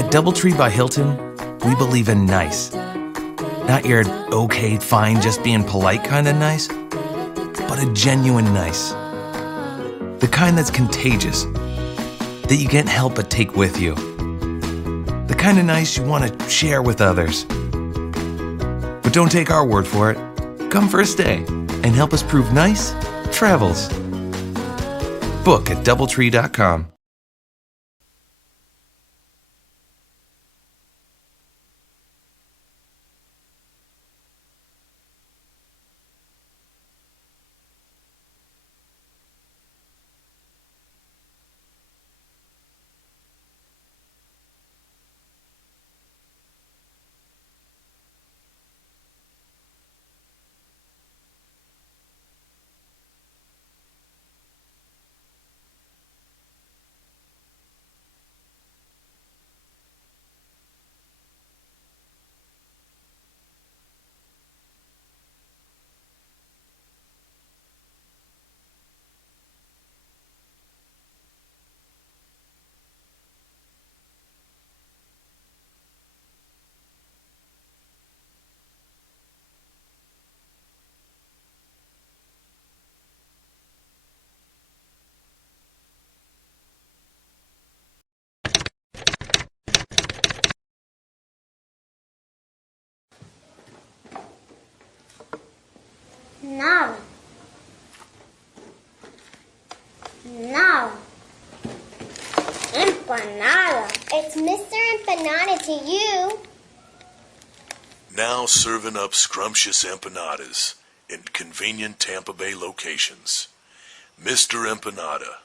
At DoubleTree by Hilton, we believe in nice. Not your okay, fine, just being polite kind of nice, but a genuine nice. The kind that's contagious, that you can't help but take with you. The kind of nice you want to share with others. But don't take our word for it. Come for a stay and help us prove nice travels. Book at DoubleTree.com. Now. Empanada. It's Mr. Empanada to you. Now serving up scrumptious empanadas in convenient Tampa Bay locations. Mr. Empanada.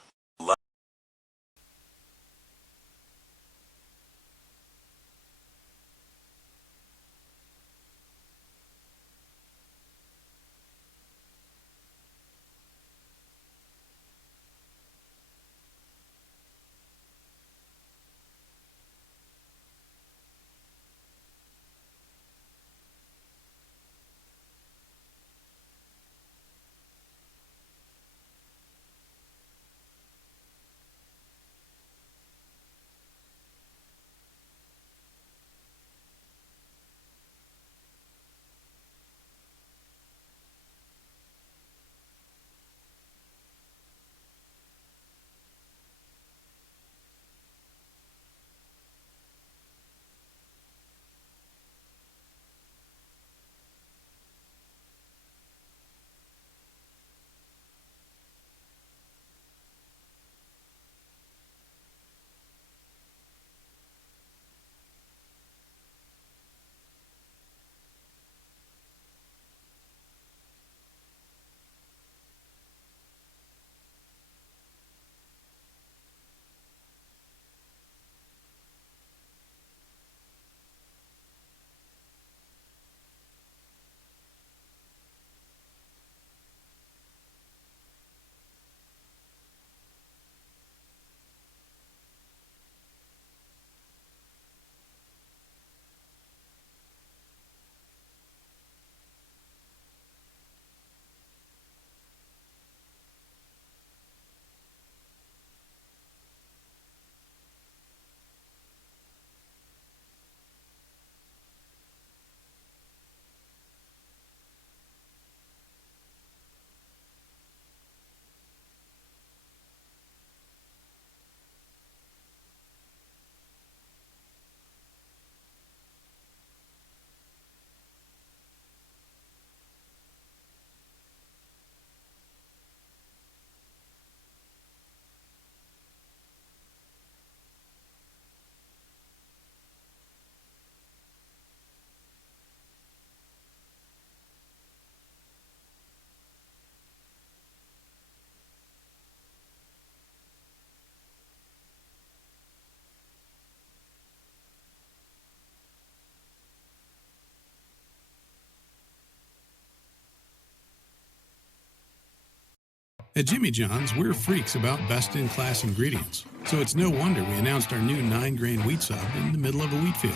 At Jimmy John's, we're freaks about best-in-class ingredients, so it's no wonder we announced our new 9-grain wheat sub in the middle of a wheat field.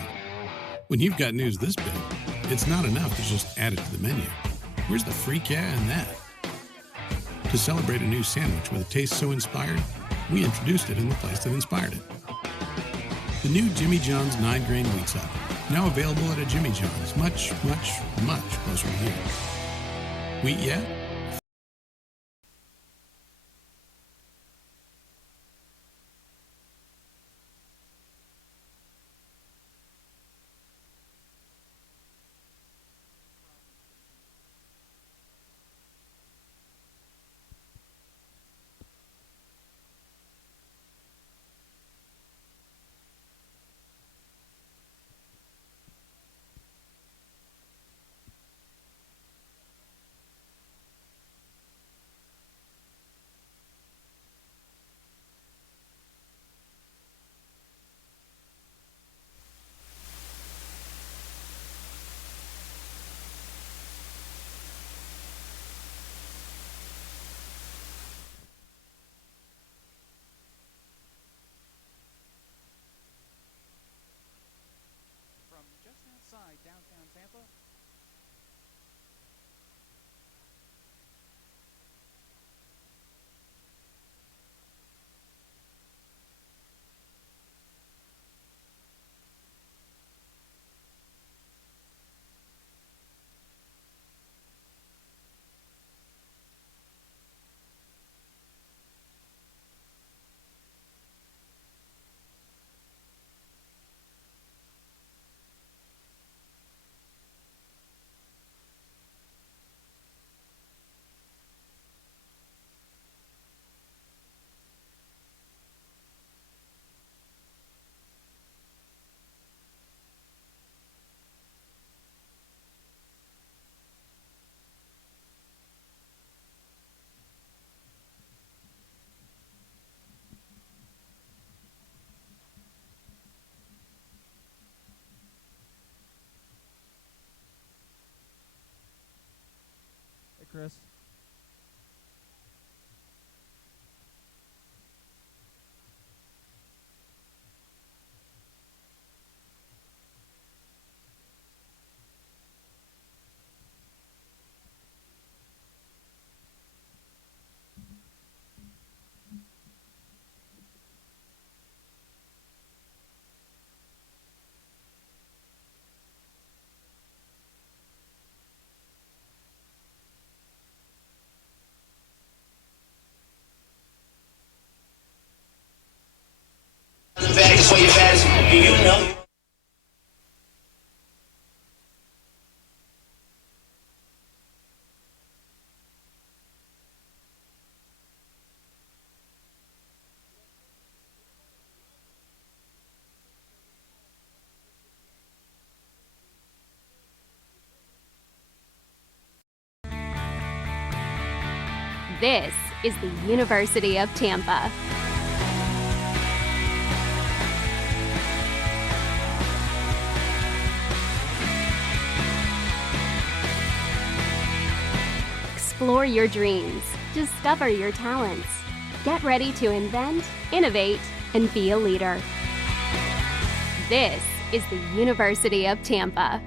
When you've got news this big, it's not enough to just add it to the menu. Where's the freak yeah in that? To celebrate a new sandwich with a taste so inspired, we introduced it in the place that inspired it. The new Jimmy John's 9-grain wheat sub. Now available at a Jimmy John's. Much, much, much closer to you. Wheat yet? From just outside downtown Tampa, hey Chris. Bags for your bags. Do you know? This is the University of Tampa. Explore your dreams. Discover your talents. Get ready to invent, innovate, and be a leader. This is the University of Tampa.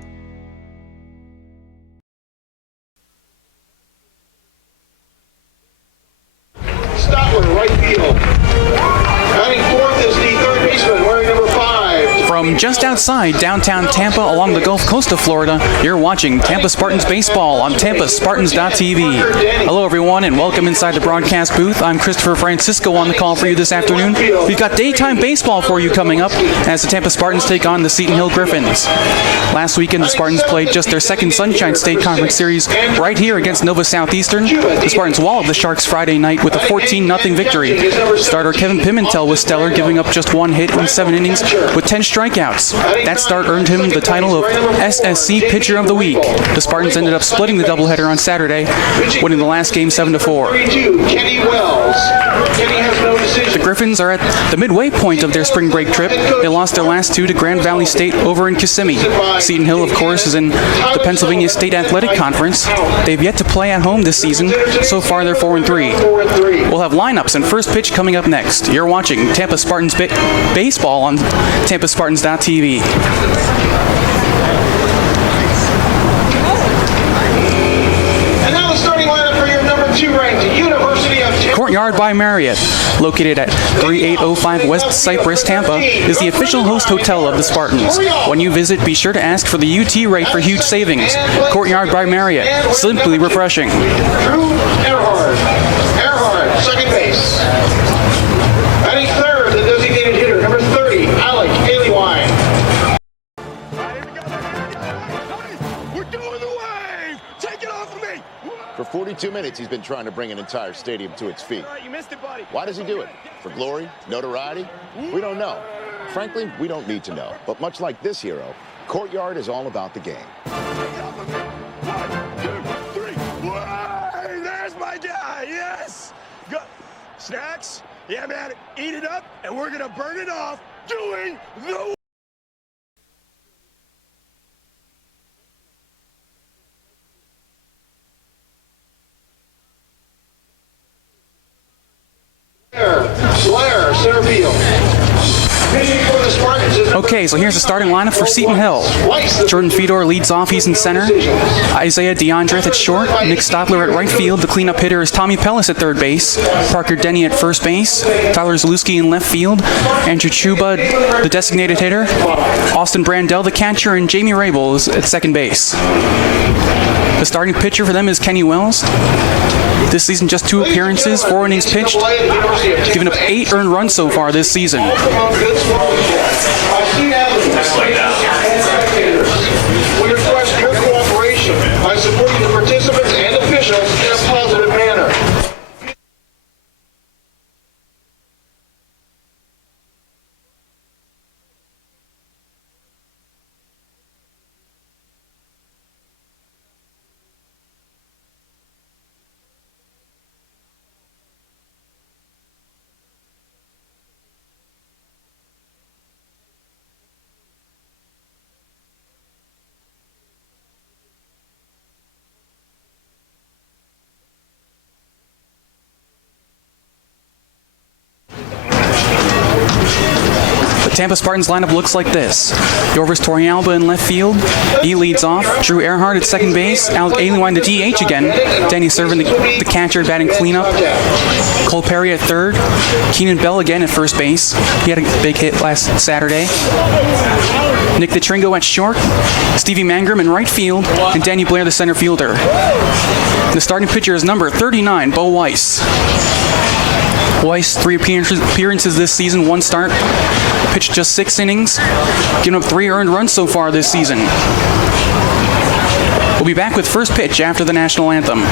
Stopper, right field. Batting fourth is the third baseman wearing number 5. From just outside downtown Tampa along the Gulf Coast of Florida, you're watching Tampa Spartans baseball on TampaSpartans.tv. Hello everyone and welcome inside the broadcast booth. I'm Christopher Francisco on the call for you this afternoon. We've got daytime baseball for you coming up as the Tampa Spartans take on the Seton Hill Griffins. Last weekend the Spartans played just their second Sunshine State Conference Series right here against Nova Southeastern. The Spartans walloped the Sharks Friday night with a 14-0 victory. Starter Kevin Pimentel was stellar, giving up just one hit in 7 innings with 10 strikeouts. That start earned him the title of SSC Pitcher of the Week. The Spartans ended up splitting the doubleheader on Saturday, winning the last game 7-4. The Griffins are at the midway point of their spring break trip. They lost their last 2 to Grand Valley State over in Kissimmee. Seton Hill, of course, is in the Pennsylvania State Athletic Conference. They've yet to play at home this season. So far, they're 4-3. We'll have lineups and first pitch coming up next. You're watching Tampa Spartans baseball on TampaSpartans.tv. And now the starting lineup for your number 2 ranked University of Tampa. Courtyard by Marriott. Located at 3805 West Cypress, Tampa, is the official host hotel of the Spartans. When you visit, be sure to ask for the UT rate for huge savings. Courtyard by Marriott. Simply refreshing. Drew Earhart. Earhart, second base. Batting third, the designated hitter, number 30, Alec Aliewine. We're doing the wave! Take it off of me! For 42 minutes, he's been trying to bring an entire stadium to its feet. You missed it, buddy. Why does he do it? For glory? Notoriety? We don't know. Frankly, we don't need to know. But much like this hero, Courtyard is all about the game. Take it off of me! 1, 2, 3. Whoa! There's my guy! Yes! Go. Snacks? Yeah, man. Eat it up, and we're gonna burn it off doing the Blair, center field. Pitching for the Spartans is Okay, so here's the starting lineup for Seton Hill. Jordan Fedor leads off, he's in center. Isaiah DeAndreth at short. Nick Stotler at right field. The cleanup hitter is Tommy Pellis at third base. Parker Denny at first base. Tyler Zalewski in left field. Andrew Chuba, the designated hitter. Austin Brandell, the catcher, and Jamie Rabels at second base. The starting pitcher for them is Kenny Wells. This season, just 2 appearances, 4 innings pitched, giving up 8 earned runs so far this season. We request your cooperation by supporting the participants and officials in a positive manner. Tampa Spartans lineup looks like this. Yorvis Torrealba in left field. He leads off. Drew Earhart at second base. Alec Aliewine, the DH again. Danny Servin, the catcher, batting cleanup. Cole Perry at third. Keenan Bell again at first base. He had a big hit last Saturday. Nick DeTringo at short. Stevie Mangrum in right field. And Danny Blair, the center fielder. The starting pitcher is number 39, Bo Weiss. Weiss, 3 appearances this season, 1 start. Pitched just 6 innings, giving up 3 earned runs so far this season. We'll be back with first pitch after the national anthem.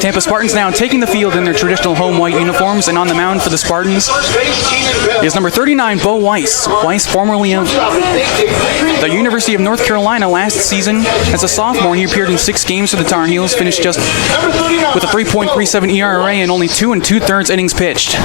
Tampa Spartans now taking the field in their traditional home white uniforms, and on the mound for the Spartans is number 39, Bo Weiss. Weiss, formerly of the University of North Carolina last season. As a sophomore, he appeared in 6 games for the Tar Heels, finished just with a 3.37 ERA and only 2 2/3 innings pitched.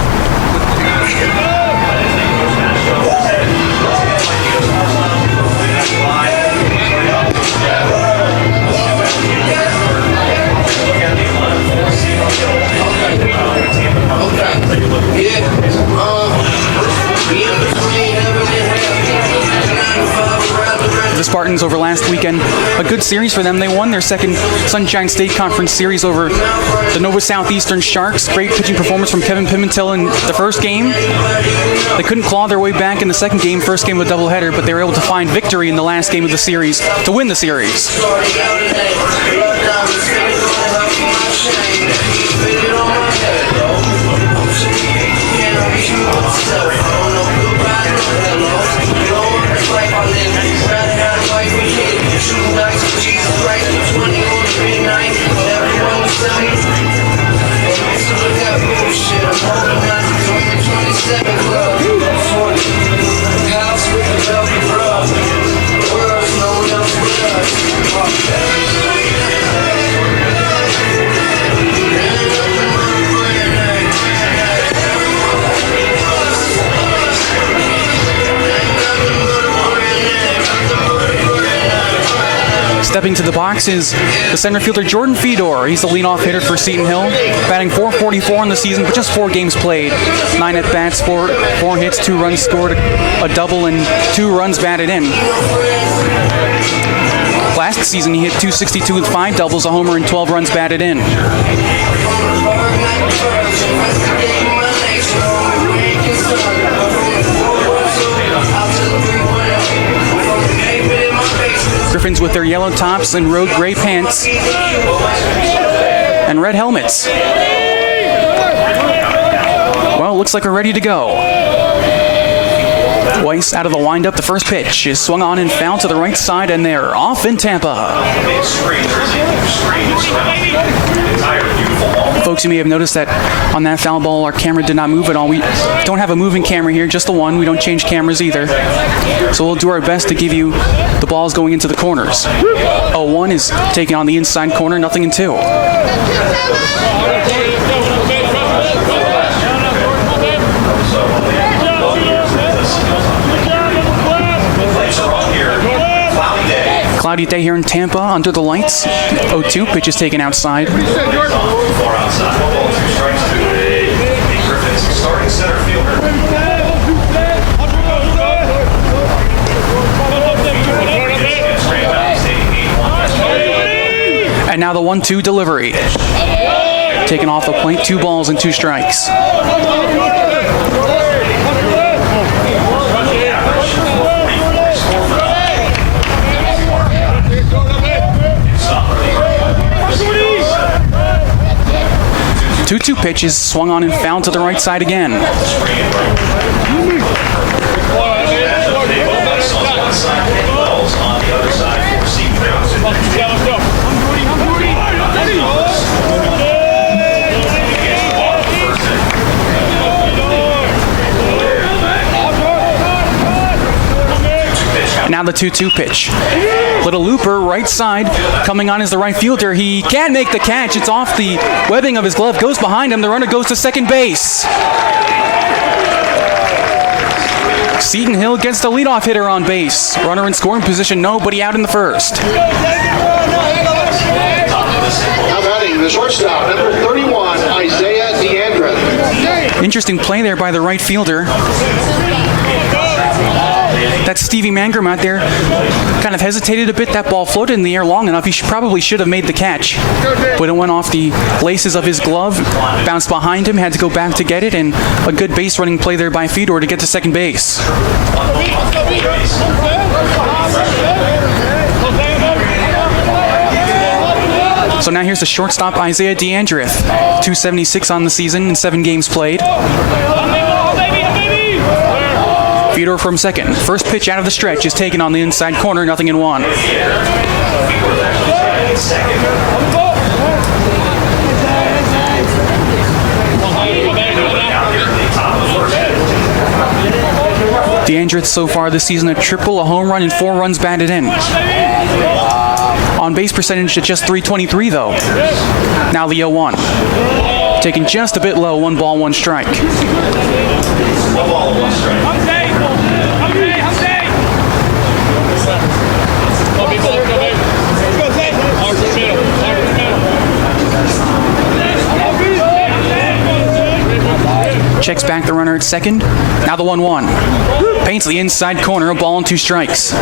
The Spartans over last weekend, a good series for them. They won their second Sunshine State Conference series over the Nova Southeastern Sharks. Great pitching performance from Kevin Pimentel in the first game. They couldn't claw their way back in the second game, first game of a doubleheader, but they were able to find victory in the last game of the series to win the series. Stepping to the box is the center fielder Jordan Fedor. He's the leadoff hitter for Seton Hill, batting .444 in the season, but just 4 games played. 9 at-bats, 4 hits, 2 runs scored, a double, and 2 runs batted in. Last season, he hit .262 with 5 doubles, a homer, and 12 runs batted in. Griffins with their yellow tops and road gray pants and red helmets. Well, looks like we're ready to go. Weiss out of the windup. The first pitch is swung on and fouled to the right side, and they're off in Tampa. Folks, you may have noticed that on that foul ball, our camera did not move at all. We don't have a moving camera here, just the one. We don't change cameras either. So we'll do our best to give you the balls going into the corners. 0-1 is taken on the inside corner, 0-2. Cloudy day here in Tampa under the lights. 0-2, pitch is taken outside. And now the 1-2 delivery. Taken off the plate, 2 balls and 2 strikes. Two pitches swung on and fouled to the right side again. Now the 2-2 pitch. Little looper, right side, coming on as the right fielder. He can't make the catch. It's off the webbing of his glove. Goes behind him. The runner goes to second base. Seton Hill gets the leadoff hitter on base. Runner in scoring position, nobody out in the first. Now batting the shortstop, number 31, Isaiah DeAndre. Interesting play there by the right fielder. That's Stevie Mangrum out there. Kind of hesitated a bit. That ball floated in the air long enough. He probably should have made the catch. But it went off the laces of his glove, bounced behind him, had to go back to get it, and a good base running play there by Fedor to get to second base. So now here's the shortstop, Isaiah DeAndre. .276 on the season in 7 games played. Fedor from second. First pitch out of the stretch is taken on the inside corner, 0-1. DeAndre so far this season, a triple, a home run, and 4 runs batted in. On base percentage at just .323 though. Now the 0-1. Taken just a bit low, 1 ball, 1 strike. Checks back the runner at second. Now the 1-1. Paints the inside corner, a ball and 2 strikes.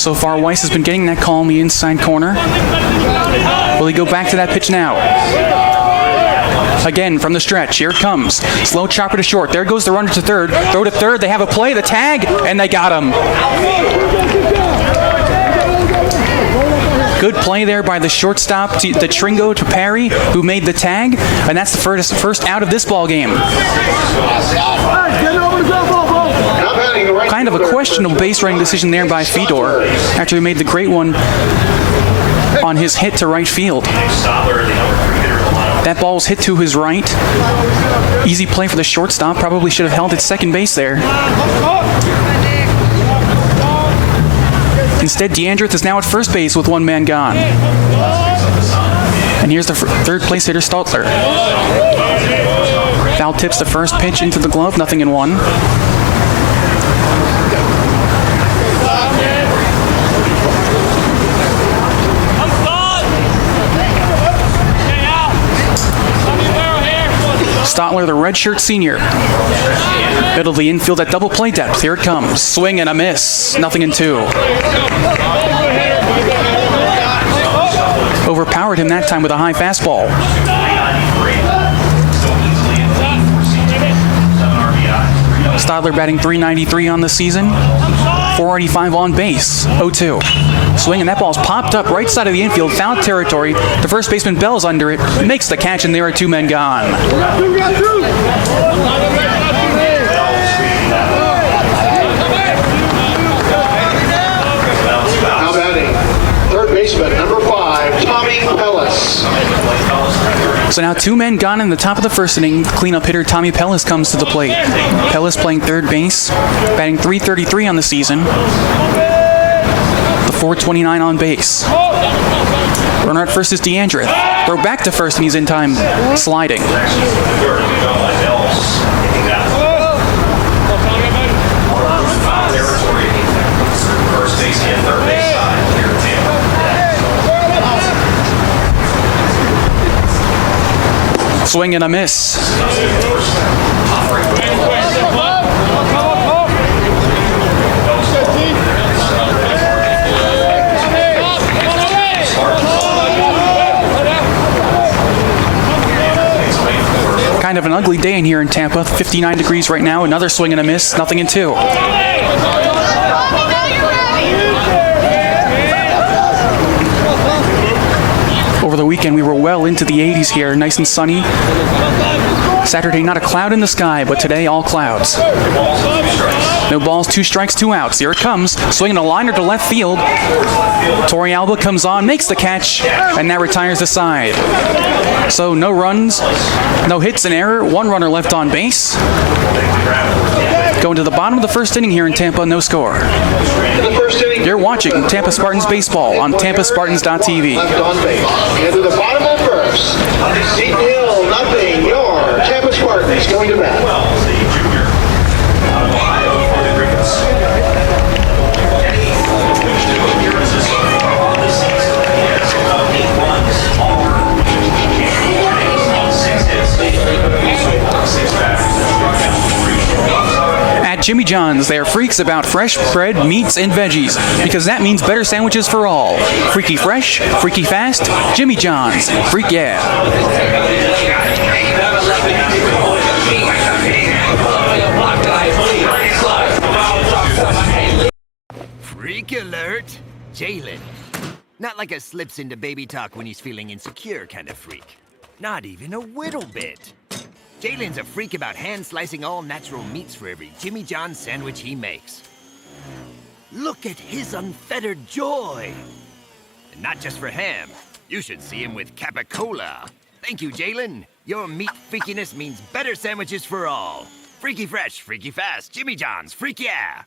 So far, Weiss has been getting that call in the inside corner. Will he go back to that pitch now? Again, from the stretch, here it comes. Slow chopper to short. There goes the runner to third. Throw to third. They have a play, the tag, and they got him. Good play there by the shortstop, the Tringo to Perry, who made the tag, and that's the first out of this ball game. Kind of a questionable base running decision there by Fedor after he made the great one on his hit to right field. That ball was hit to his right. Easy play for the shortstop. Probably should have held at second base there. Instead, DeAndre is now at first base with 1 man gone. And here's the third place hitter, Stotler. Foul tips the first pitch into the glove, 0-1. Stotler, the redshirt senior. Middle of the infield at double play depth. Here it comes. Swing and a miss. 0-2. Overpowered him that time with a high fastball. Stotler batting .393 on the season. .485 on base. 0-2. Swing, and that ball's popped up right side of the infield, foul territory. The first baseman Bell's under it, makes the catch, and there are 2 men gone. Now batting, third baseman, number 5, Tommy Pellis. So now 2 men gone in the top of the first inning. Cleanup hitter Tommy Pellis comes to the plate. Pellis playing third base, batting .333 on the season. .429 on base. Runner at first is DeAndre. Throw back to first, and he's in time, sliding. Swing and a miss. Kind of an ugly day in here in Tampa. 59 degrees right now. Another swing and a miss. 0-2. Over the weekend, we were well into the 80s here. Nice and sunny. Saturday, not a cloud in the sky, but today, all clouds. No balls, 2 strikes, 2 outs. Here it comes. Swinging a liner to left field. Torrey Alba comes on, makes the catch, and now retires the side. So no runs, no hits, and error. 1 runner left on base. Going to the bottom of the first inning here in Tampa, no score. You're watching Tampa Spartans baseball on TampaSpartans.tv. Left on base. Into the bottom of first. Seton Hill, 0. Your Tampa Spartans going to bat. At Jimmy John's, they are freaks about fresh bread, meats, and veggies, because that means better sandwiches for all. Freaky fresh, freaky fast, Jimmy John's. Freak yeah. Freak alert! Jalen. Not like a slips into baby talk when he's feeling insecure kind of freak. Not even a whittle bit. Jalen's a freak about hand-slicing all-natural meats for every Jimmy John's sandwich he makes. Look at his unfettered joy. And not just for ham. You should see him with capicola. Thank you, Jalen. Your meat freakiness means better sandwiches for all. Freaky fresh, freaky fast, Jimmy John's, freak yeah!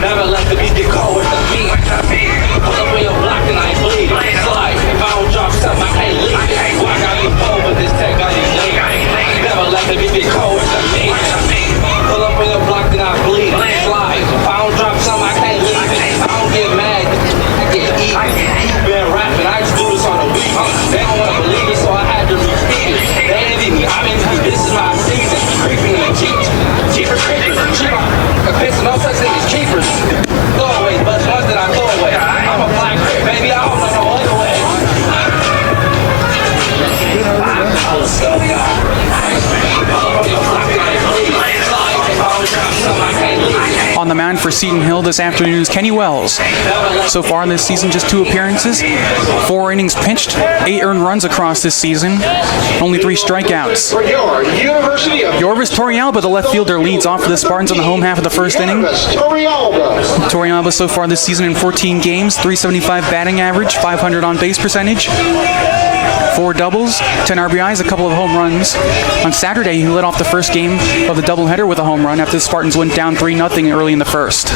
Never let the beat get cold with the beat. Pull up on your block and I bleed. Slide. If I don't drop something, I can't leave. Why got you cold with this tech on these legs? Never let the beat get cold with the beat. Pull up on your block and I bleed. Slide. If I don't drop something, I can't leave. I don't get mad. I get even. You been rapping. I just do this on a week. They don't want to believe it, so I had to repeat it. They envy me. I'm envy. This is my season. Creeping and cheap. Cheaper creepers. Cheaper. Pissing no such thing as keepers. Throwaways, but ones that I throw away. I'm a black crip, baby. I don't know no other way. On the mound for Seton Hill this afternoon is Kenny Wells. So far this season, just 2 appearances, 4 innings pitched, 8 earned runs across this season, only 3 strikeouts. Yorvis Torrealba, the left fielder, leads off for the Spartans in the home half of the first inning. Torrealba so far this season in 14 games, 375 batting average, 500 on base percentage, 4 doubles, 10 RBIs, a couple of home runs. On Saturday, he led off the first game of the doubleheader with a home run after the Spartans went down 3-0 early in the first.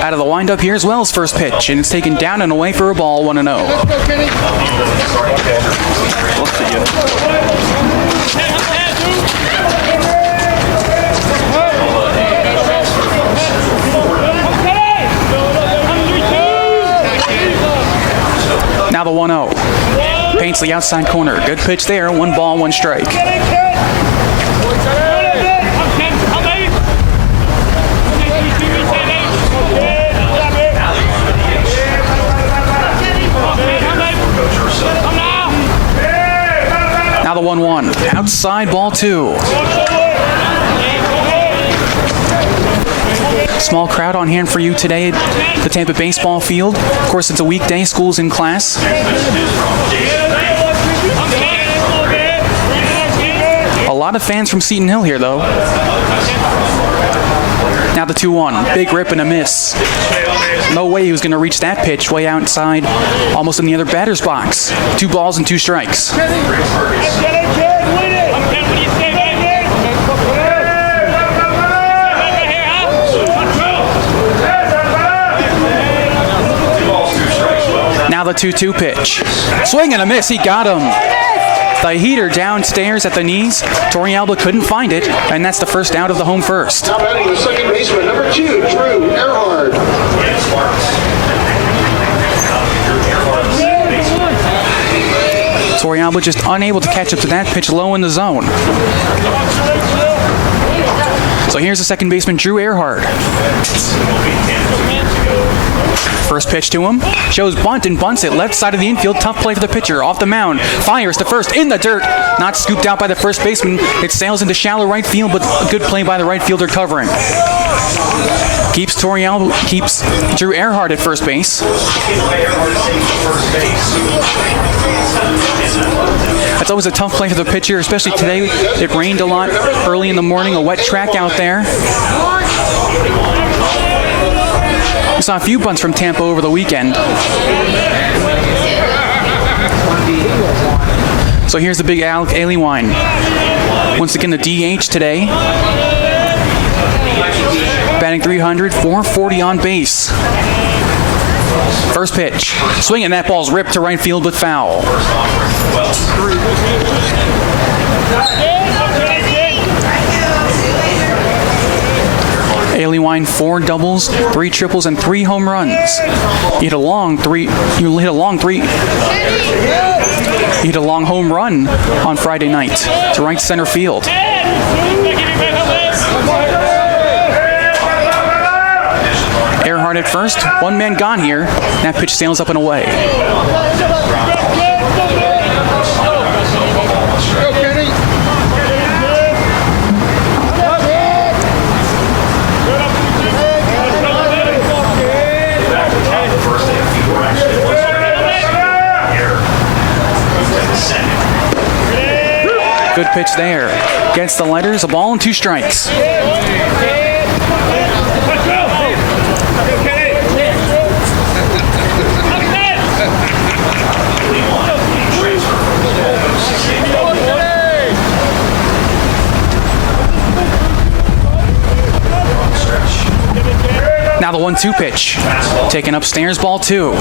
Out of the windup, here's Wells' first pitch, and it's taken down and away for a ball, 1-0. Now the 1-0. Paints the outside corner. Good pitch there. 1 ball, 1 strike. Now the 1-1. Outside ball 2. Small crowd on hand for you today at the Tampa baseball field. Of course, it's a weekday. School's in class. A lot of fans from Seton Hill here, though. Now the 2-1. Big rip and a miss. No way he was going to reach that pitch way outside, almost in the other batter's box. 2 balls and 2 strikes. Now the 2-2 pitch. Swing and a miss. He got him. The heater downstairs at the knees. Torrealba couldn't find it, and that's the first out of the home first. Now batting the second baseman, number 2, Drew Earhart. Torrealba just unable to catch up to that pitch low in the zone. So here's the second baseman, Drew Earhart. First pitch to him, shows bunt and bunts it left side of the infield. Tough play for the pitcher. Off the mound, fires to first in the dirt. Not scooped out by the first baseman. It sails into shallow right field, but a good play by the right fielder covering. Keeps Drew Earhart at first base. That's always a tough play for the pitcher, especially today. It rained a lot early in the morning, a wet track out there. We saw a few bunts from Tampa over the weekend. So here's the big Alec Aliwine. Once again, the DH today. Batting .300, .440 on base. First pitch. Swinging, that ball's ripped to right field but foul. Aliwine 4 doubles, 3 triples, and 3 home runs. He hit a long home run on Friday night to right center field. Earhart at first, 1 man gone here. That pitch sails up and away. Good pitch there. Gets the letters, a ball and 2 strikes. Now the 1-2 pitch. Taken upstairs, ball 2.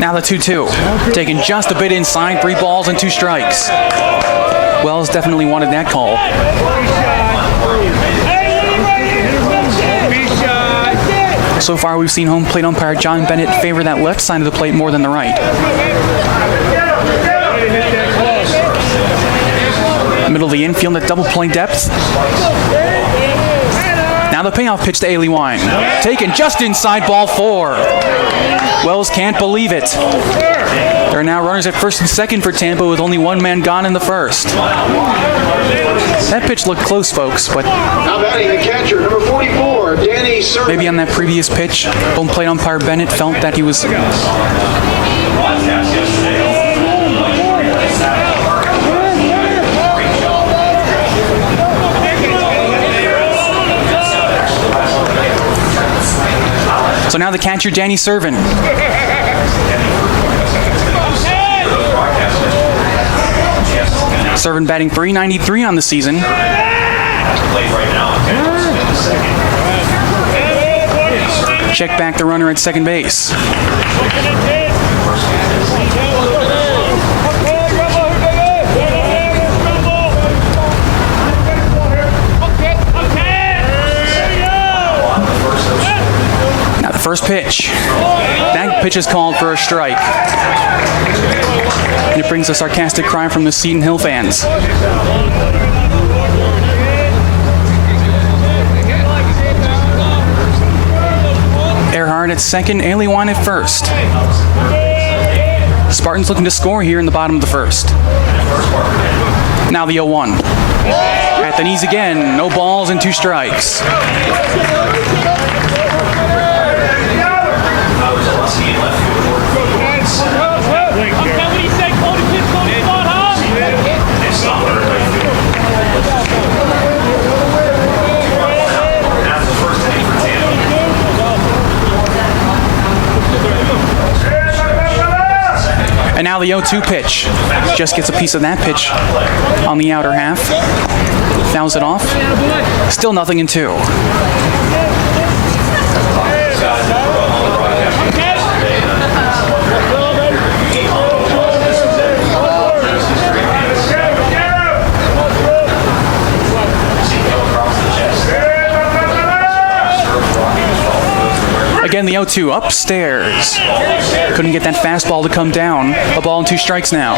Now the 2-2. Taken just a bit inside, 3 balls and 2 strikes. Wells definitely wanted that call. So far, we've seen home plate umpire John Bennett favor that left side of the plate more than the right. Middle of the infield at double play depth. Now the payoff pitch to Ailey Wine. Taken just inside, ball 4. Wells can't believe it. There are now runners at first and second for Tampa with only 1 man gone in the first. That pitch looked close, folks, but Now batting the catcher, number 44, Danny Servant. maybe on that previous pitch, home plate umpire Bennett felt that he was So now the catcher, Danny Servant. Servant batting .393 on the season. Check back the runner at second base. Now the first pitch. That pitch is called for a strike. And it brings a sarcastic cry from the Seton Hill fans. Earhart at second, Ailey Wine at first. Spartans looking to score here in the bottom of the first. Now the 0-1. At the knees again, no balls and 2 strikes. And now the 0-2 pitch. Just gets a piece of that pitch on the outer half. Fouls it off. Still nothing in 2. Again, the 0-2 upstairs. Couldn't get that fastball to come down. A ball and 2 strikes now.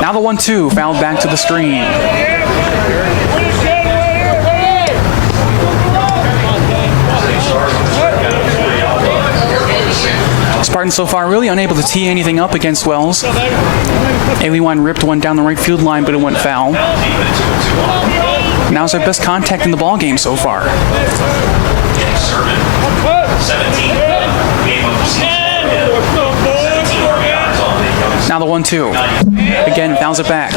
Now the 1-2 fouled back to the screen. Spartans so far really unable to tee anything up against Wells. Ailey Wine ripped one down the right field line, but it went foul. Now's their best contact in the ball game so far. Now the 1-2. Again, fouls it back.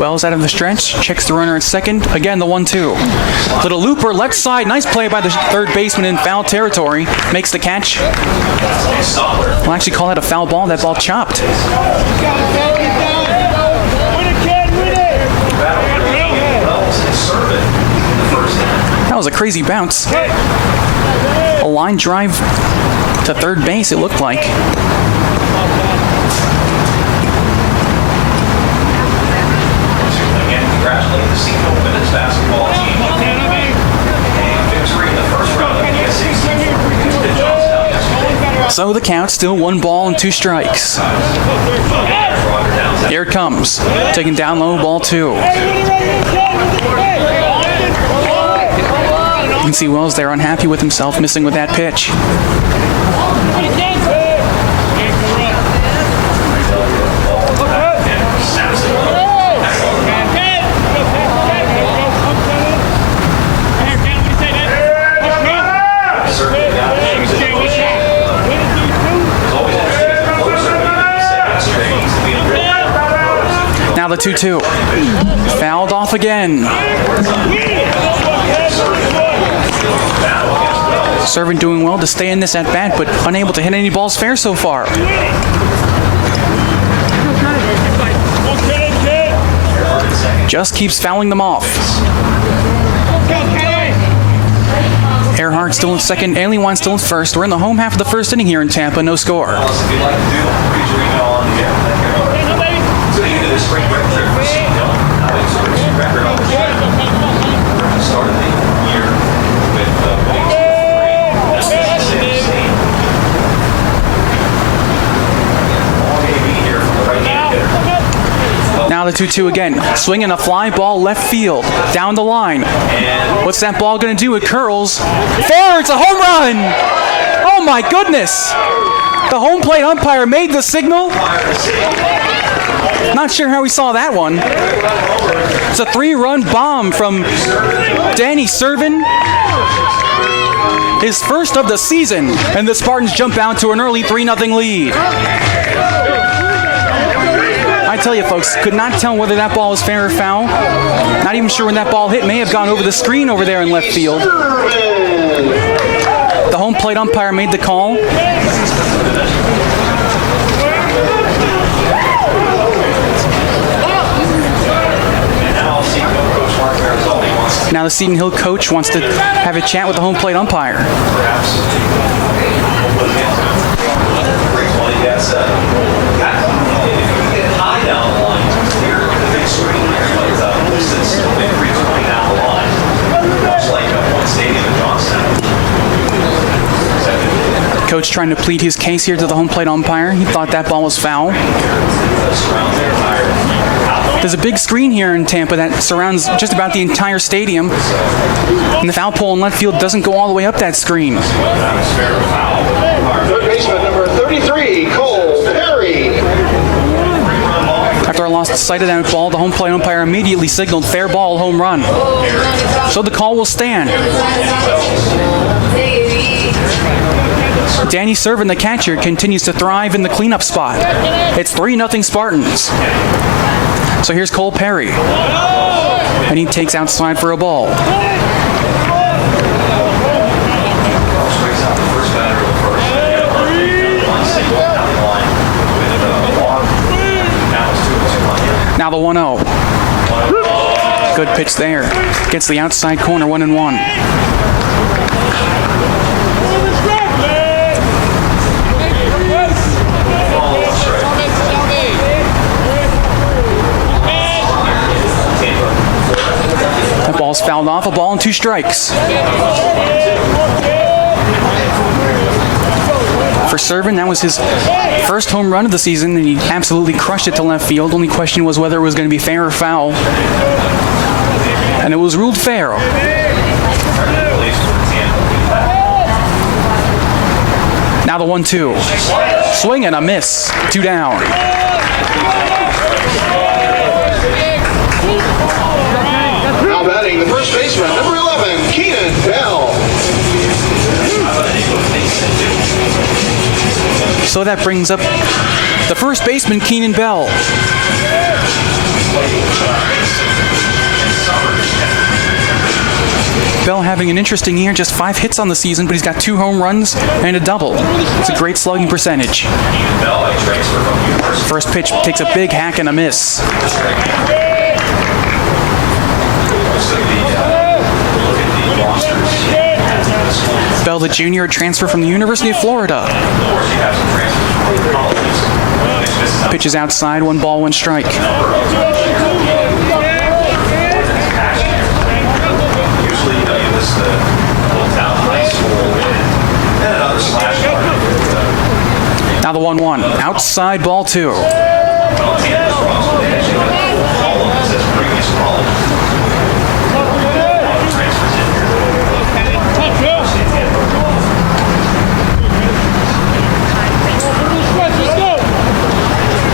Wells out of the stretch, checks the runner at second. Again, the 1-2. Little looper, left side. Nice play by the third baseman in foul territory. Makes the catch. We'll actually call that a foul ball. That ball chopped. That was a crazy bounce. A line drive to third base, it looked like. Again, congratulate the Seton women's basketball team. And victory in the first round of the SEC to Johnstown yesterday. So the count, still 1 ball and 2 strikes. Here it comes. Taking down low, ball 2. You can see Wells there unhappy with himself, missing with that pitch. Now the 2-2. Fouled off again. Serving doing well to stay in this at bat, but unable to hit any balls fair so far. Just keeps fouling them off. Earhart still in second, Alienwine still in first. We're in the home half of the first inning here in Tampa, no score. Now the 2-2 again. Swinging a fly ball left field. Down the line. What's that ball going to do? It curls. Fair! It's a home run! Oh my goodness! The home plate umpire made the signal. Not sure how he saw that one. It's a 3-run bomb from Danny Servin. His first of the season. And the Spartans jump out to an early 3-0 lead. I tell you folks, could not tell whether that ball was fair or foul. Not even sure when that ball hit. May have gone over the screen over there in left field. The home plate umpire made the call. Now the Seton Hill coach wants to have a chat with the home plate umpire. Coach trying to plead his case here to the home plate umpire. He thought that ball was foul. There's a big screen here in Tampa that surrounds just about the entire stadium. And the foul pole in left field doesn't go all the way up that screen. Third baseman number 33, Cole Perry. After I lost sight of that ball, the home plate umpire immediately signaled fair ball, home run. So the call will stand. Danny Servin, the catcher, continues to thrive in the cleanup spot. It's 3-0 Spartans. So here's Cole Perry. And he takes outside for a ball. Now the 1-0. Good pitch there. Gets the outside corner, 1-1. That ball's fouled off, a ball and 2 strikes. For Servin, that was his first home run of the season, and he absolutely crushed it to left field. Only question was whether it was going to be fair or foul. And it was ruled fair. Now the 1-2. Swing and a miss. 2 down. Now batting the first baseman, number 11, Keenan Bell. So that brings up the first baseman, Keenan Bell. Bell having an interesting year, just 5 hits on the season, but he's got 2 home runs and a double. It's a great slugging percentage. First pitch takes a big hack and a miss. Bell, the junior, transfer from the University of Florida. Pitches outside, 1 ball, 1 strike. Usually you list the little town high school and another slash. Now the 1-1. Outside, ball 2.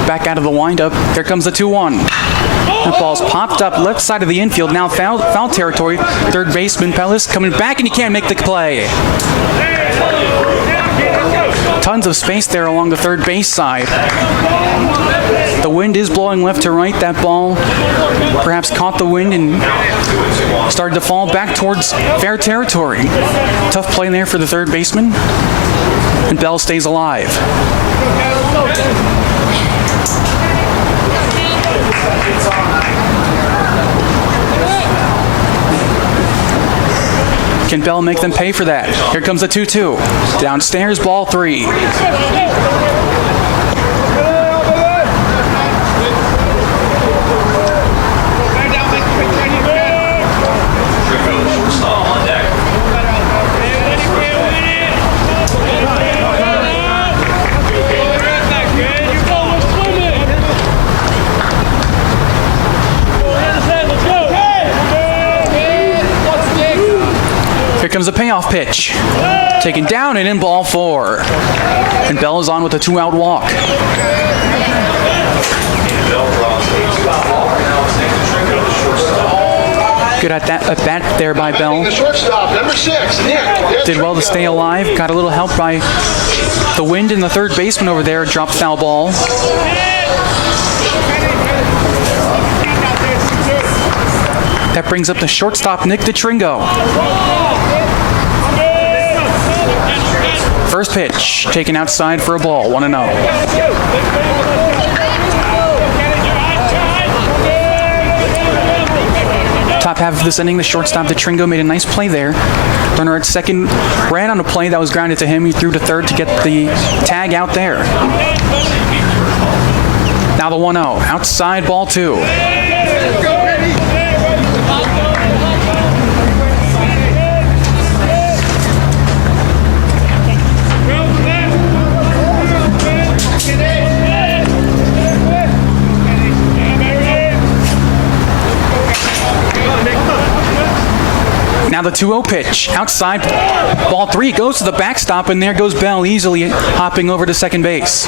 Back out of the windup. Here comes the 2-1. That ball's popped up left side of the infield. Now foul territory. Third baseman Pellis coming back, and he can't make the play. Tons of space there along the third base side. The wind is blowing left to right. That ball perhaps caught the wind and started to fall back towards fair territory. Tough play there for the third baseman. And Bell stays alive. Can Bell make them pay for that? Here comes the 2-2. Downstairs, ball 3. Here comes a payoff pitch. Taken down and in, ball 4. And Bell is on with a 2-out walk. Good at bat there by Bell. The shortstop, number 6, Nick. Did well to stay alive. Got a little help by the wind and the third baseman over there. Dropped foul ball. That brings up the shortstop, Nick DeTringo. First pitch, taken outside for a ball, 1-0. Top half of this inning, the shortstop DeTringo made a nice play there. Runner at second ran on a play that was grounded to him. He threw to third to get the tag out there. Now the 1-0, outside, ball 2. Now the 2-0 pitch, outside, ball 3, goes to the backstop, and there goes Bell easily hopping over to second base.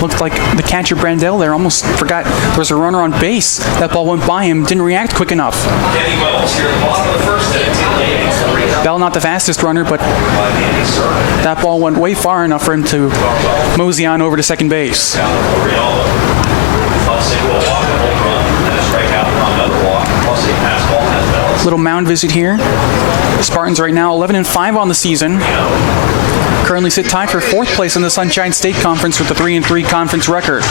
Looked like the catcher Brandell there almost forgot there was a runner on base. That ball went by him, didn't react quick enough. Bell not the fastest runner, but that ball went way far enough for him to mosey on over to second base. Little mound visit here. The Spartans right now 11-5 on the season. Currently sit tied for 4th place in the Sunshine State Conference with a 3-3 conference record.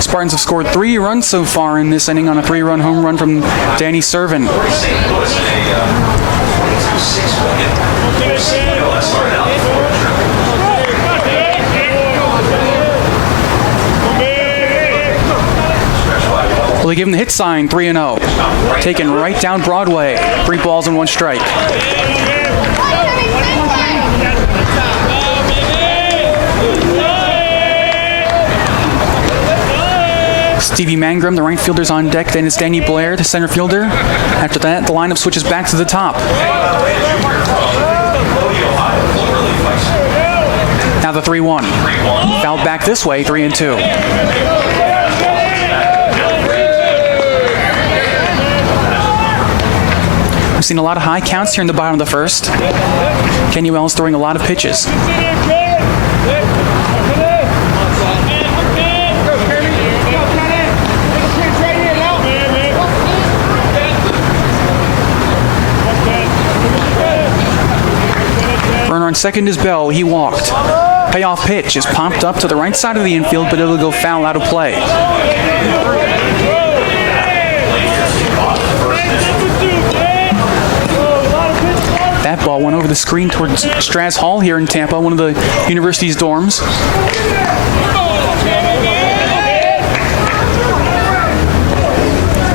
Spartans have scored 3 runs so far in this inning on a 3-run home run from Danny Servin. Well, they give him the hit sign, 3-0. Taken right down Broadway. 3 balls and 1 strike. Stevie Mangrum, the right fielder's on deck. Then it's Danny Blair, the center fielder. After that, the lineup switches back to the top. Now the 3-1. Fouled back this way, 3-2. We've seen a lot of high counts here in the bottom of the first. Kenny Wells throwing a lot of pitches. runner on second is Bell. He walked. Payoff pitch is popped up to the right side of the infield, but it'll go foul out of play. That ball went over the screen towards Strass Hall here in Tampa, one of the university's dorms.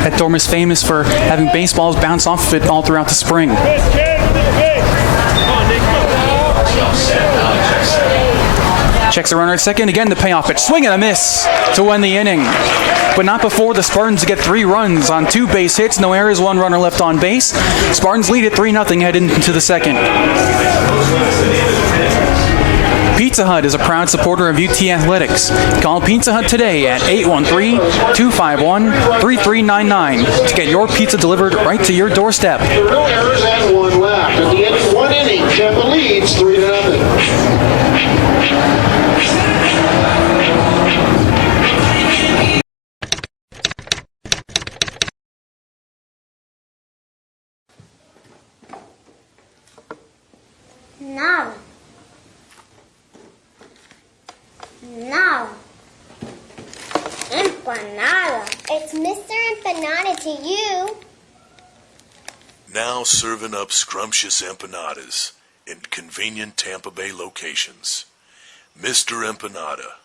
That dorm is famous for having baseballs bounce off of it all throughout the spring. Checks the runner at second. Again, the payoff pitch. Swing and a miss to win the inning. But not before the Spartans get 3 runs on 2 base hits. No errors, 1 runner left on base. Spartans lead at 3-0 heading into the second. Pizza Hut is a proud supporter of UT Athletics. Call Pizza Hut today at 813-251-3399 to get your pizza delivered right to your doorstep. There are no errors and 1 left. At the end of 1 inning, Tampa leads 3-0. Nada. Nada. Empanada. It's Mr. Empanada to you. Now serving up scrumptious empanadas in convenient Tampa Bay locations. Mr. Empanada.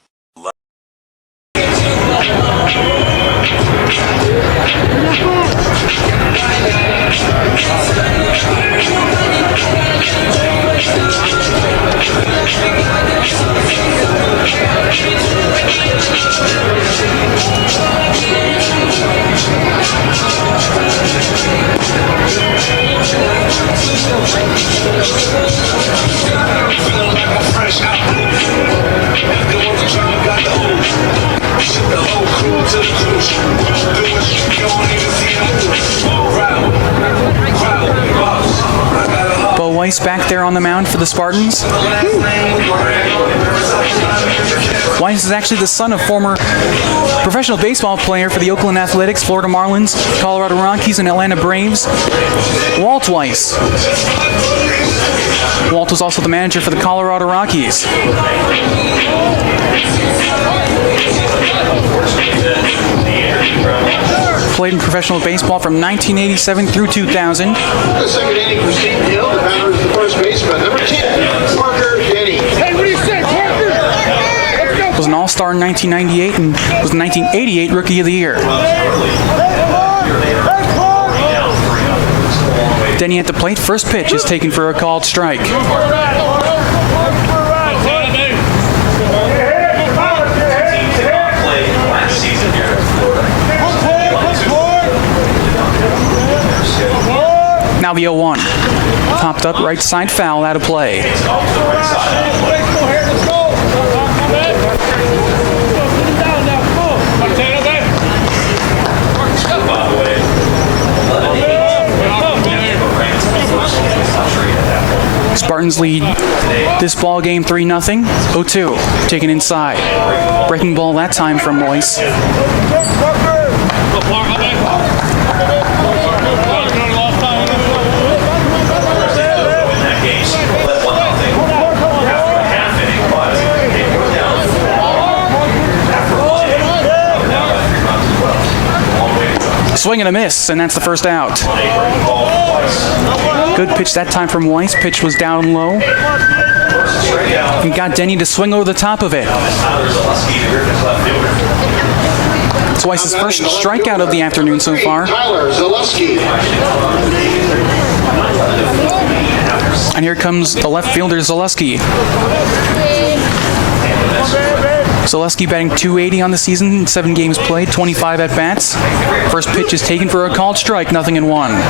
Bo Weiss back there on the mound for the Spartans. Weiss is actually the son of former professional baseball player for the Oakland Athletics, Florida Marlins, Colorado Rockies, and Atlanta Braves, Walt Weiss. Walt was also the manager for the Colorado Rockies. Played in professional baseball from 1987 through 2000. The second inning for Seton Hill. The batter is the first baseman, number 10, Parker Denny. Hey, what do you say, Parker? Was an All-Star in 1998 and was the 1988 Rookie of the Year. Denny at the plate. First pitch is taken for a called strike. Now the 0-1. Popped up right side foul out of play. Spartans lead this ball game 3-0. 0-2. Taken inside. Breaking ball that time from Weiss. Swing and a miss, and that's the first out. Good pitch that time from Weiss. Pitch was down low. And got Denny to swing over the top of it. It's Weiss's first strikeout of the afternoon so far. And here comes the left fielder, Zaleski. Zaleski batting .280 on the season, 7 games played, 25 at-bats. First pitch is taken for a called strike, 0-1.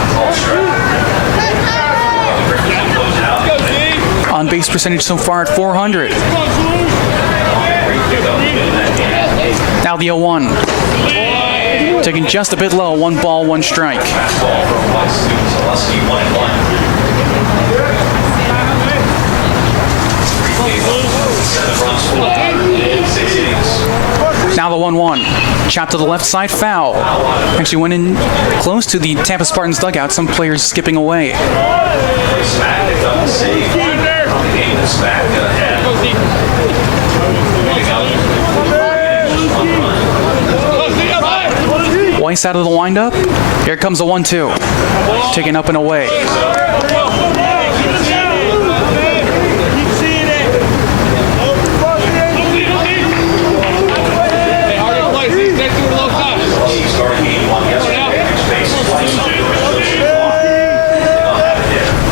On base percentage so far at .400. Now the 0-1. Taken just a bit low, 1 ball, 1 strike. Now the 1-1. Chop to the left side, foul. Actually went in close to the Tampa Spartans dugout. Some players skipping away. Weiss out of the windup. Here comes a 1-2. Taken up and away.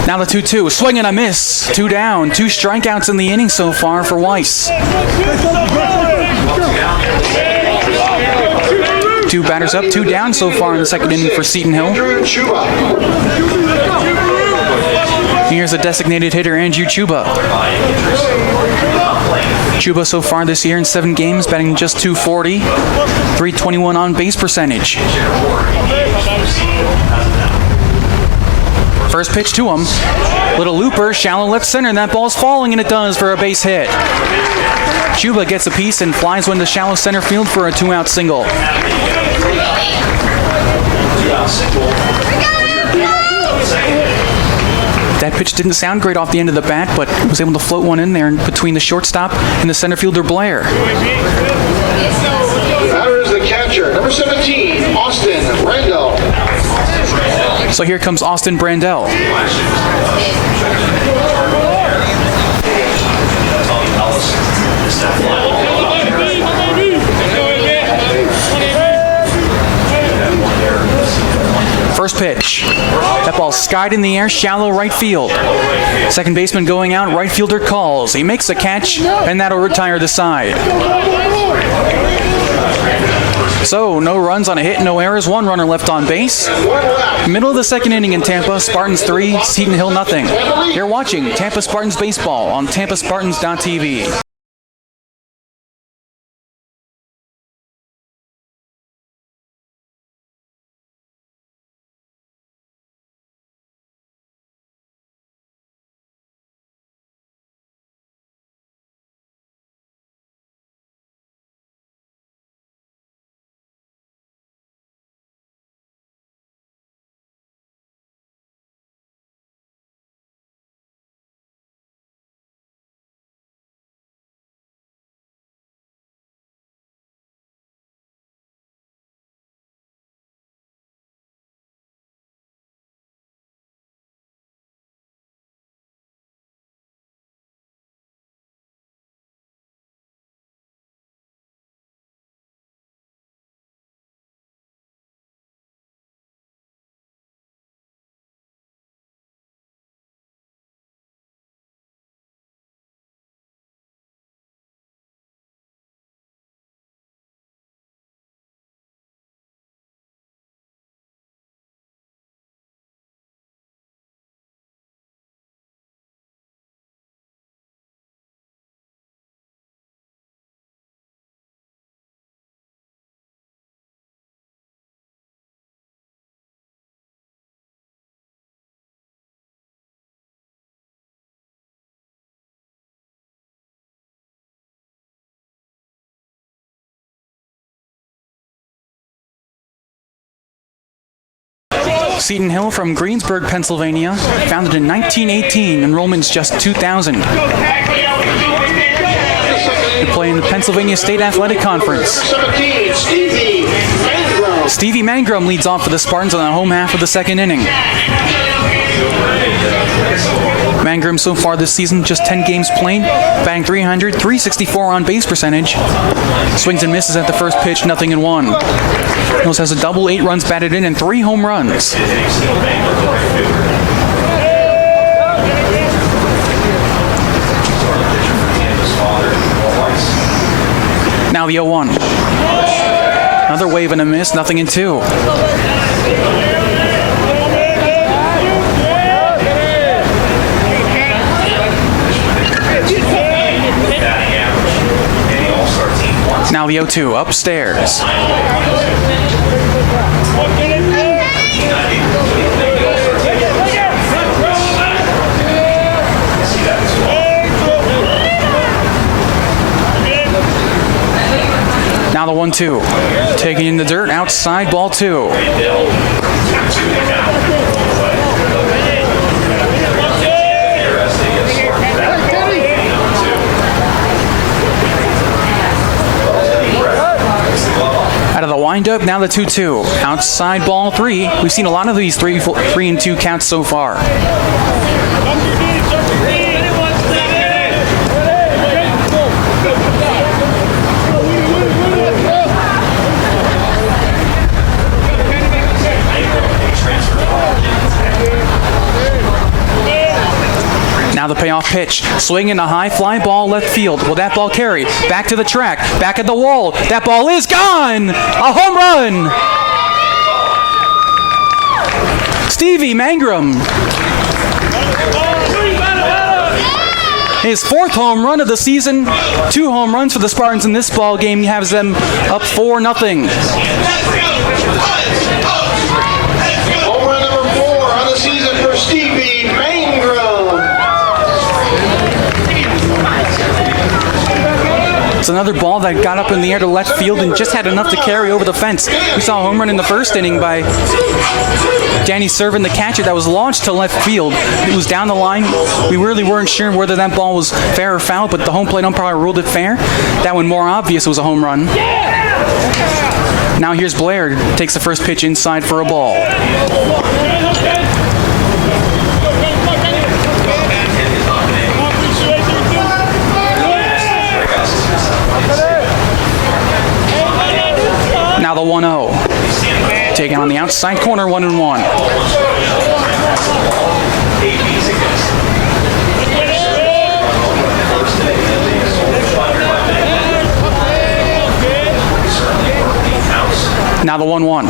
Now the 2-2, swing and a miss. 2 down, 2 strikeouts in the inning so far for Weiss. 2 batters up, 2 down so far in the second inning for Seton Hill. Here's a designated hitter, Andrew Chuba. Chuba so far this year in 7 games, batting just .240, .321 on base percentage. First pitch to him. Little looper, shallow left center, and that ball's falling, and it does for a base hit. Chuba gets a piece and flies one to shallow center field for a 2-out single. That pitch didn't sound great off the end of the bat, but was able to float one in there between the shortstop and the center fielder Blair. Batter is the catcher, number 17, Austin Randall. So here comes Austin Brandell. First pitch. That ball skied in the air, shallow right field. Second baseman going out, right fielder calls. He makes a catch, and that'll retire the side. So, no runs on a hit, no errors, 1 runner left on base. Middle of the second inning in Tampa, Spartans 3, Seton Hill nothing. You're watching Tampa Spartans Baseball on TampaSpartans.tv. Seton Hill from Greensburg, Pennsylvania, founded in 1918, enrollment's just 2,000. They play in the Pennsylvania State Athletic Conference. Stevie Mangrum leads off for the Spartans on the home half of the second inning. Mangrum so far this season, just 10 games played, batting .300, .364 on base percentage. Swings and misses at the first pitch, 0-1. Hills has a double, 8 runs batted in, and 3 home runs. Now the 0-1. Another wave and a miss, 0-2. Now the 0-2, upstairs. Now the Now the 1-2. Taking in the dirt, outside, ball 2. Out of the windup, now the 2-2. Outside, ball 3. We've seen a lot of these 3-2 counts so far. Now the payoff pitch. Swinging a high fly ball left field. Will that ball carry? Back to the track. Back at the wall. That ball is gone! A home run! Stevie Mangrum. His 4th home run of the season. 2 home runs for the Spartans in this ball game. He has them up 4-0. Home run number 4 on the season for Stevie Mangrum. It's another ball that got up in the air to left field and just had enough to carry over the fence. We saw a home run in the first inning by Danny Servin, the catcher, that was launched to left field. It was down the line. We really weren't sure whether that ball was fair or foul, but the home plate umpire ruled it fair. That one more obvious, it was a home run. Now here's Blair, takes the first pitch inside for a ball. Now the 1-0. Taken on the outside corner, 1-1. Now the 1-1.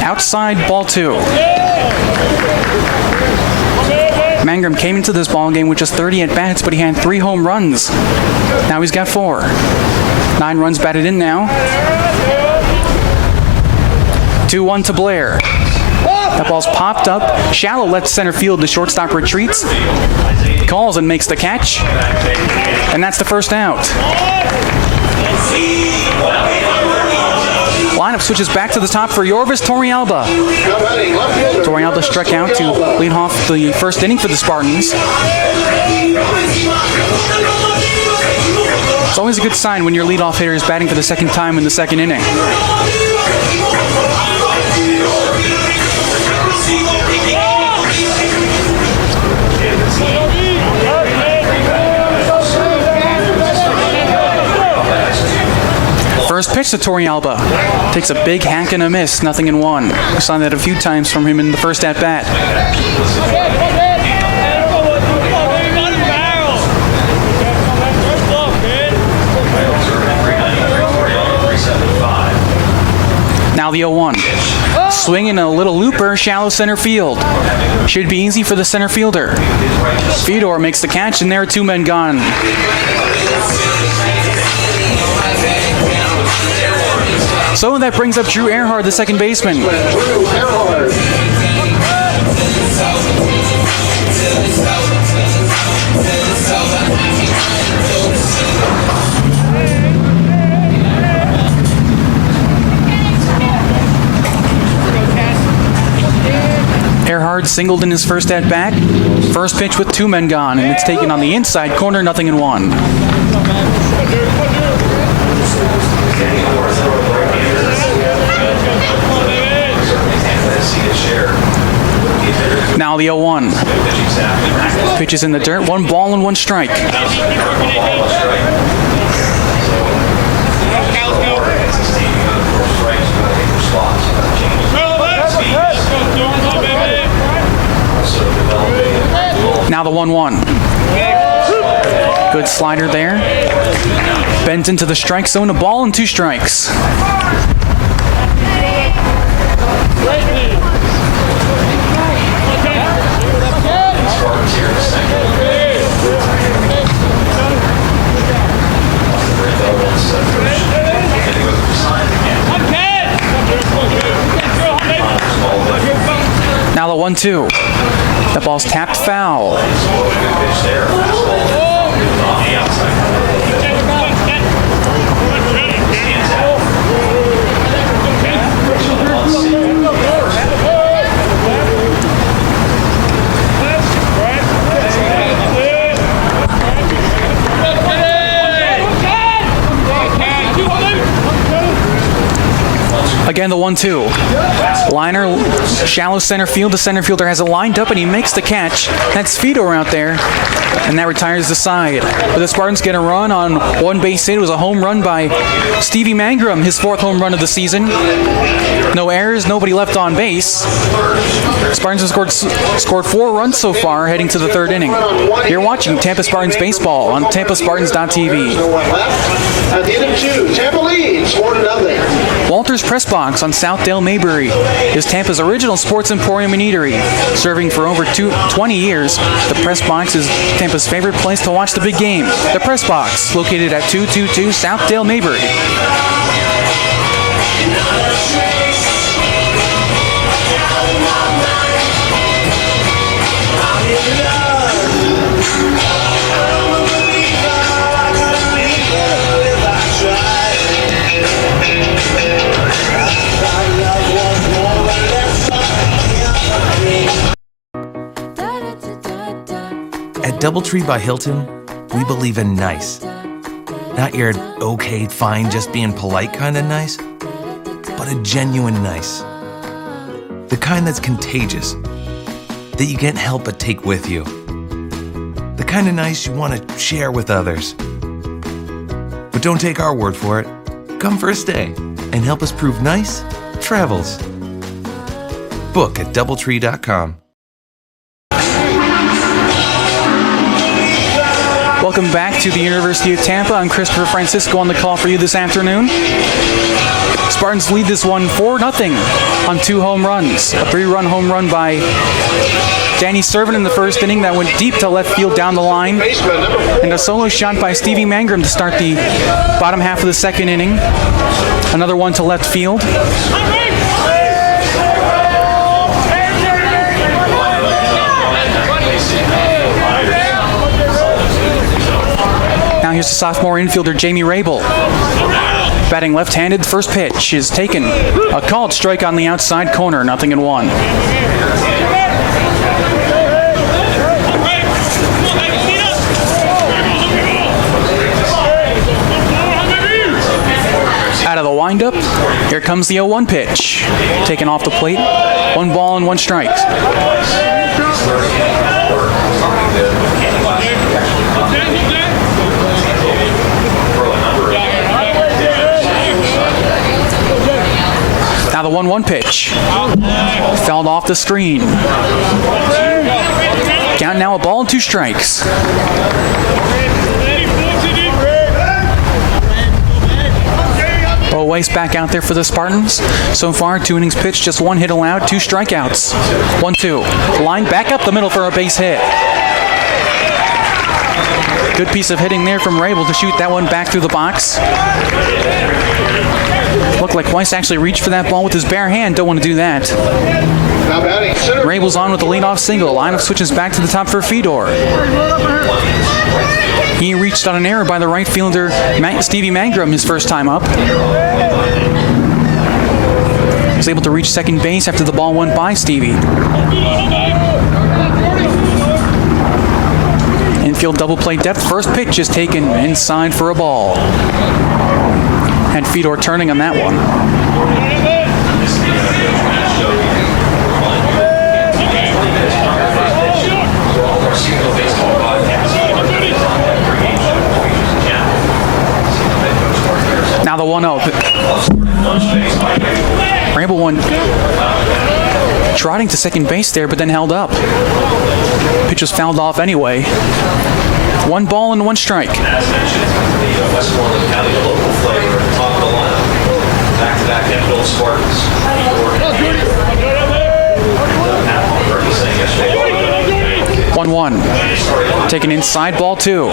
Outside, ball 2. Mangrum came into this ball game with just 30 at-bats, but he had 3 home runs. Now he's got 4. 9 runs batted in now. 2-1 to Blair. That ball's popped up. Shallow left center field. The shortstop retreats. Calls and makes the catch. And that's the first out. Lineup switches back to the top for Yorvis Torrealba. Torrealba struck out to lead off the first inning for the Spartans. It's always a good sign when your leadoff hitter is batting for the second time in the second inning. First pitch to Torrealba. Takes a big hack and a miss, 0-1. We saw that a few times from him in the first at-bat. Now the 0-1. Swinging a little looper, shallow center field. Should be easy for the center fielder. Fedor makes the catch, and there are 2 men gone. So that brings up Drew Earhart, the second baseman. Earhart singled in his first at-bat. First pitch with 2 men gone, and it's taken on the inside corner, 0-1. Now the 0-1. Pitches in the dirt, 1 ball and 1 strike. Now the 1-1. Good slider there. Bends into the strike zone, a ball and 2 strikes. Now the 1-2. That ball's tapped foul. Again, the 1-2. Liner, shallow center field. The center fielder has it lined up, and he makes the catch. That's Fedor out there, and that retires the side. But the Spartans get a run on one base hit. It was a home run by Stevie Mangrum, his 4th home run of the season. No errors, nobody left on base. Spartans have scored 4 runs so far, heading to the 3rd inning. You're watching Tampa Spartans baseball on TampaSpartans.tv. At the end of 2, Tampa leads 4-0. Walter's Press Box on Southdale Maybury is Tampa's original sports emporium and eatery. Serving for over 20 years, the Press Box is Tampa's favorite place to watch the big game. The Press Box, located at 222 Southdale Maybury. At Doubletree by Hilton, we believe in nice. Not your okay, fine, just being polite kind of nice, but a genuine nice. The kind that's contagious, that you can't help but take with you. The kind of nice you want to share with others. But don't take our word for it. Come for a stay and help us prove nice travels. Book at Doubletree.com. Welcome back to the University of Tampa. I'm Christopher Francisco on the call for you this afternoon. Spartans lead this one 4-0 on 2 home runs. A 3-run home run by Danny Servant in the 1st inning that went deep to left field down the line. And a solo shot by Stevie Mangrum to start the bottom half of the 2nd inning. Another one to left field. Now here's the sophomore infielder Jamie Rabel. Batting left-handed, first pitch is taken. A called strike on the outside corner, 0-1. Out of the windup, here comes the 0-1 pitch. Taken off the plate, 1 ball and 1 strike. Now the 1-1 pitch. Fouled off the screen. Count now, a ball and 2 strikes. Bo Weiss back out there for the Spartans. So far, 2 innings pitched, just 1 hit allowed, 2 strikeouts. 1-2. Line back up the middle for a base hit. Good piece of hitting there from Rabel to shoot that one back through the box. Looked like Weiss actually reached for that ball with his bare hand. Don't want to do that. Rabel's on with the leadoff single. Lineup switches back to the top for Fedor. He reached on an error by the right fielder Stevie Mangrum his first time up. He was able to reach second base after the ball went by Stevie. Infield double play depth. First pitch is taken inside for a ball. And Fedor turning on that one. Now the 1-0. Rabel one trotting to second base there, but then held up. Pitch was fouled off anyway. 1 ball and 1 strike. Westmoreland County, the local flavor, top of the lineup. Back-to-back Hemphill Spartans. 1-1. Taken inside, ball 2.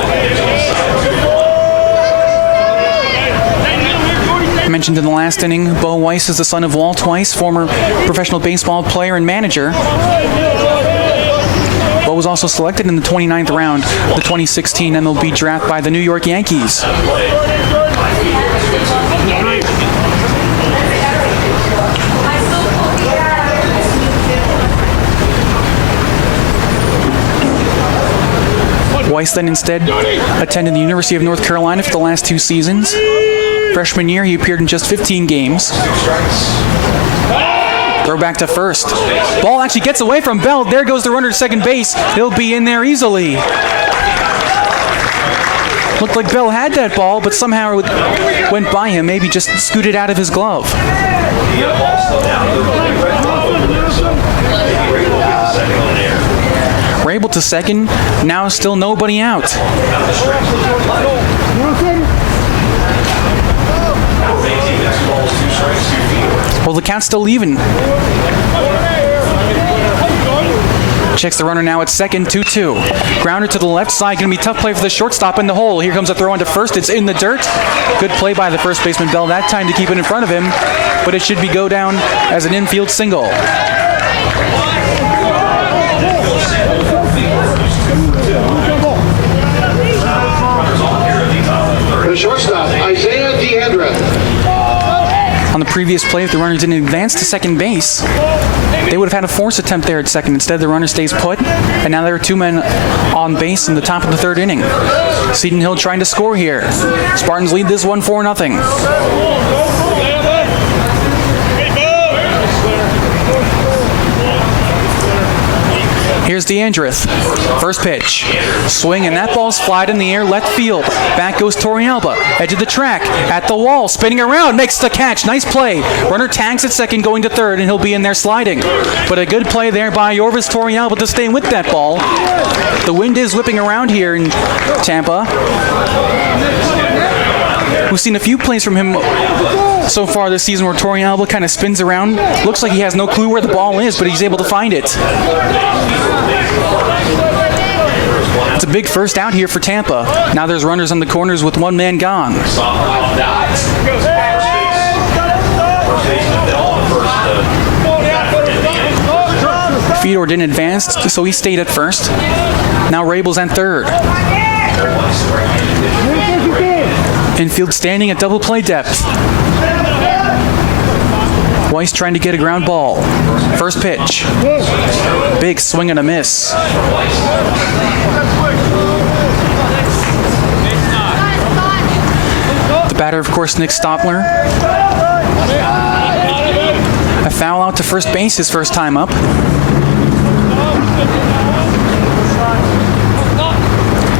Mentioned in the last inning, Bo Weiss is the son of Walt Weiss, former professional baseball player and manager. Bo was also selected in the 29th round of the 2016 MLB draft by the New York Yankees. Weiss then instead attended the University of North Carolina for the last 2 seasons. Freshman year, he appeared in just 15 games. Throw back to first. Ball actually gets away from Bell. There goes the runner to second base. He'll be in there easily. Looked like Bell had that ball, but somehow it went by him. Maybe just scooted out of his glove. Rabel to second. Now still nobody out. Well, the count's still even. Checks the runner now at second, 2-2. Grounder to the left side, going to be a tough play for the shortstop in the hole. Here comes a throw into first. It's in the dirt. Good play by the first baseman Bell that time to keep it in front of him, but it should be go down as an infield single. The shortstop, Isaiah DeAndre. On the previous play, if the runner didn't advance to second base, they would have had a force attempt there at second. Instead, the runner stays put, and now there are two men on base in the top of the third inning. Seton Hill trying to score here. Spartans lead this one 4-0. Here's DeAndreth. First pitch. Swing, and that ball's flied in the air, left field. Back goes Torrealba. Edge of the track. At the wall. Spinning around. Makes the catch. Nice play. Runner tags at second, going to third, and he'll be in there sliding. But a good play there by Yorvis Torrealba to stay with that ball. The wind is whipping around here in Tampa. We've seen a few plays from him so far this season where Torrealba kind of spins around. Looks like he has no clue where the ball is, but he's able to find it. It's a big first out here for Tampa. Now there's runners on the corners with one man gone. Fedor didn't advance, so he stayed at first. Now Rabel's at third. Infield standing at double play depth. Weiss trying to get a ground ball. First pitch. Big swing and a miss. The batter, of course, Nick Stopler. A foul out to first base his first time up.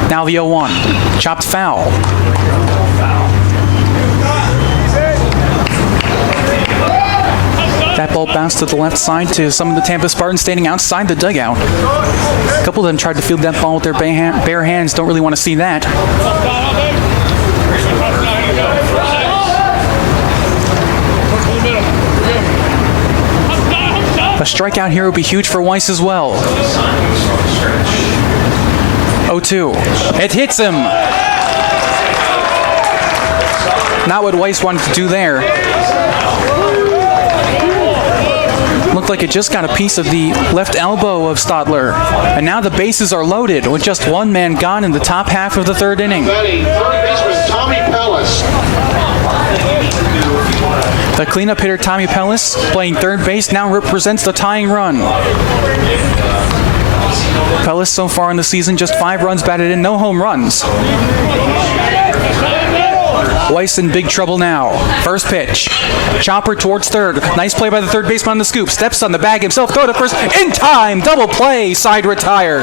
Now the 0-1. Chopped foul. That ball bounced to the left side to some of the Tampa Spartans standing outside the dugout. A couple of them tried to field that ball with their bare hands. Don't really want to see that. A strikeout here would be huge for Weiss as well. 0-2. It hits him. Not what Weiss wanted to do there. Looked like it just got a piece of the left elbow of Stadler. And now the bases are loaded with just one man gone in the top half of the third inning. Third baseman Tommy Pellis. The cleanup hitter Tommy Pellis, playing third base, now represents the tying run. Pellis so far in the season, just 5 runs batted in, no home runs. Weiss in big trouble now. First pitch. Chopper towards third. Nice play by the third baseman on the scoop. Steps on the bag himself. Throw to first. In time. Double play. Side retired.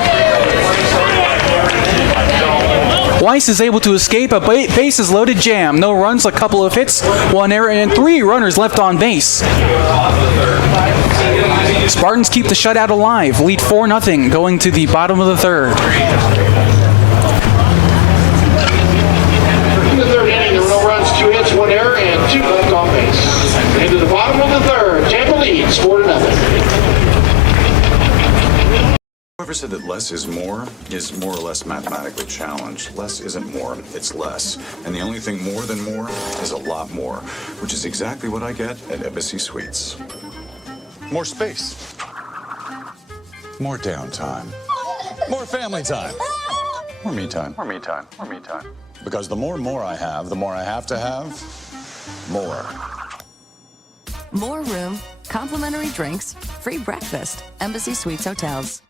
Weiss is able to escape a bases loaded jam. No runs, a couple of hits, 1 error, and 3 runners left on base. Spartans keep the shutout alive. Lead 4-0 going to the bottom of the third. In the third inning, there were no runs, 2 hits, 1 error, and 2 left on base. Into the bottom of the third, Tampa leads 4-0. Whoever said that less is more or less mathematically challenged. Less isn't more, it's less. And the only thing more than more is a lot more, which is exactly what I get at Embassy Suites. More space. More downtime. More family time. More me time. More me time. More me time. Because the more I have, the more I have to have more. More room, complimentary drinks, free breakfast. Embassy Suites Hotels.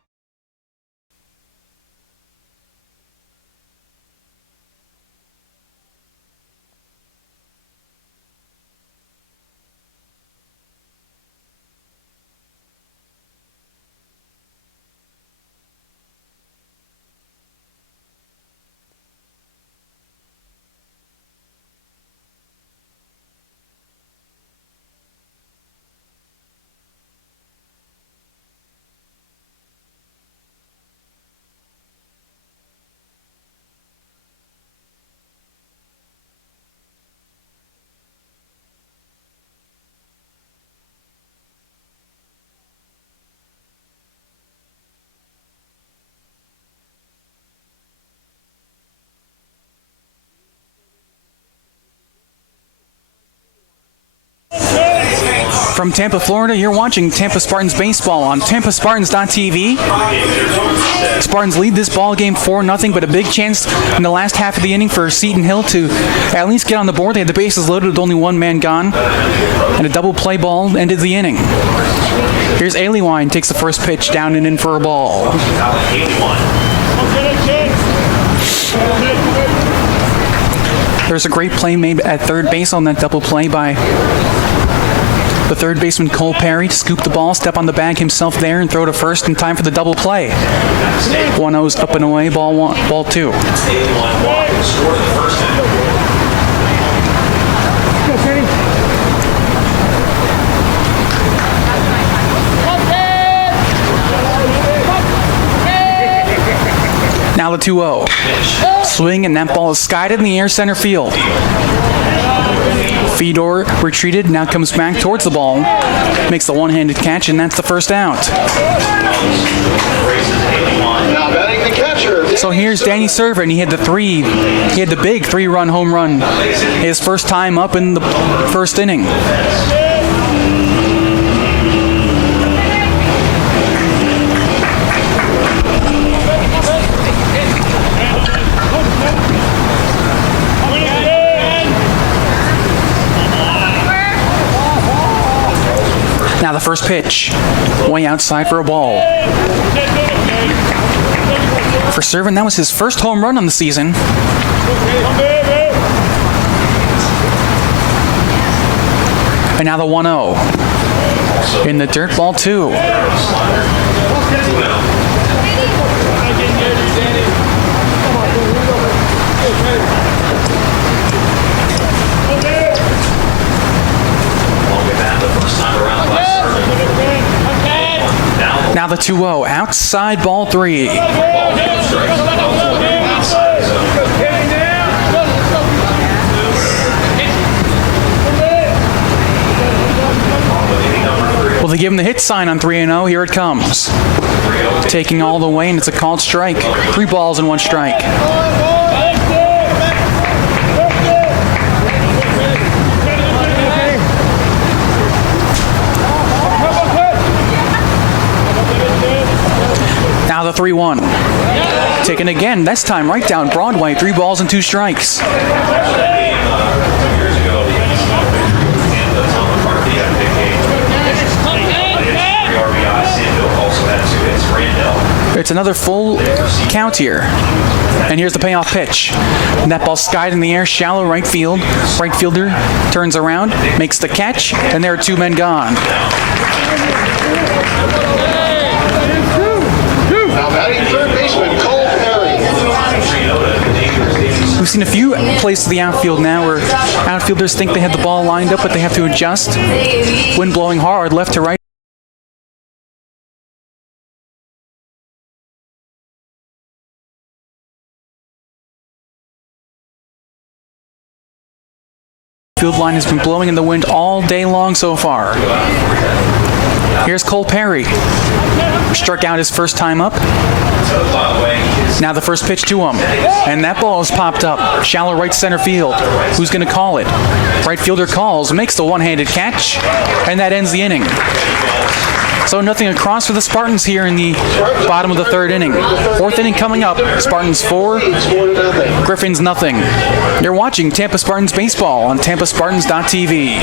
From Tampa, Florida, you're watching Tampa Spartans baseball on TampaSpartans.tv. Spartans lead this ball game 4-0, but a big chance in the last half of the inning for Seton Hill to at least get on the board. They had the bases loaded with only one man gone, and a double play ball ended the inning. Here's Aliwine, takes the first pitch down and in for a ball. There's a great play made at third base on that double play by the third baseman Cole Perry to scoop the ball, step on the bag himself there, and throw to first in time for the double play. 1-0's up and away, ball 2. Now the 2-0. Swing, and that ball is skied in the air center field. Fedor retreated, now comes back towards the ball, makes the one-handed catch, and that's the first out. Now batting the catcher. So here's Danny Servant. He had the big 3-run home run, his first time up in the first inning. Now the first pitch, way outside for a ball. For Servant, that was his first home run on the season. And now the 1-0. In the dirt, ball 2. Now the 2-0, outside ball 3. Well, they give him the hit sign on 3-0. Here it comes. Taking all the way, and it's a called strike. 3 balls and 1 strike. Now the 3-1. Taken again, this time right down Broadway. 3 balls and 2 strikes. It's another full count here. And here's the payoff pitch. And that ball skied in the air, shallow right field. Right fielder turns around, makes the catch, and there are 2 men gone. Now batting third baseman Cole Perry. We've seen a few plays to the outfield now where outfielders think they have the ball lined up, but they have to adjust. Wind blowing hard, left to right. Field line has been blowing in the wind all day long so far. Here's Cole Perry. Struck out his first time up. Now the first pitch to him. And that ball is popped up. Shallow right center field. Who's going to call it? Right fielder calls, makes the one-handed catch, and that ends the inning. So nothing across for the Spartans here in the bottom of the 3rd inning. 4th inning coming up. Spartans 4, Griffins nothing. You're watching Tampa Spartans baseball on TampaSpartans.tv.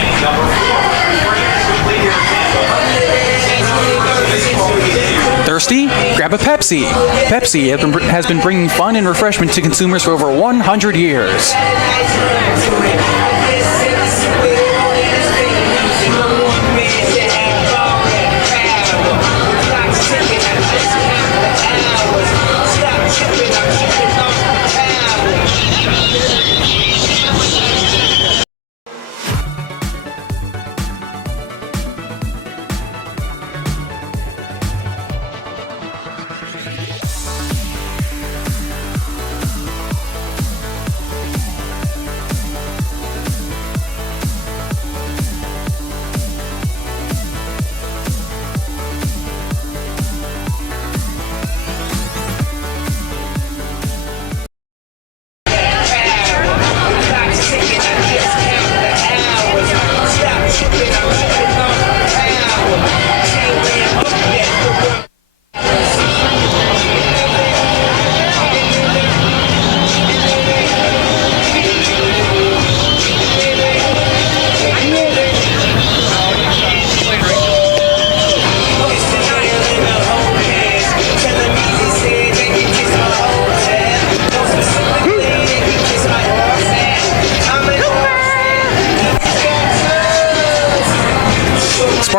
Thirsty? Grab a Pepsi. Pepsi has been bringing fun and refreshment to consumers for over 100 years.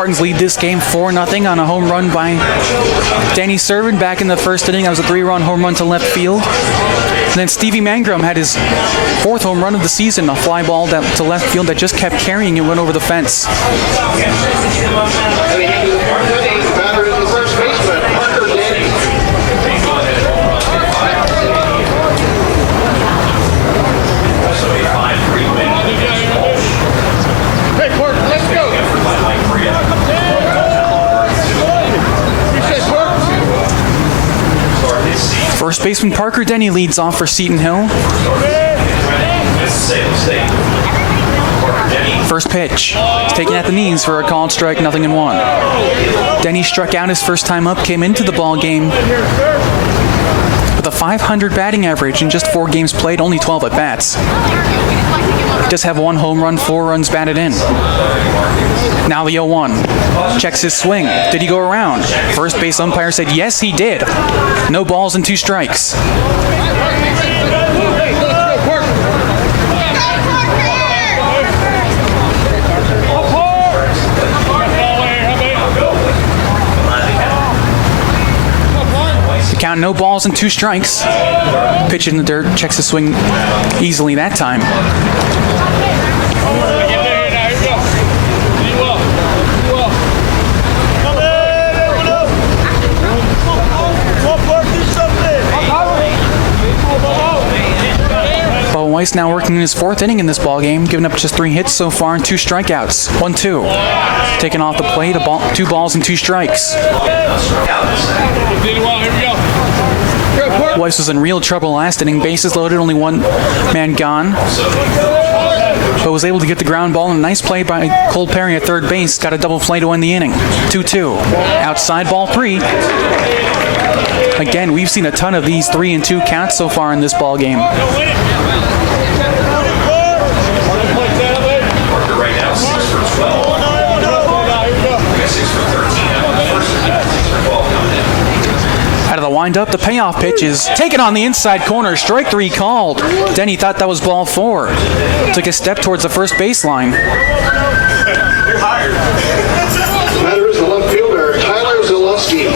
Spartans lead this game 4-0 on a home run by Danny Servin back in the first inning. That was a 3-run home run to left field. And then Stevie Mangrum had his 4th home run of the season, a fly ball to left field that just kept carrying and went over the fence. First baseman Parker Denny leads off for Seton Hill. First pitch. He's taken at the knees for a called strike, 0-1. Denny struck out his first time up, came into the ball game with a .500 batting average in just 4 games played, only 12 at bats. Just have 1 home run, 4 runs batted in. Now the 0-1. Checks his swing. Did he go around? First base umpire said yes, he did. No balls and 2 strikes. The count, no balls and 2 strikes. Pitch in the dirt, checks his swing easily that time. Weiss now working in his 4th inning in this ball game, giving up just 3 hits so far and 2 strikeouts. 1-2. Taken off the plate, 2 balls and 2 strikes. Weiss was in real trouble last inning. Bases loaded, only 1 man gone. But was able to get the ground ball, and a nice play by Cole Perry at third base. Got a double play to win the inning. 2-2. Outside ball 3. Again, we've seen a ton of these 3-2 counts so far in this ball game. Out of the windup, the payoff pitch is taken on the inside corner. Strike 3 called. Denny thought that was ball 4. Took a step towards the first baseline.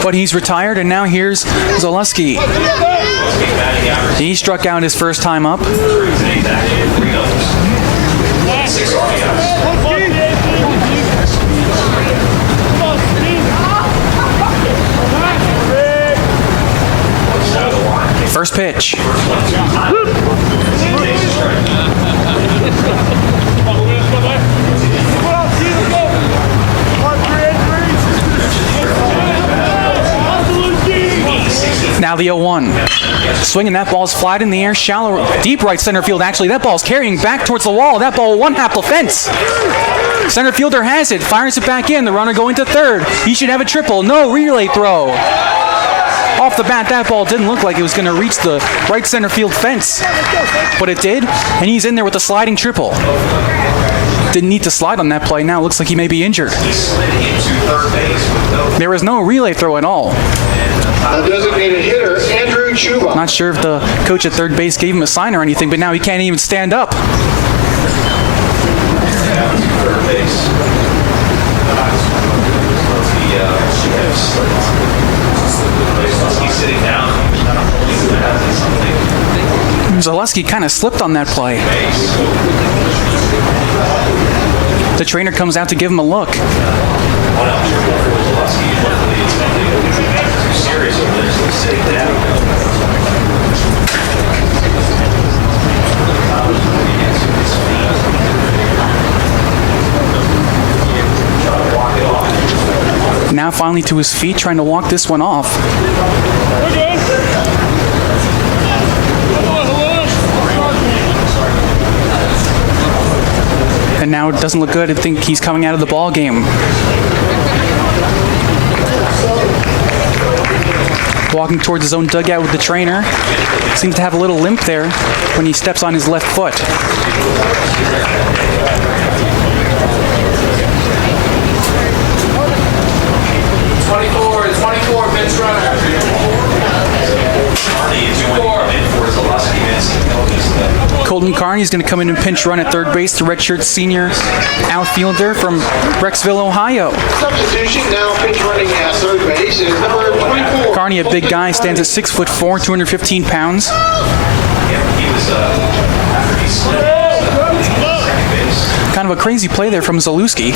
But he's retired, and now here's Zaleski. He struck out his first time up. First pitch. Now the 0-1. Swinging, that ball's flat in the air, shallow, deep right center field actually. That ball's carrying back towards the wall. That ball one-hop the fence. Center fielder has it, fires it back in. The runner going to third. He should have a triple. No relay throw. Off the bat, that ball didn't look like it was going to reach the right center field fence. But it did, and he's in there with a sliding triple. Didn't need to slide on that play. Now it looks like he may be injured. There was no relay throw at all. A designated hitter, Andrew Chuba. Not sure if the coach at third base gave him a sign or anything, but now he can't even stand up. Zaleski kind of slipped on that play. The trainer comes out to give him a look. Now finally to his feet, trying to walk this one off. And now it doesn't look good. I think he's coming out of the ball game. Walking towards his own dugout with the trainer. Seems to have a little limp there when he steps on his left foot. Bench runner. Colton Carney is going to come in and pinch run at third base, the redshirt senior outfielder from Brecksville, Ohio. Substitution now pinch running at third base is number 24. Carney, a big guy, stands at 6'4", 215 pounds. Kind of a crazy play there from Zalewski.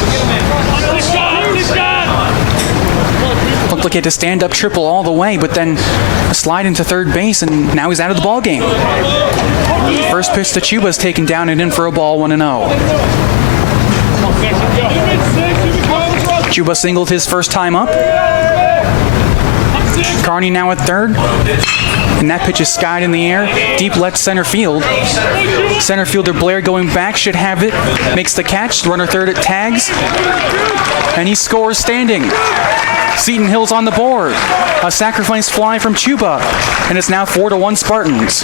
Looked like he had to stand up triple all the way, but then a slide into third base, and now he's out of the ball game. First pitch to Chuba is taken down and in for a ball, 1-0. Chuba singled his first time up. Carney now at third, and that pitch is skied in the air, deep left center field. Center fielder Blair going back should have it, makes the catch, runner third at tags, and he scores standing. Seton Hill's on the board. A sacrifice fly from Chuba, and it's now 4-1 Spartans.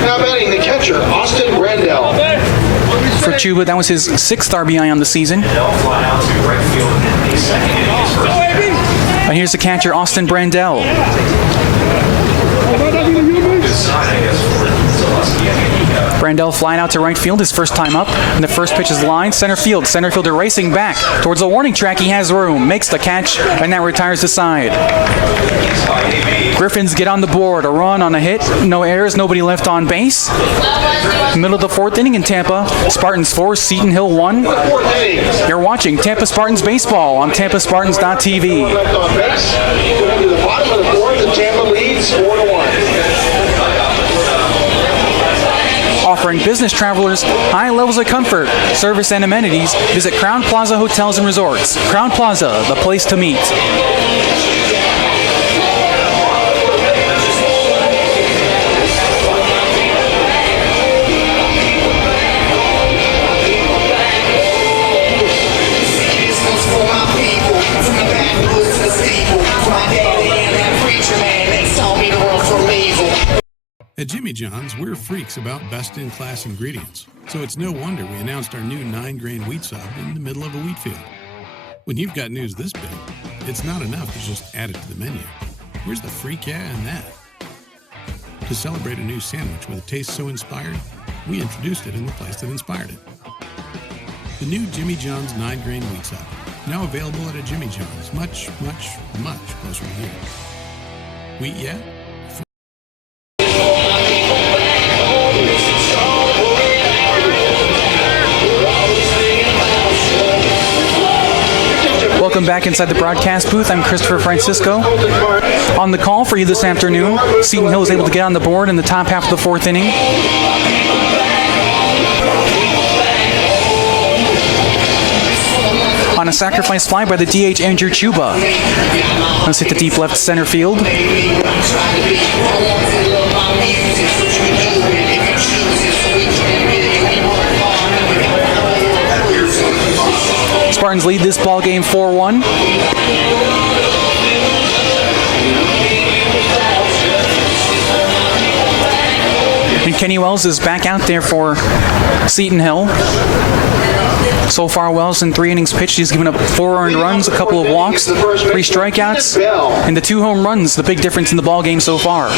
Now batting the catcher, Austin Brandell. For Chuba, that was his 6th RBI on the season. And here's the catcher, Austin Brandell. Brandell flying out to right field his first time up, and the first pitch is lined center field. Center fielder racing back towards the warning track. He has room, makes the catch, and that retires the side. Griffins get on the board. A run on a hit, no errors, nobody left on base. Middle of the 4th inning in Tampa. Spartans 4, Seton Hill 1. You're watching Tampa Spartans baseball on TampaSpartans.tv. Left on base. Going to the bottom of the 4th, and Tampa leads 4-1. Offering business travelers high levels of comfort, service, and amenities, visit Crown Plaza Hotels and Resorts. Crown Plaza, the place to meet. At Jimmy John's, we're freaks about best-in-class ingredients, so it's no wonder we announced our new 9-grain wheat sub in the middle of a wheat field. When you've got news this big, it's not enough to just add it to the menu. Where's the freak yeah in that? To celebrate a new sandwich with a taste so inspired, we introduced it in the place that inspired it. The new Jimmy John's 9-grain wheat sub, now available at a Jimmy John's, much, much, much closer to you. Wheat yeah? Welcome back inside the broadcast booth. I'm Christopher Francisco. On the call for you this afternoon, Seton Hill was able to get on the board in the top half of the 4th inning. On a sacrifice fly by the DH Andrew Chuba. Let's hit the deep left center field. Spartans lead this ball game 4-1. And Kenny Wells is back out there for Seton Hill. So far, Wells in 3 innings pitched, he's given up 4 earned runs, a couple of walks, 3 strikeouts, and the 2 home runs, the big difference in the ball game so far.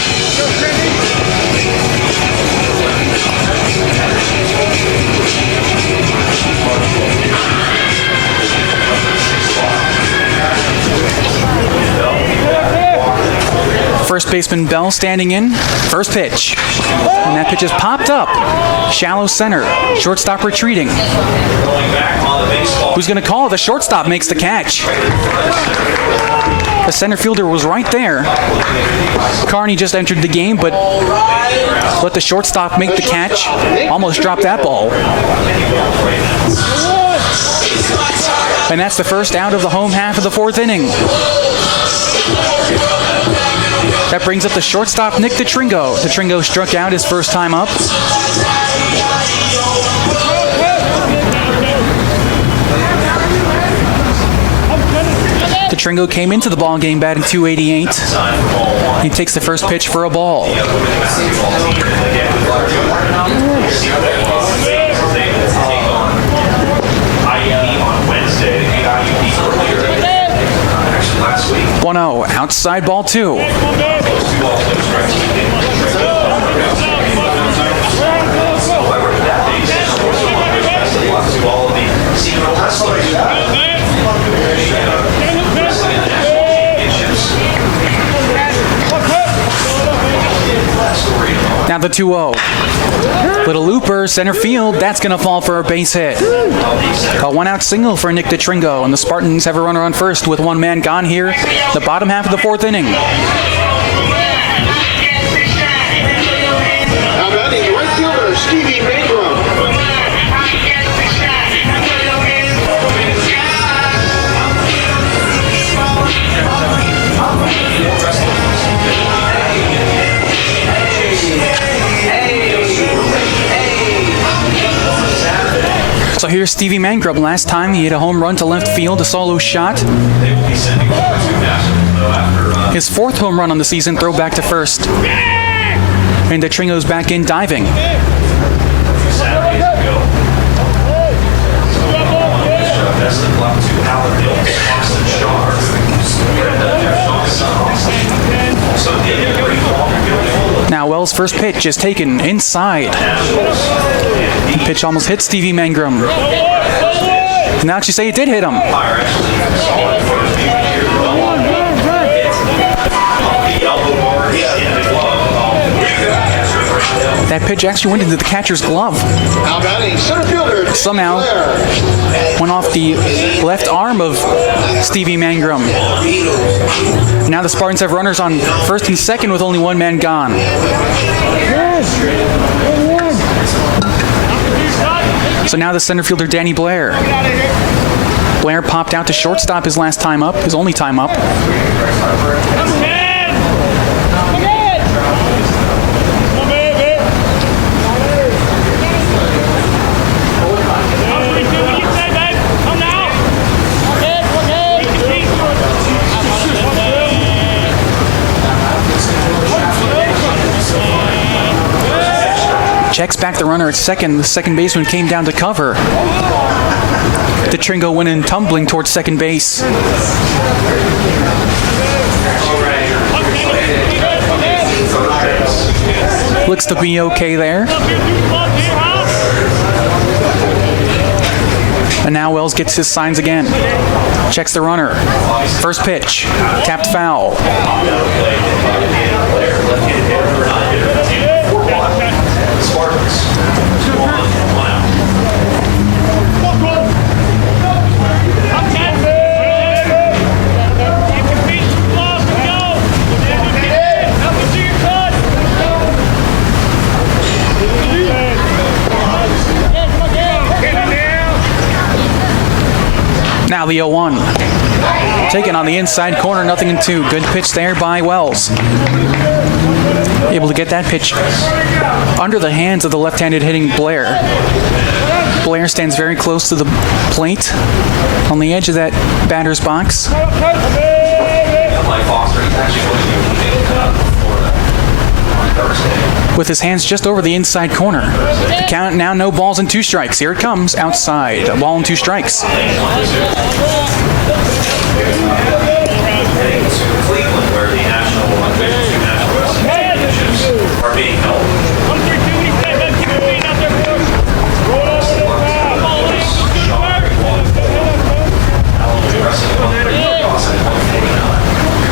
First baseman Bell standing in. First pitch. And that pitch is popped up. Shallow center. Shortstop retreating. Who's going to call it? The shortstop makes the catch. The center fielder was right there. Carney just entered the game, but let the shortstop make the catch. Almost dropped that ball. And that's the first out of the home half of the 4th inning. That brings up the shortstop, Nick DeTringo. DeTringo struck out his first time up. DeTringo came into the ball game batting .288. He takes the first pitch for a ball. Outside ball 2. Now the 2-0. Little looper, center field. That's going to fall for a base hit. A one-out single for Nick DeTringo, and the Spartans have a runner on first with one man gone here, the bottom half of the 4th inning. Now batting the right fielder, Stevie Mangrum. So here's Stevie Mangrum. Last time he hit a home run to left field, a solo shot. His 4th home run on the season, throw back to first. And DeTringo's back in diving. Now Wells' first pitch is taken inside. The pitch almost hit Stevie Mangrum. Now actually say it did hit him. That pitch actually went into the catcher's glove. Now batting center fielder. Somehow went off the left arm of Stevie Mangrum. Now the Spartans have runners on first and second with only one man gone. So now the center fielder, Danny Blair. Blair popped out to shortstop his last time up, his only time up. Checks back the runner at second. The second baseman came down to cover. DeTringo went in tumbling towards second base. Looks to be okay there. And now Wells gets his signs again. Checks the runner. First pitch. Tapped foul. Now the 0-1. Taken on the inside corner, 0-2. Good pitch there by Wells. Able to get that pitch under the hands of the left-handed hitting Blair. Blair stands very close to the plate on the edge of that batter's box. With his hands just over the inside corner. The count now, no balls and 2 strikes. Here it comes, outside. A ball and 2 strikes.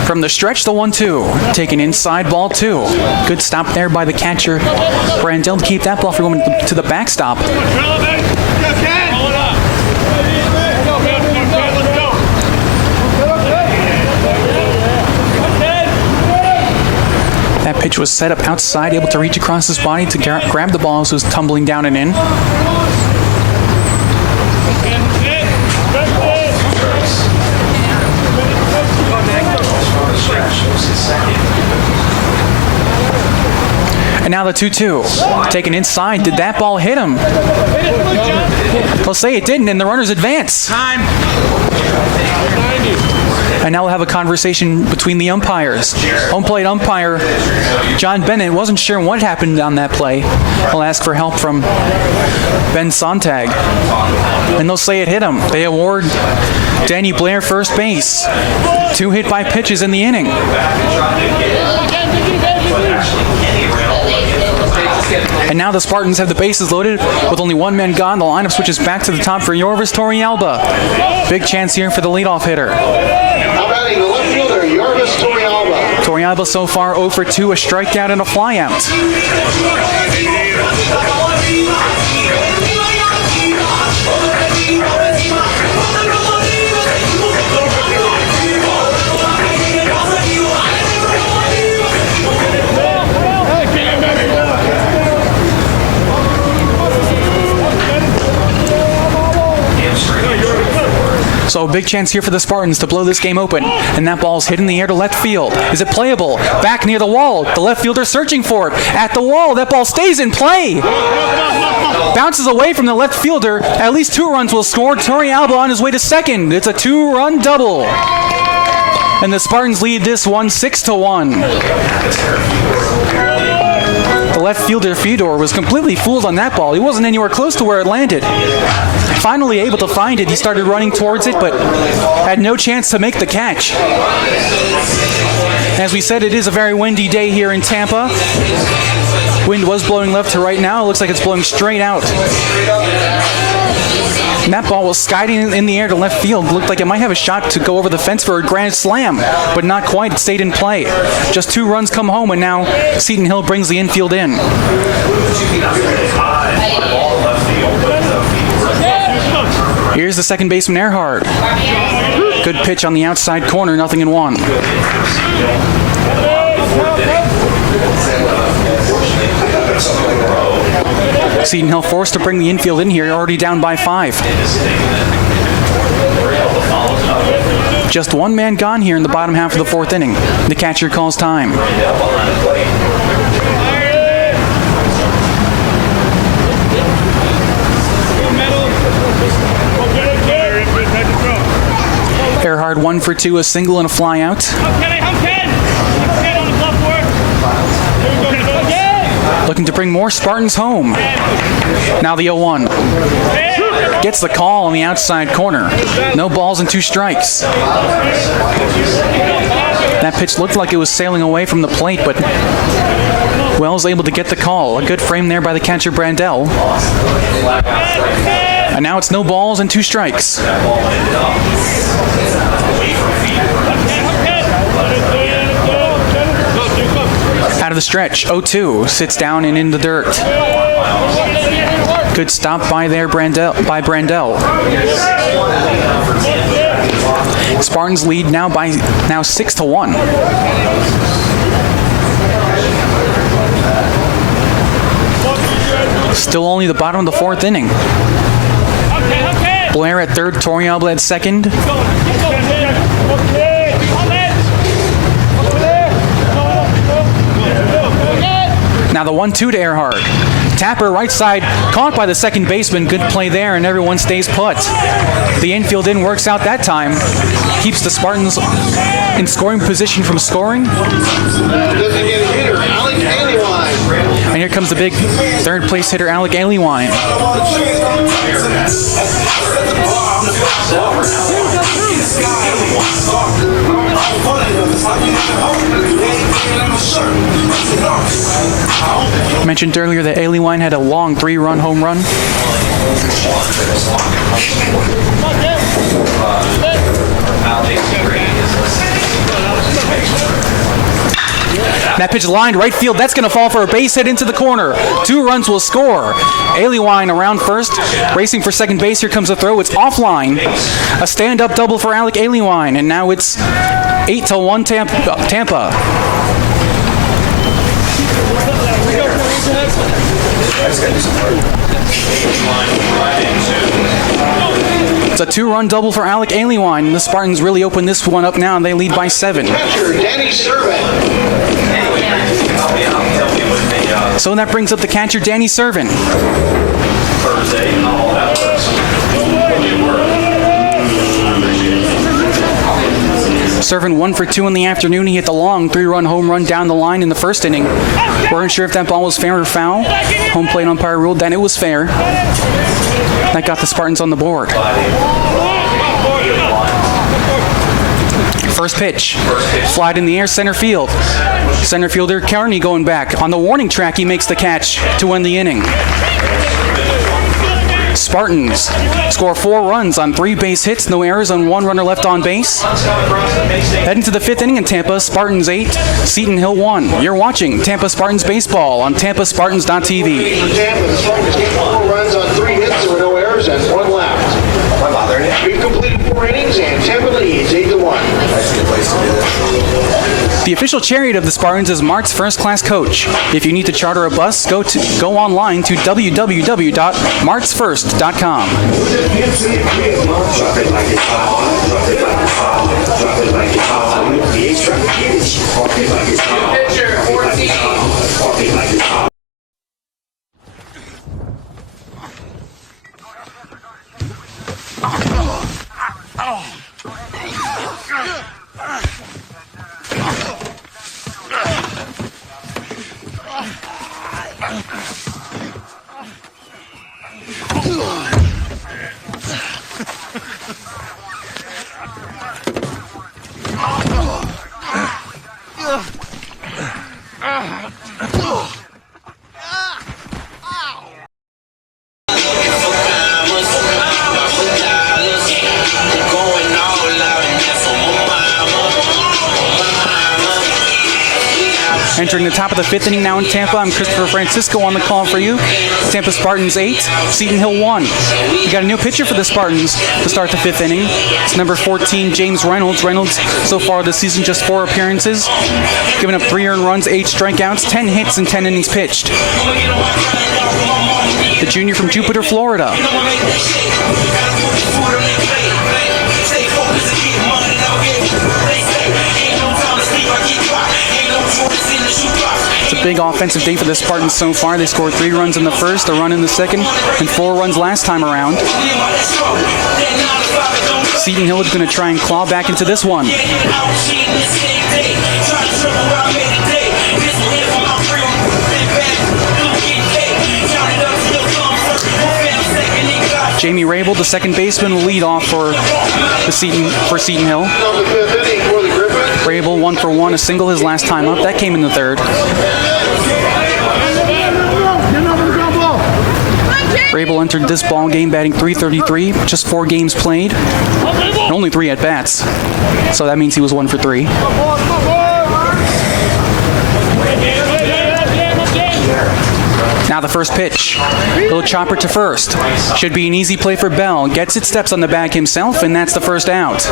From the stretch, the 1-2. Taken inside, ball 2. Good stop there by the catcher, Brandell, to keep that ball from going to the backstop. That pitch was set up outside, able to reach across his body to grab the ball as it was tumbling down and in. And now the 2-2. Taken inside. Did that ball hit him? Let's say it didn't, and the runners advance. Time. And now we'll have a conversation between the umpires. Home plate umpire John Bennett wasn't sure what happened on that play. He'll ask for help from Ben Sontag. And they'll say it hit him. They award Danny Blair, first base. 2 hit by pitches in the inning. And now the Spartans have the bases loaded with only 1 man gone. The lineup switches back to the top for Yorvis Torrealba. Big chance here for the leadoff hitter. Now batting the left fielder, Yorvis Torrealba. Torrealba so far 0 for 2, a strikeout and a flyout. So a big chance here for the Spartans to blow this game open. And that ball's hit in the air to left field. Is it playable? Back near the wall. The left fielder searching for it. At the wall. That ball stays in play. Bounces away from the left fielder. At least 2 runs will score. Torrealba on his way to second. It's a 2-run double. And the Spartans lead this one 6-1. The left fielder Fedor was completely fooled on that ball. He wasn't anywhere close to where it landed. Finally able to find it, he started running towards it, but had no chance to make the catch. As we said, it is a very windy day here in Tampa. Wind was blowing left to right now. It looks like it's blowing straight out. And that ball was skiding in the air to left field. Looked like it might have a shot to go over the fence for a grand slam, but not quite. It stayed in play. Just 2 runs come home, and now Seton Hill brings the infield in. Here's the second baseman, Earhart. Good pitch on the outside corner, 0-1. Seton Hill forced to bring the infield in here, already down by 5. Just 1 man gone here in the bottom half of the 4th inning. The catcher calls time. Earhart 1 for 2, a single and a flyout. Looking to bring more Spartans home. Now the 0-1. Gets the call on the outside corner. No balls and 2 strikes. That pitch looked like it was sailing away from the plate, but Wells able to get the call. A good frame there by the catcher Brandell. And now it's no balls and 2 strikes. Out of the stretch, 0-2, sits down and in the dirt. Good stop by there by Brandell. Spartans lead now 6-1. Still only the bottom of the 4th inning. Blair at third, Torrealba at second. Now the 1-2 to Earhart. Tapper right side, caught by the second baseman. Good play there, and everyone stays put. The infield in works out that time. Keeps the Spartans in scoring position from scoring. And here comes the big third place hitter, Alec Aliwine. Mentioned earlier that Aliwine had a long 3-run home run. That pitch lined right field. That's going to fall for a base hit into the corner. 2 runs will score. Aliwine around first, racing for second base. Here comes a throw. It's offline. A stand-up double for Alec Aliwine, and now it's 8-1 Tampa. It's a 2-run double for Alec Aliwine, and the Spartans really open this one up now, and they lead by 7. So that brings up the catcher, Danny Servin. Servin 1 for 2 in the afternoon. He hit the long 3-run home run down the line in the first inning. Weren't sure if that ball was fair or foul. Home plate umpire ruled that it was fair. That got the Spartans on the board. First pitch. Flied in the air, center field. Center fielder Carney going back. On the warning track, he makes the catch to win the inning. Spartans score 4 runs on 3 base hits, no errors, and 1 runner left on base. Heading to the 5th inning in Tampa, Spartans 8, Seton Hill 1. You're watching Tampa Spartans baseball on TampaSpartans.tv. For Tampa, the Spartans get 4 runs on 3 hits, there were no errors, and 1 left. We've completed 4 innings, and Tampa leads 8-1. The official chariot of the Spartans is Mart's First Class Coach. If you need to charter a bus, go online to www.martsfirst.com. Pitcher 14. Entering the top of the 5th inning now in Tampa, I'm Christopher Francisco on the call for you. Tampa Spartans 8, Seton Hill 1. We got a new pitcher for the Spartans to start the 5th inning. It's number 14, James Reynolds. Reynolds, so far this season, just 4 appearances, giving up 3 earned runs, 8 strikeouts, 10 hits, and 10 innings pitched. The junior from Jupiter, Florida. It's a big offensive day for the Spartans so far. They scored 3 runs in the first, a run in the second, and 4 runs last time around. Seton Hill is going to try and claw back into this one. Jamie Rabel, the second baseman, will lead off for Seton Hill. Rabel 1 for 1, a single his last time up. That came in the 3rd. Rabel entered this ball game batting .333, just 4 games played, and only 3 at bats. So that means he was 1 for 3. Now the first pitch. Little chopper to first. Should be an easy play for Bell. Gets it, steps on the bag himself, and that's the first out.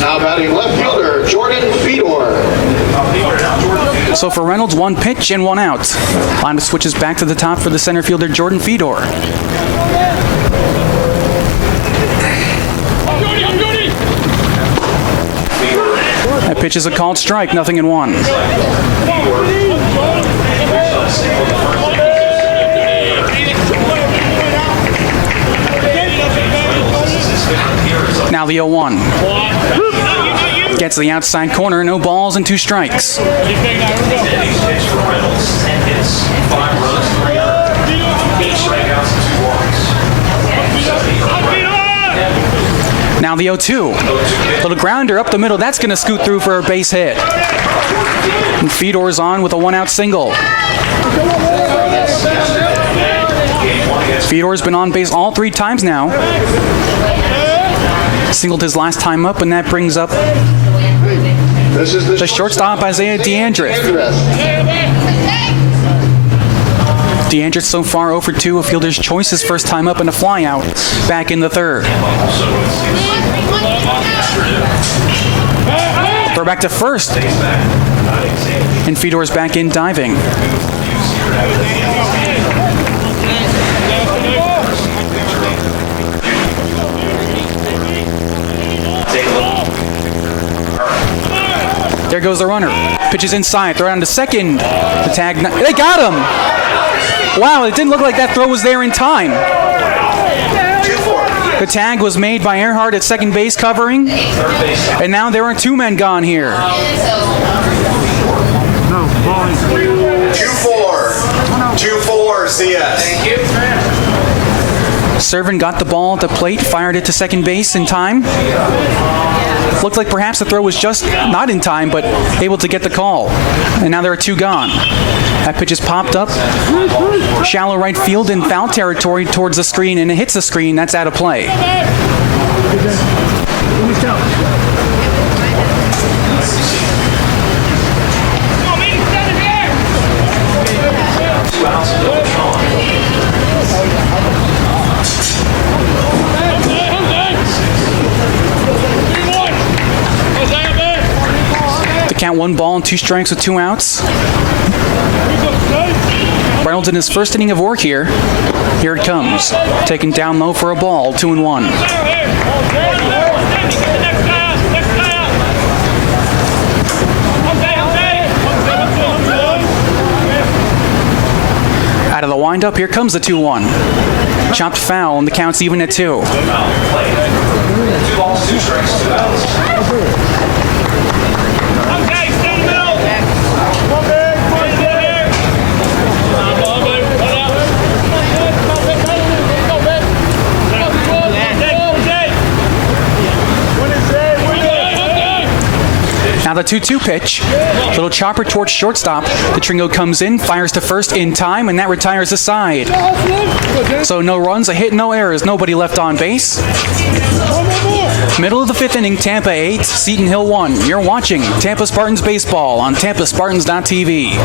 Now batting left fielder, Jordan Fedor. So for Reynolds, 1 pitch and 1 out. Lineup switches back to the top for the center fielder, Jordan Fedor. That pitch is a called strike, 0-1. Now the 0-1. Gets the outside corner, no balls and 2 strikes. Now the 0-2. Little grounder up the middle. That's going to scoot through for a base hit. And Fedor's on with a 1-out single. Fedor's been on base all 3 times now. Singled his last time up, and that brings up the shortstop, Isaiah DeAndrith. DeAndrith so far 0 for 2, a fielder's choice, his first time up and a fly out back in the 3rd. Throw back to first. And Fedor's back in diving. There goes the runner. Pitches inside. Throw down to second. The tag. They got him. Wow, it didn't look like that throw was there in time. The tag was made by Earhart at second base covering. And now there are 2 men gone here. 2-4. 2-4 CS. Thank you. Servin got the ball at the plate, fired it to second base in time. Looked like perhaps the throw was just not in time, but able to get the call. And now there are 2 gone. That pitch is popped up. Shallow right field in foul territory towards the screen, and it hits the screen. That's out of play. The count 1 ball and 2 strikes with 2 outs. Reynolds in his first inning of work here. Here it comes. Taken down low for a ball, 2-1. Out of the windup, here comes the 2-1. Chopped foul, and the count's even at 2. 2 balls, 2 strikes, 2 outs. Now the 2-2 pitch. Little chopper towards shortstop. The Tringo comes in, fires to first in time, and that retires the side. So no runs, a hit, no errors, nobody left on base. Middle of the 5th inning, Tampa 8, Seton Hill 1. You're watching Tampa Spartans baseball on TampaSpartans.tv.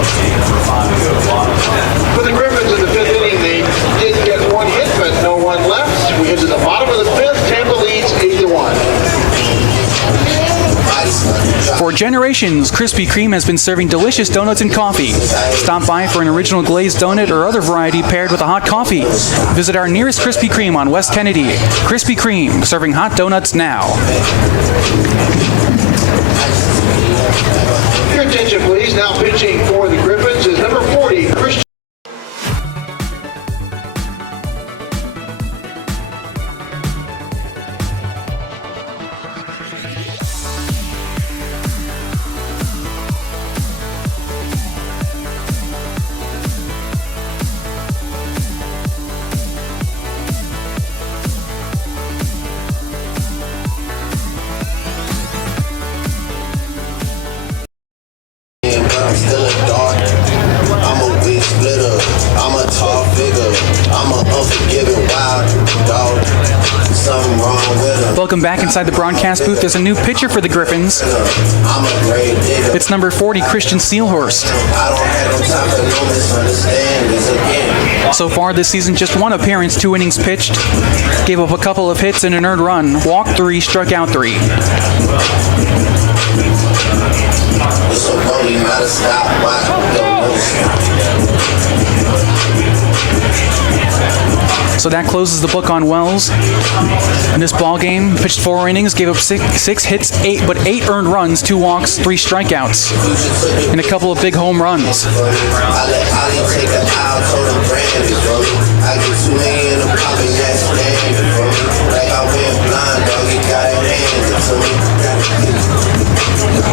For the Griffins in the 5th inning, they did get 1 hit, but no one left. We get to the bottom of the 5th. Tampa leads 8-1. For generations, Krispy Kreme has been serving delicious donuts and coffee. Stop by for an original glazed donut or other variety paired with a hot coffee. Visit our nearest Krispy Kreme on West Kennedy. Krispy Kreme, serving hot donuts now. Your attention, please. Now pitching for the Griffins is number 40, Christian. I'm still a dog. I'm a weak splitter. I'm a tall figure. I'm an unforgiving wild dog. Something wrong with him. Welcome back inside the broadcast booth. There's a new pitcher for the Griffins. I'm a grave digger. It's number 40, Christian Seelhorst. I don't have no time for no misunderstandings again. So far this season, just 1 appearance, 2 innings pitched. Gave up a couple of hits and an earned run. Walked 3, struck out 3. So don't you gotta stop So that closes the book on Wells. In this ball game, pitched 4 innings, gave up 6 hits, 8 earned runs, 2 walks, 3 strikeouts, and a couple of big home runs. I let Ollie take an out, told him Brandon, bro. I get 2 million and popping that standard, bro. Like I went blind, dog, you got your hands into me.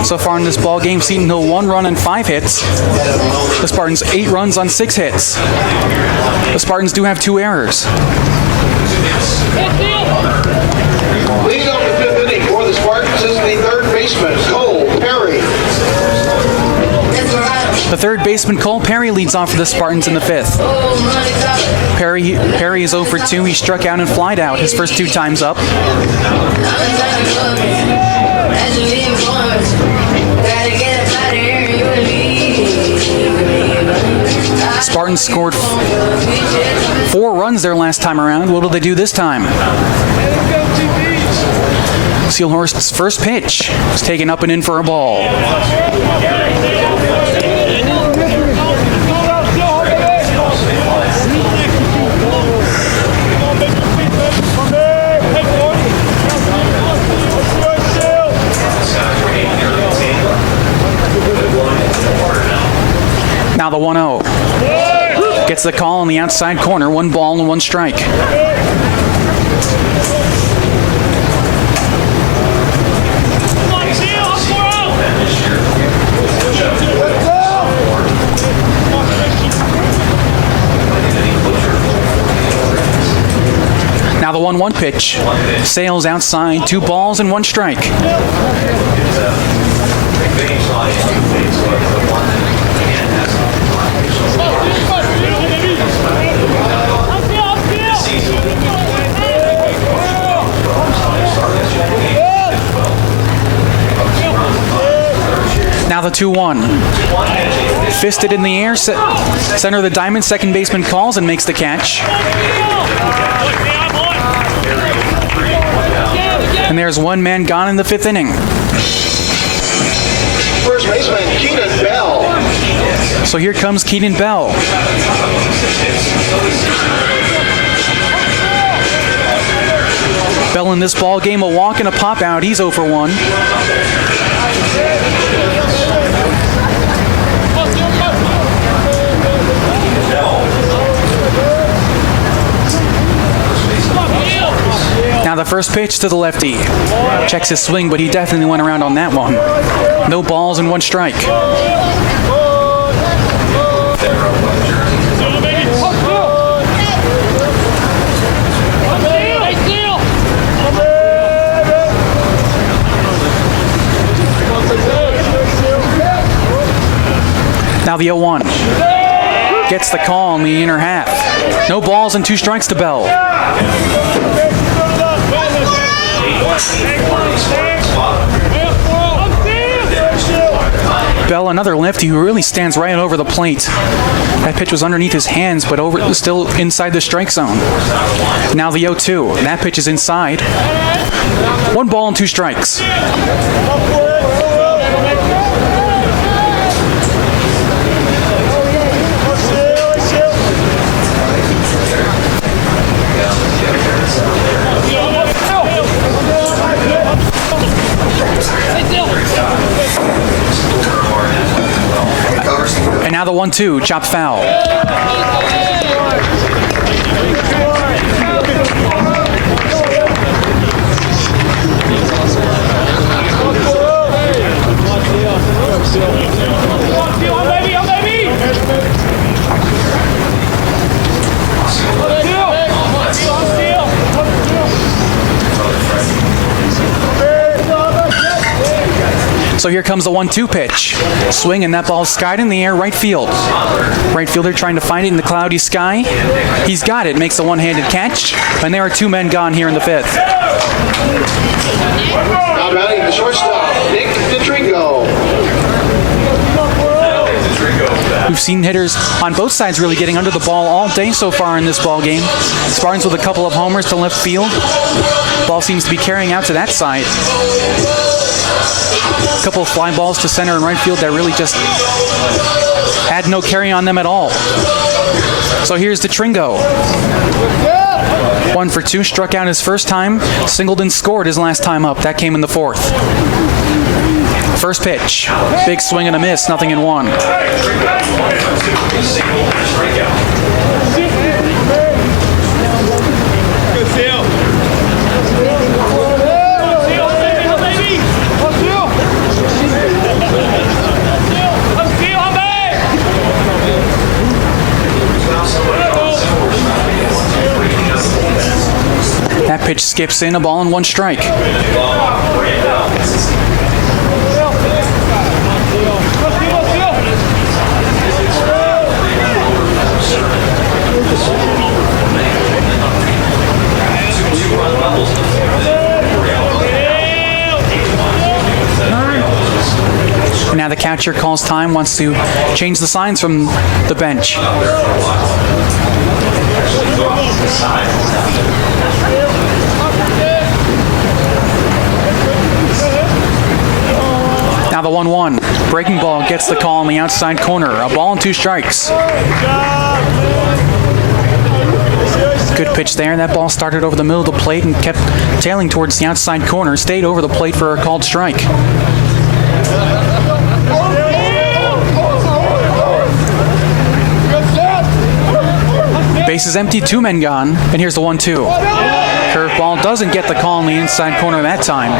So far in this ball game, Seton Hill 1 run and 5 hits. The Spartans 8 runs on 6 hits. The Spartans do have 2 errors. Leading off the 5th inning for the Spartans is the 3rd baseman, Cole Perry. The 3rd baseman, Cole Perry, leads off for the Spartans in the 5th. Perry is 0 for 2. He struck out and flied out his first 2 times up. Spartans scored 4 runs their last time around. What will they do this time? Seelhorst's first pitch is taken up and in for a ball. Now the 1-0. Gets the call on the outside corner. 1 ball and 1 strike. Now the 1-1 pitch. Sails outside, 2 balls and 1 strike. Now the 2-1. Fisted in the air, center of the diamond, second baseman calls and makes the catch. And there's 1 man gone in the 5th inning. First baseman, Keenan Bell. So here comes Keenan Bell. Bell in this ball game, a walk and a pop out. He's 0 for 1. Now the first pitch to the lefty. Checks his swing, but he definitely went around on that one. No balls and 1 strike. Now the 0-1. Gets the call in the inner half. No balls and 2 strikes to Bell. Bell, another lefty who really stands right over the plate. That pitch was underneath his hands, but still inside the strike zone. Now the 0-2. That pitch is inside. 1 ball and 2 strikes. And now the 1-2, chopped foul. So here comes the 1-2 pitch. Swing, and that ball skied in the air, right field. Right fielder trying to find it in the cloudy sky. He's got it, makes a one-handed catch, and there are 2 men gone here in the 5th. Now batting the shortstop, Nick DeTringo. We've seen hitters on both sides really getting under the ball all day so far in this ball game. Spartans with a couple of homers to left field. Ball seems to be carrying out to that side. A couple of fly balls to center and right field that really just had no carry on them at all. So here's DeTringo. 1 for 2, struck out his first time. Singled and scored his last time up. That came in the 4th. First pitch. Big swing and a miss, 0-1. That pitch skips in, a ball and 1 strike. Now the catcher calls time, wants to change the signs from the bench. Now the 1-1. Breaking ball gets the call on the outside corner. A ball and 2 strikes. Good pitch there. That ball started over the middle of the plate and kept tailing towards the outside corner. Stayed over the plate for a called strike. Base is empty, 2 men gone, and here's the 1-2. Curveball doesn't get the call in the inside corner that time,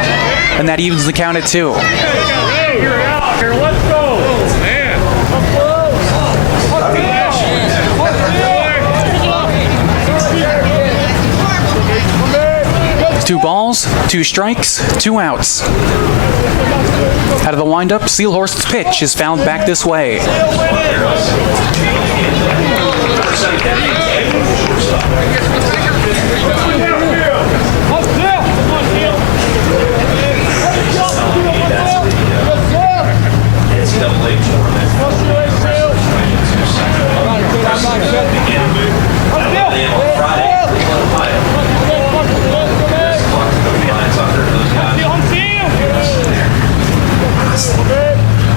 and that evens the count at 2. You're out here. Let's go. Man. 2 balls, 2 strikes, 2 outs. Out of the windup, Seelhorst's pitch is fouled back this way.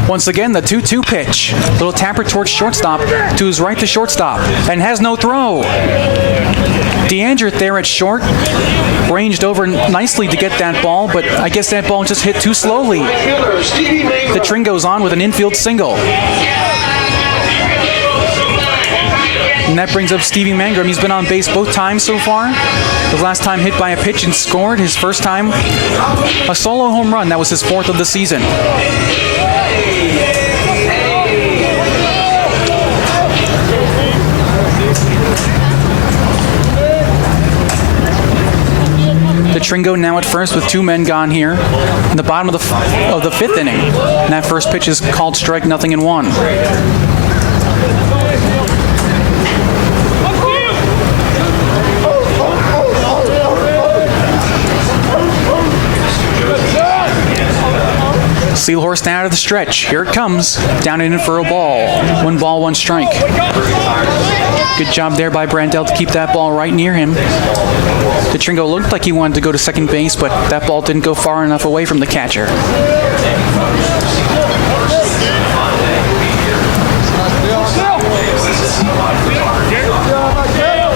Once again, the 2-2 pitch. Little tapper towards shortstop, to his right to shortstop, and has no throw. DeAndre there at short, ranged over nicely to get that ball, but I guess that ball just hit too slowly. The Tring goes on with an infield single. And that brings up Stevie Mangrum. He's been on base both times so far. The last time hit by a pitch and scored. His first time, a solo home run. That was his 4th of the season. The Tringo now at first with 2 men gone here in the bottom of the 5th inning. And that first pitch is called strike, 0-1. Seelhorst out of the stretch. Here it comes. Down and in for a ball. 1 ball, 1 strike. Good job there by Brandell to keep that ball right near him. The Tringo looked like he wanted to go to second base, but that ball didn't go far enough away from the catcher.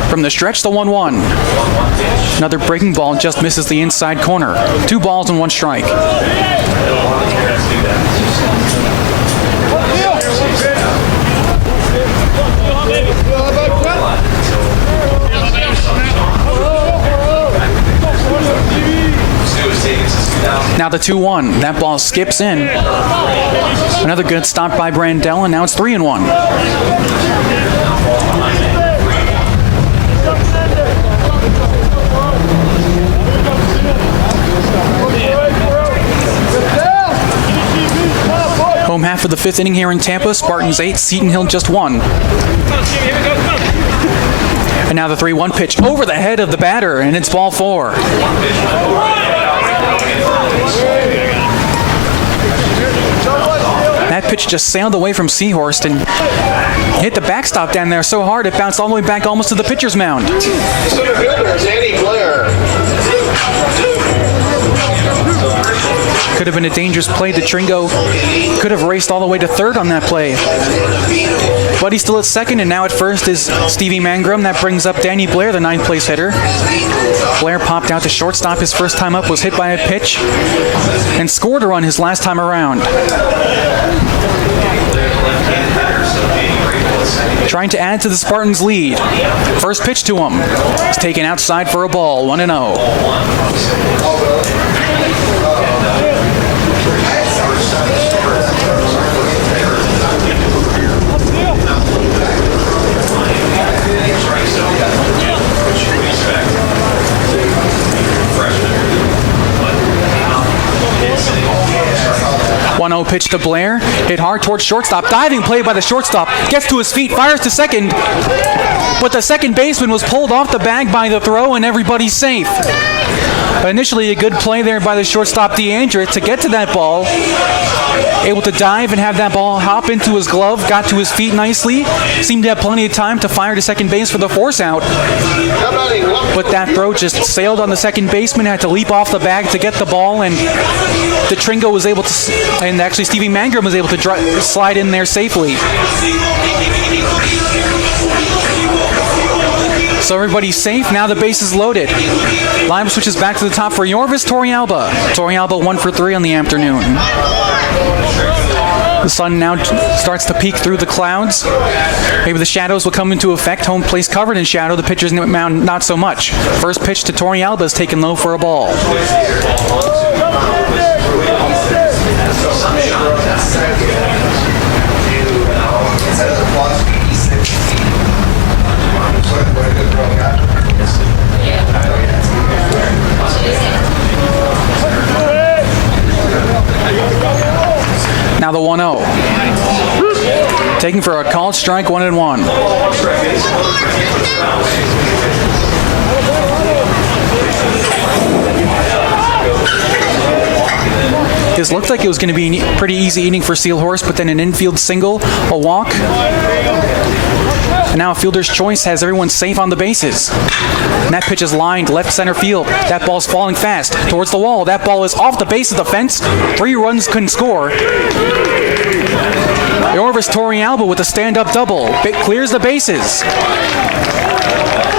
From the stretch, the 1-1. Another breaking ball just misses the inside corner. 2 balls and 1 strike. Now the 2-1. That ball skips in. Another good stop by Brandell, and now it's 3-1. Home half of the 5th inning here in Tampa. Spartans 8, Seton Hill just 1. And now the 3-1 pitch over the head of the batter, and it's ball 4. That pitch just sailed away from Seahorst and hit the backstop down there so hard it bounced all the way back almost to the pitcher's mound. Could have been a dangerous play. The Tringo could have raced all the way to third on that play. But he's still at second, and now at first is Stevie Mangrum. That brings up Danny Blair, the 9th place hitter. Blair popped out to shortstop. His first time up was hit by a pitch and scored a run his last time around. Trying to add to the Spartans' lead. First pitch to him. It's taken outside for a ball, 1-0. Pitch to Blair, hit hard towards shortstop, diving play by the shortstop, gets to his feet, fires to second, but the second baseman was pulled off the bag by the throw and everybody's safe. Initially a good play there by the shortstop DeAndre to get to that ball, able to dive and have that ball hop into his glove, got to his feet nicely, seemed to have plenty of time to fire to second base for the force out, but that throw just sailed on the second baseman, had to leap off the bag to get the ball, and the Tringo was able to, and actually Stevie Mangrum was able to slide in there safely. So everybody's safe. Now the base is loaded. Line switches back to the top for Yorvis Torrealba. Torrealba 1 for 3 on the afternoon. The sun now starts to peek through the clouds. Maybe the shadows will come into effect. Home place covered in shadow. The pitcher's mound not so much. First pitch to Torrealba is taken low for a ball. Now the 1-0. Taking for a called strike, 1-1. This looked like it was going to be pretty easy inning for Seahorse, but then an infield single, a walk. And now a fielder's choice has everyone safe on the bases. And that pitch is lined left center field. That ball's falling fast towards the wall. That ball is off the base of the fence. 3 runs couldn't score. Yorvis Torrealba with a stand-up double. It clears the bases.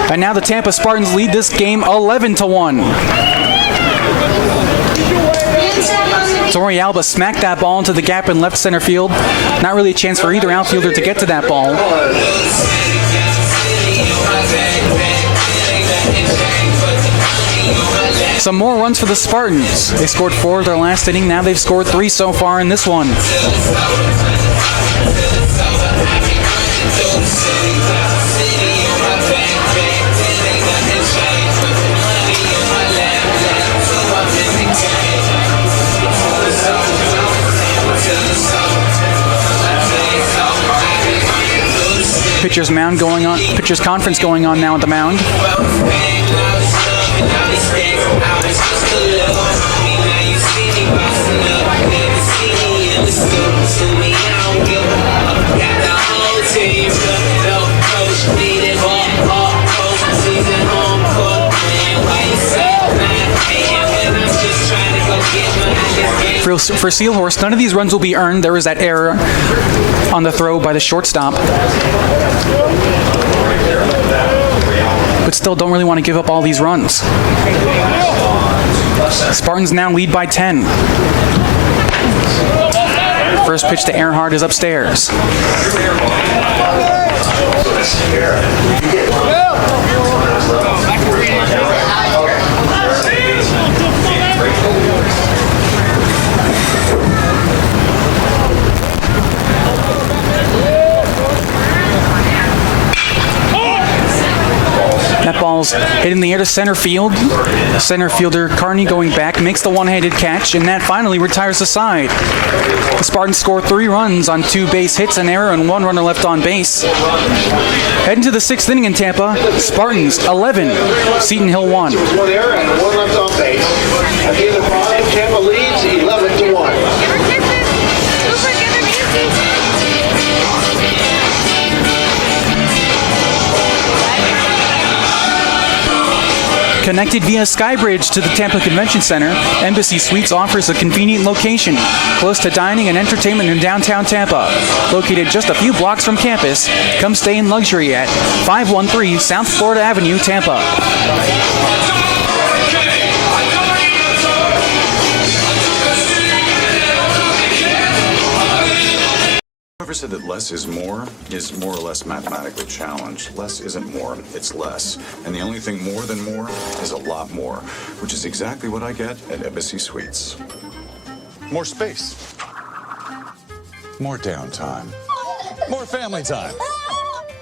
And now the Tampa Spartans lead this game 11-1. Torrealba smacked that ball into the gap in left center field. Not really a chance for either outfielder to get to that ball. Some more runs for the Spartans. They scored 4 their last inning. Now they've scored 3 so far in this one. Pitcher's mound going on. Pitcher's conference going on now at the mound. For Seahorse, none of these runs will be earned. There was that error on the throw by the shortstop. But still don't really want to give up all these runs. Spartans now lead by 10. First pitch to Earnhardt is upstairs. That ball's hit in the air to center field. Center fielder Carney going back, makes the one-handed catch, and that finally retires the side. The Spartans score 3 runs on 2 base hits, an error, and 1 runner left on base. Heading to the 6th inning in Tampa, Spartans 11, Seton Hill 1. 1 error and 1 left on base. At the end of 5, Tampa leads 11-1. Connected via Skybridge to the Tampa Convention Center, Embassy Suites offers a convenient location close to dining and entertainment in downtown Tampa. Located just a few blocks from campus, come stay in luxury at 513 South Florida Avenue, Tampa. Whoever said that less is more or less mathematically challenged. Less isn't more, it's less. And the only thing more than more is a lot more, which is exactly what I get at Embassy Suites. More space. More downtime. More family time.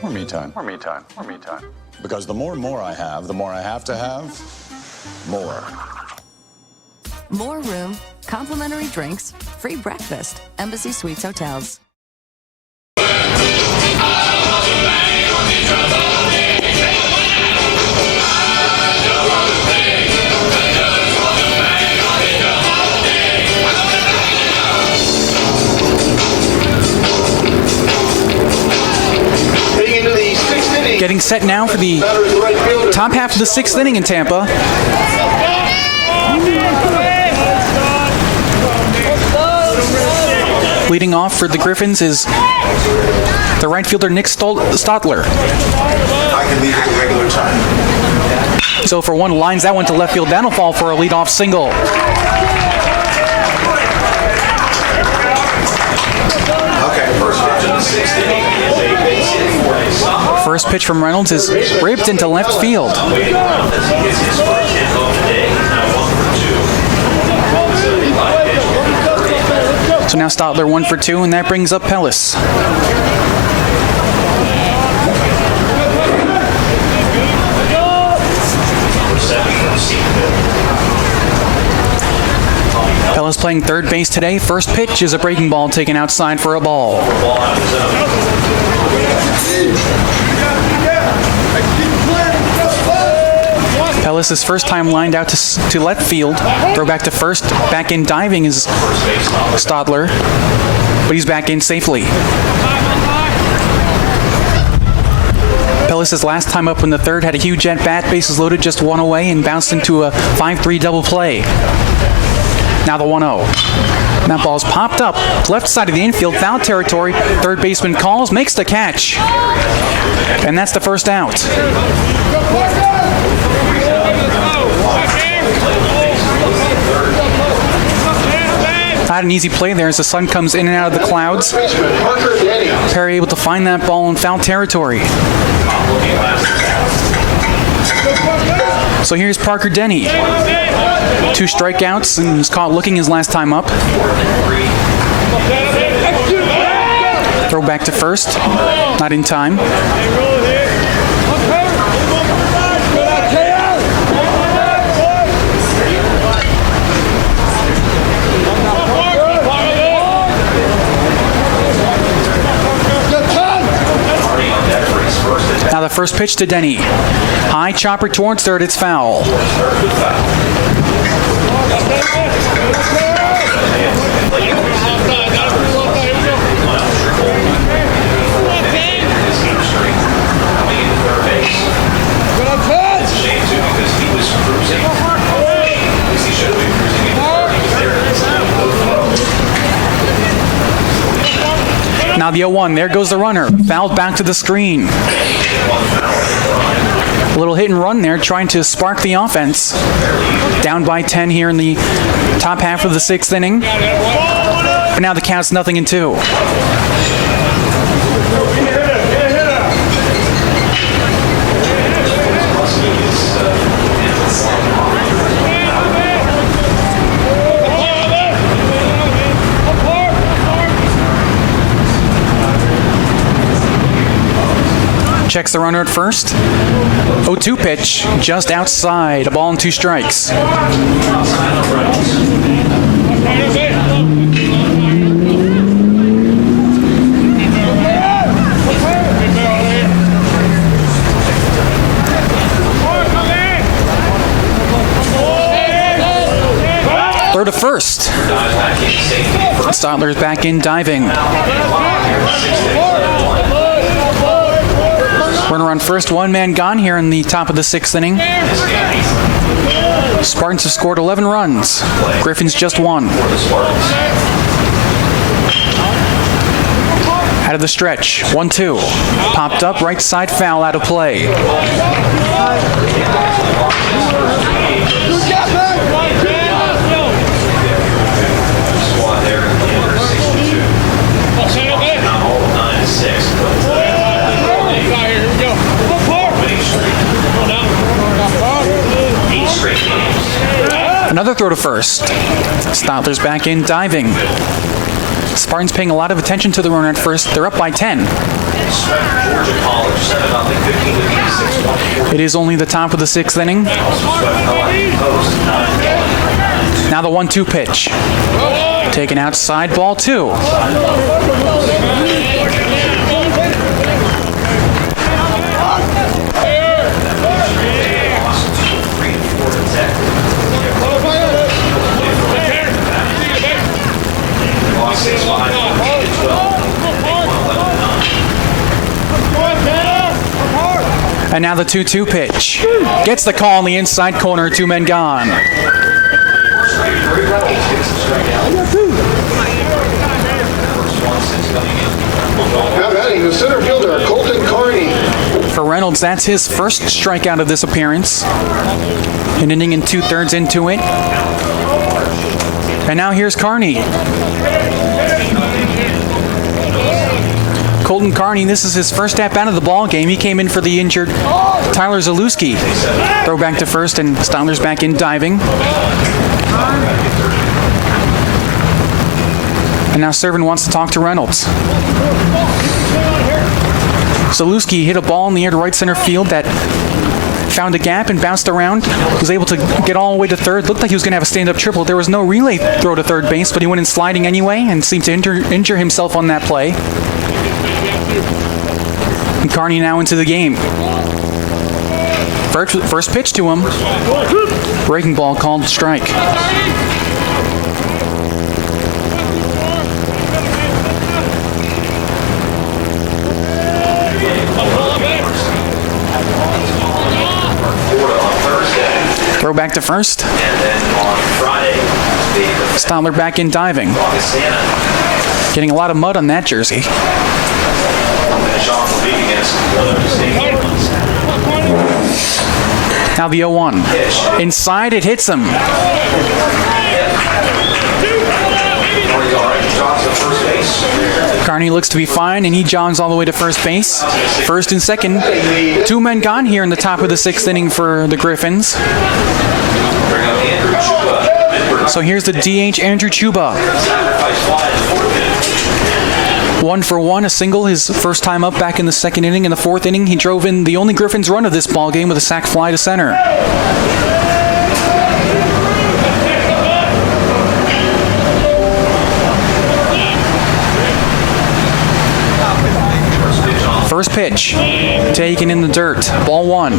More me time. More me time. More me time. Because the more I have, the more I have to have more. More room, complimentary drinks, free breakfast. Embassy Suites Hotels. Getting set now for the top half of the 6th inning in Tampa. Leading off for the Griffins is the right fielder Nick Stotler. I can leave at the regular time. So for 1, lines that one to left field. That'll fall for a leadoff single. Okay, first pitch in the 6th inning is a base hit for a sophomore. First pitch from Reynolds is ripped into left field. So now Stotler 1 for 2, and that brings up Pellis. Pellis Playing third base today, first pitch is a breaking ball taken outside for a ball. Pellis' first time lined out to left field. Throw back to first. Back in diving is Stadler, but he's back in safely. Pellis' last time up in the third had a huge at-bat, bases loaded, just one away, and bounced into a 5-3 double play. Now the 1-0. That ball's popped up, left side of the infield, foul territory. Third baseman calls, makes the catch. And that's the first out. Not an easy play there as the sun comes in and out of the clouds. Perry able to find that ball in foul territory. So here's Parker Denny. 2 strikeouts and was caught looking his last time up. Throw back to first. Not in time. Now the first pitch to Denny. High chopper towards third, it's foul. Now the 0-1, there goes the runner. Fouled back to the screen. A little hit and run there, trying to spark the offense. Down by 10 here in the top half of the 6th inning. But now the count's 0-2. Checks the runner at first. 0-2 pitch, just outside. A ball and 2 strikes. Throw to first. Stadler's back in diving. Runner on first, 1 man gone here in the top of the 6th inning. Spartans have scored 11 runs. Griffins just 1. Out of the stretch, 1-2. Popped up, right side foul, out of play. Another throw to first. Stadler's back in diving. Spartans paying a lot of attention to the runner at first. They're up by 10. It is only the top of the 6th inning. Now the 1-2 pitch. Taken outside, ball 2. And now the 2-2 pitch. Gets the call in the inside corner, 2 men gone. Now batting the center fielder, Colton Carney. For Reynolds, that's his first strikeout of this appearance. An inning and 2/3 into it. And now here's Carney. Colton Carney, this is his first at-bat of the ball game. He came in for the injured Tyler Zalewski. Throw back to first, and Stadler's back in diving. And now Servin wants to talk to Reynolds. Zalewski hit a ball in the air to right center field that found a gap and bounced around. Was able to get all the way to third. Looked like he was going to have a stand-up triple. There was no relay throw to third base, but he went in sliding anyway and seemed to injure himself on that play. And Carney now into the game. First pitch to him. Breaking ball called strike. Throw back to first. And then on Friday, Stotler back in diving. Getting a lot of mud on that jersey. Now the 0-1. Inside, it hits him. Carney looks to be fine, and he jogs all the way to first base. First and second. 2 men gone here in the top of the 6th inning for the Griffins. So here's the DH, Andrew Chuba. 1 for 1, a single, his first time up back in the 2nd inning. In the 4th inning, he drove in the only Griffins run of this ball game with a sac fly to center. First pitch, taken in the dirt. Ball 1.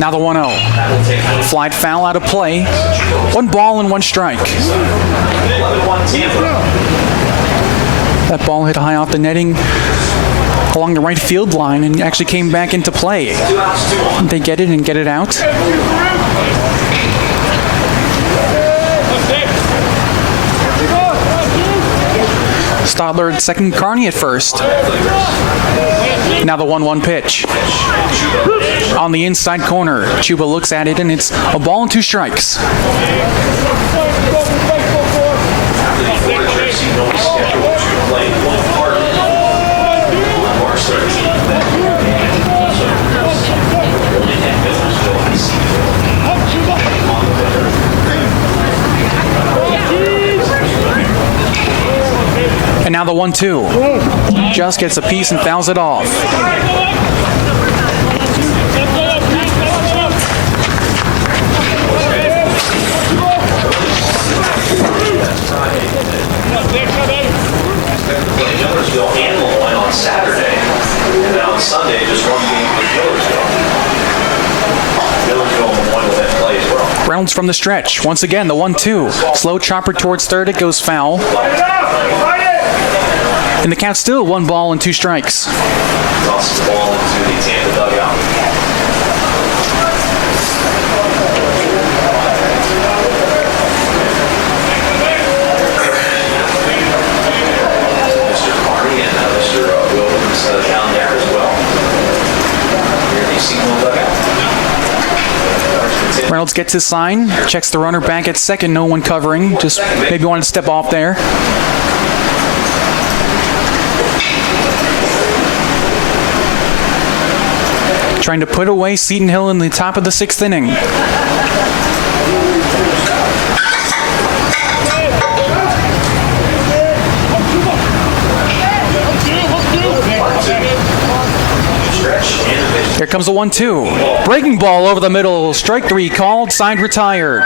Now the 1-0. Flied foul out of play. 1 ball and 1 strike. That ball hit high off the netting along the right field line and actually came back into play. They get it and get it out. Stotler at second, Carney at first. Now the 1-1 pitch. On the inside corner, Chuba looks at it, and it's a ball and 2 strikes. And now the 1-2. Just gets a piece and fouls it off. On Saturday, and then on Sunday, just 1 game for Millersville. Millersville won that play as well. Reynolds from the stretch. Once again, the 1-2. Slow chopper towards third. It goes foul. And the count still 1 ball and 2 strikes. Tosses the ball into the Tampa dugout. Down there as well. Here the Seton dugout. Reynolds gets his sign, checks the runner back at second, no one covering, just maybe wanted to step off there. Trying to put away Seton Hill in the top of the 6th inning. Here comes the 1-2. Breaking ball over the middle. Strike 3 called, signed, retired.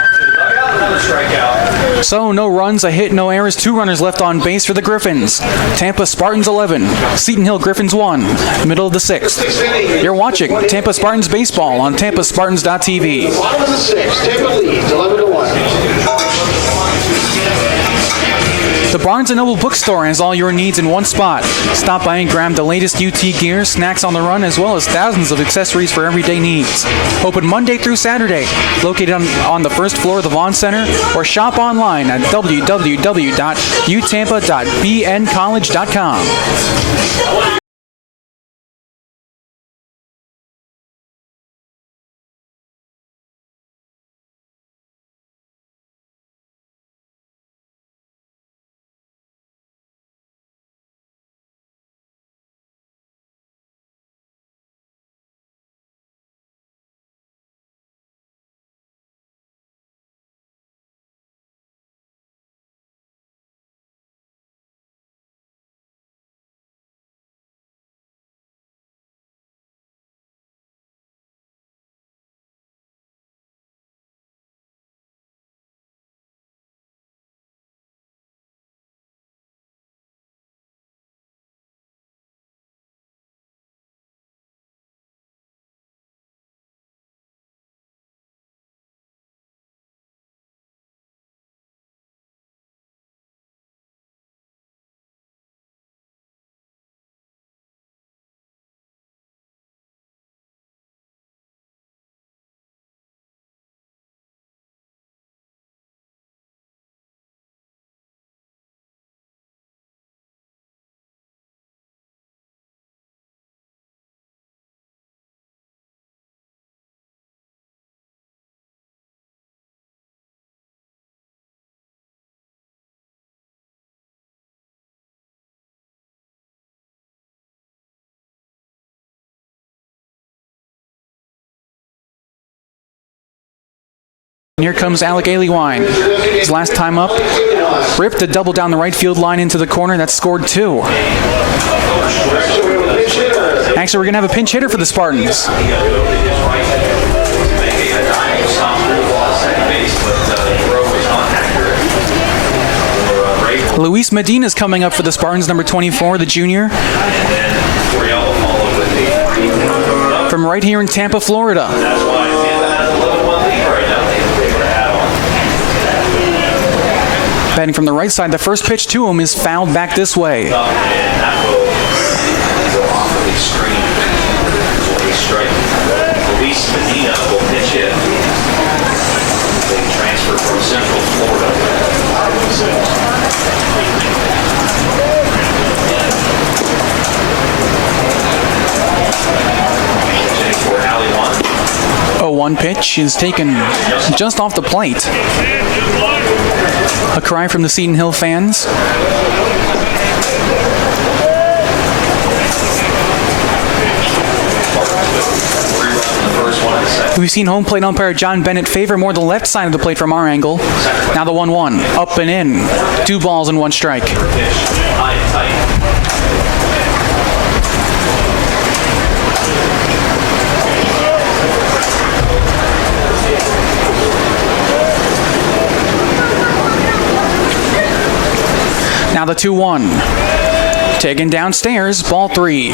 So no runs, a hit, no errors, 2 runners left on base for the Griffins. Tampa Spartans 11, Seton Hill Griffins 1, middle of the 6th. You're watching Tampa Spartans baseball on TampaSpartans.tv. Bottom of the 6th, Tampa leads 11-1. The Barnes & Noble bookstore has all your needs in one spot. Stop by and grab the latest UT gear, snacks on the run, as well as thousands of accessories for everyday needs. Open Monday through Saturday. Located on the first floor of the Vaughn Center, or shop online at www.utampa.bncollege.com. And here comes Alec Aliwine. His last time up, ripped a double down the right field line into the corner. That scored 2. Actually, we're going to have a pinch hitter for the Spartans. Luis Medina's coming up for the Spartans, number 24, the junior. From right here in Tampa, Florida. Batting from the right side, the first pitch to him is fouled back this way. Luis Medina will pitch it. They transfer from Central Florida. A 1 pitch is taken just off the plate. A cry from the Seton Hill fans. We've seen home plate umpire John Bennett favor more the left side of the plate from our angle. Now the 1-1, up and in. 2 balls and 1 strike. Now the 2-1. Taken downstairs, ball 3.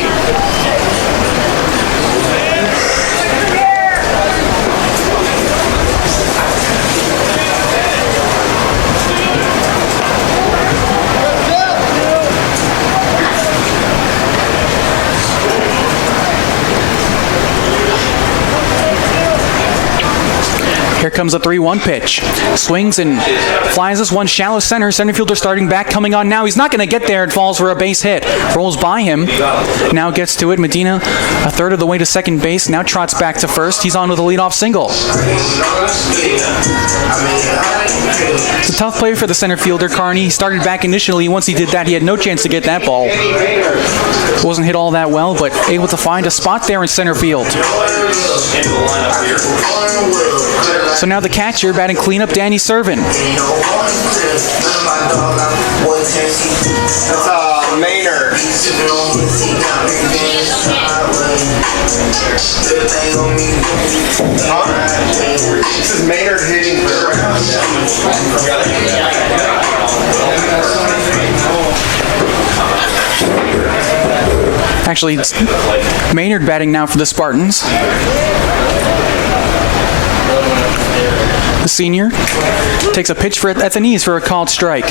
Here comes a 3-1 pitch. Swings and flies this one shallow center. Center fielder starting back, coming on now. He's not going to get there. It falls for a base hit. Rolls by him. Now gets to it. Medina a third of the way to second base. Now trots back to first. He's on with a leadoff single. It's a tough play for the center fielder, Carney. He started back initially. Once he did that, he had no chance to get that ball. Wasn't hit all that well, but able to find a spot there in center field. So now the catcher batting cleanup, Danny Servin. That's Maynard. This is Maynard hitting for Actually, it's Maynard batting now for the Spartans. The senior takes a pitch at the knees for a called strike.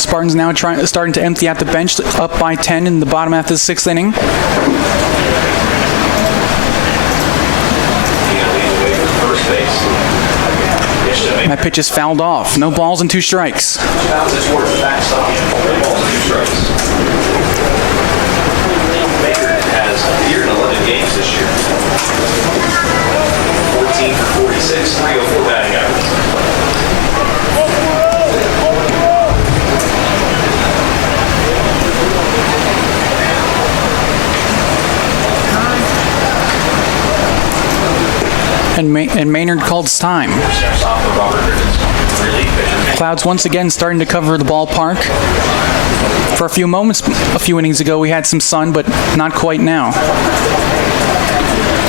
Spartans now starting to empty out the bench, up by 10 in the bottom half of the 6th inning. That pitch is fouled off. No balls and 2 strikes. Has appeared in 11 games this year. 14 for 46, 304 batting average. And Maynard calls time. Clouds once again starting to cover the ballpark. For a few moments, a few innings ago, we had some sun, but not quite now.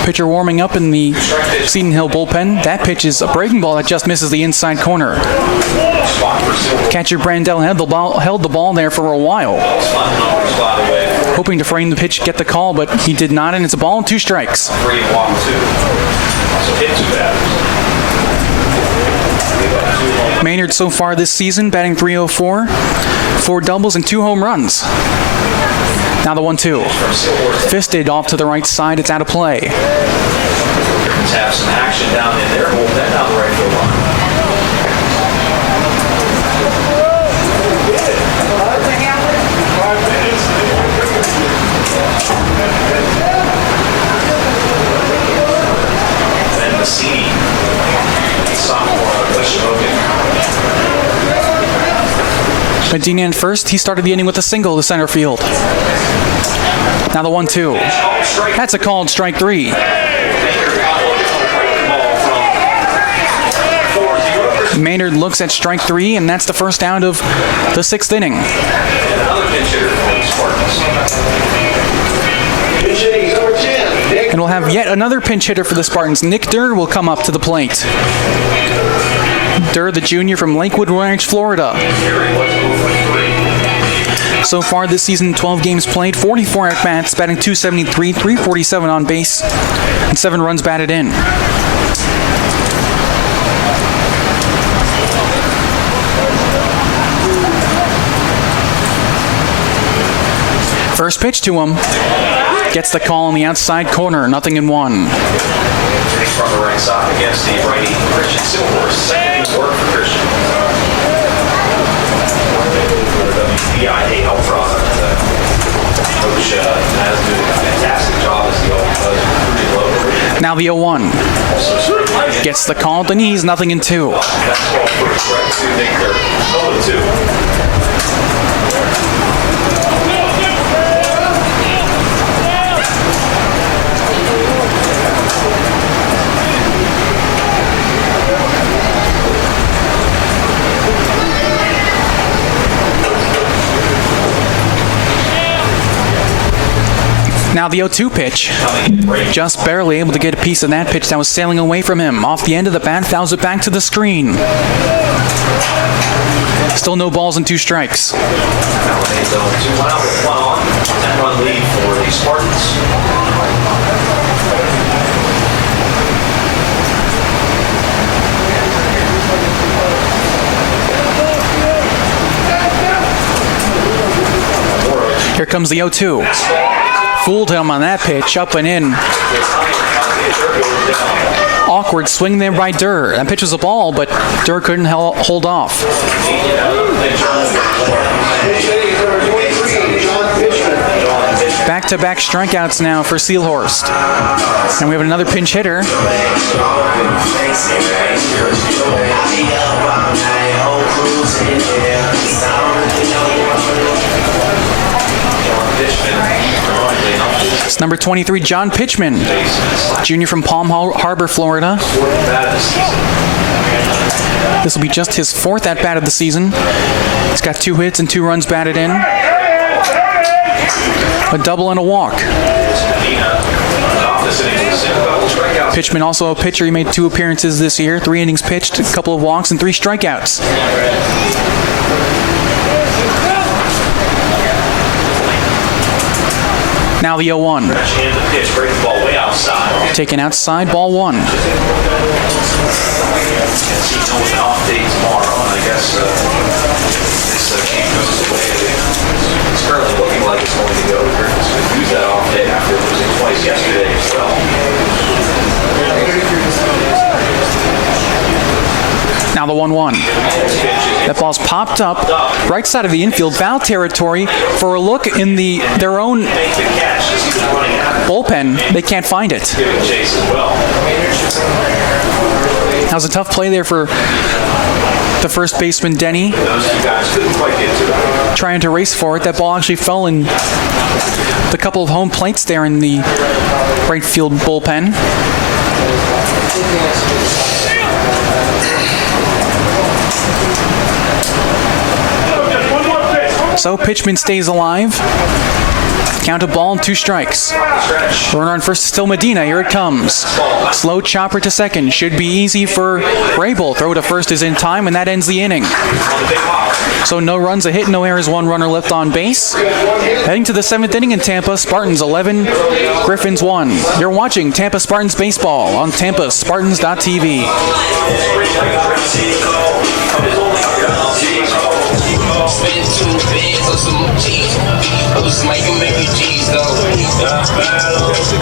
Pitcher warming up in the Seton Hill bullpen. That pitch is a breaking ball that just misses the inside corner. Catcher Brandell held the ball there for a while, hoping to frame the pitch, get the call, but he did not, and it's a ball and 2 strikes. Maynard so far this season batting .304, 4 doubles and 2 home runs. Now the 1-2. Fisted off to the right side. It's out of play. Have some action down in there. Hold that down the right field line. Then Massini, sophomore, Medina in first. He started the inning with a single to center field. Now the 1-2. That's a called strike 3. Maynard looks at strike 3, and that's the first out of the 6th inning. And another pinch hitter for the Spartans. And we'll have yet another pinch hitter for the Spartans. Nick Durr will come up to the plate. Durr, the junior from Lakewood Ranch, Florida. So far this season, 12 games played, 44 at-bats, batting .273, 347 on base, and 7 runs batted in. First pitch to him. Gets the call on the outside corner, 0-1. From the right side against the righty Christian Silver. Second work for Christian. WBIA Ultra. Coach has done a fantastic job as he always does. Now the 0-1. Gets the call at the knees, 0-2. That's all for strike 2. Nick Durr. 0-2. Now the 0-2 pitch. Just barely able to get a piece of that pitch that was sailing away from him. Off the end of the bat, fouls it back to the screen. Still no balls and 2 strikes. 2 1 out with 1 on. 10-run lead for the Spartans. Here comes the 0-2. Fooled him on that pitch, up and in. Awkward swing there by Durr. That pitch was a ball, but Durr couldn't hold off. Back-to-back strikeouts now for Seelhorst. And we have another pinch hitter. It's number 23, John Pitchman, junior from Palm Harbor, Florida. This will be just his 4th at-bat of the season. He's got 2 hits and 2 runs batted in. A double and a walk. Pitchman also a pitcher. He made 2 appearances this year, 3 innings pitched, a couple of walks, and 3 strikeouts. Now the 0-1. Taken outside, ball 1. Seton with an off day tomorrow, and I guess this game goes away. It's currently looking like it's going to go. Griffins could use that off day after losing twice yesterday as well. Now the 1-1. That ball's popped up right side of the infield, foul territory. For a look in their own bullpen, they can't find it. That was a tough play there for the first baseman, Denny. Trying to race for it. That ball actually fell in the couple of home plates there in the right field bullpen. So Pitchman stays alive. Count a ball and 2 strikes. Runner on first is still Medina. Here it comes. Slow chopper to second. Should be easy for Rabel. Throw to first is in time, and that ends the inning. So no runs, a hit, no errors, 1 runner left on base. Heading to the 7th inning in Tampa, Spartans 11, Griffins 1. You're watching Tampa Spartans Baseball on TampaSpartans.tv. Spend 2 bands on some cheese. I was making G's though.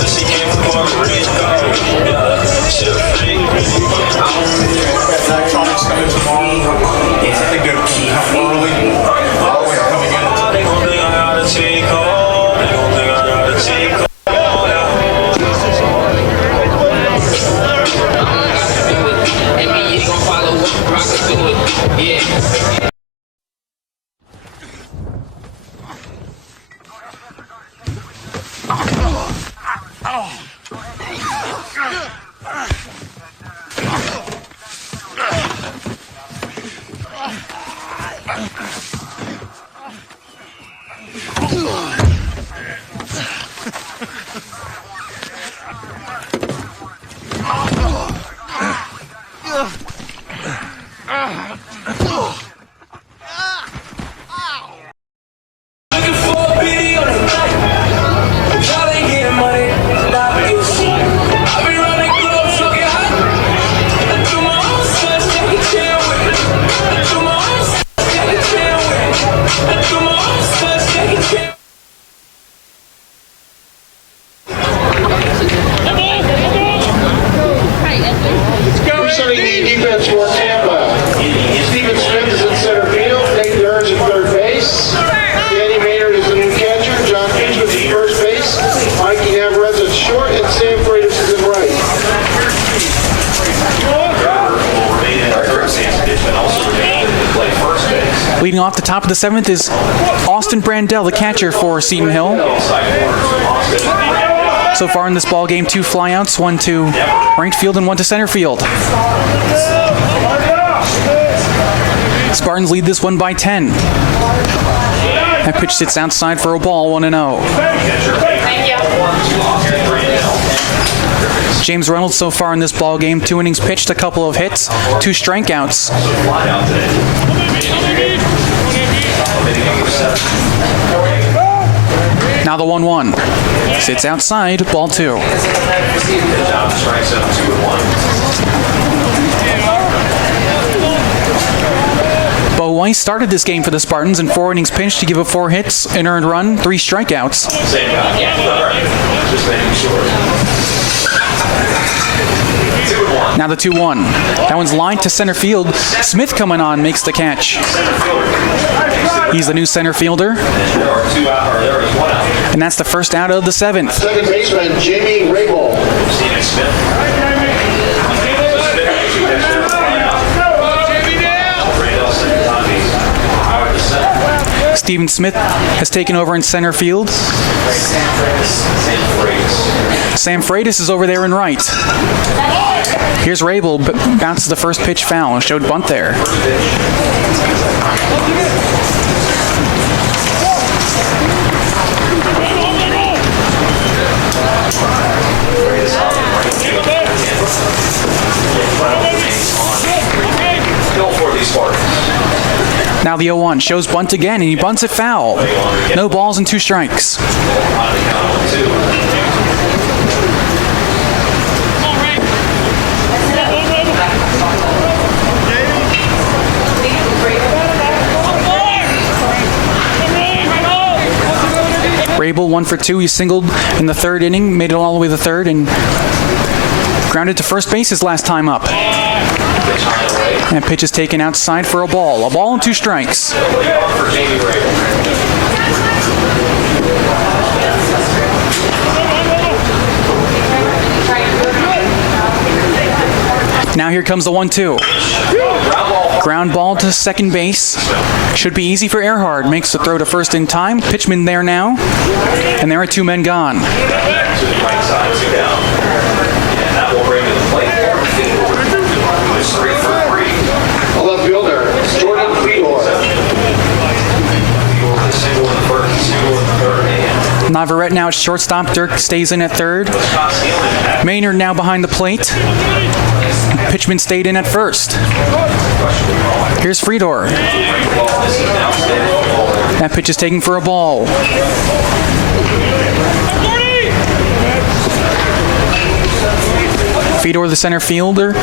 She came from Puerto Rico. Electronics coming tomorrow. I think they're early. They're coming in. They gon' think I gotta take home. They gon' think I gotta take home. NBA gon' follow what Rockets do it. Yeah. Leading off the top of the 7th is Austin Brandell, the catcher for Seton Hill. So far in this ball game, 2 flyouts, 1 to right field and 1 to center field. Spartans lead this one by 10. That pitch sits outside for a ball, 1-0. James Reynolds so far in this ball game, 2 innings pitched, a couple of hits, 2 strikeouts. Now the 1-1. Sits outside, ball 2. Bo Weiss started this game for the Spartans in 4 innings pitched to give up 4 hits, an earned run, 3 strikeouts. Now the 2-1. That one's lined to center field. Smith coming on, makes the catch. He's the new center fielder. And that's the first out of the 7th. Second baseman, Jamie Rabel. Stephen Smith has taken over in center field. Sam Freitas is over there in right. Here's Rabel, bounces the first pitch foul, showed bunt there. Now the 0-1 shows bunt again, and he bunts it foul. No balls and 2 strikes. Rabel 1 for 2. He singled in the 3rd inning, made it all the way to the 3rd, and grounded to first base his last time up. That pitch is taken outside for a ball. A ball and 2 strikes. Now here comes the 1-2. Ground ball to second base. Should be easy for Earhart. Makes the throw to first in time. Pitchman there now. And there are 2 men gone. Left fielder, Jordan Fedor. Navarrete now at shortstop. Dirk stays in at 3rd. Maynard now behind the plate. Pitchman stayed in at 1st. Here's Fedor. That pitch is taken for a ball. Fedor, the center fielder,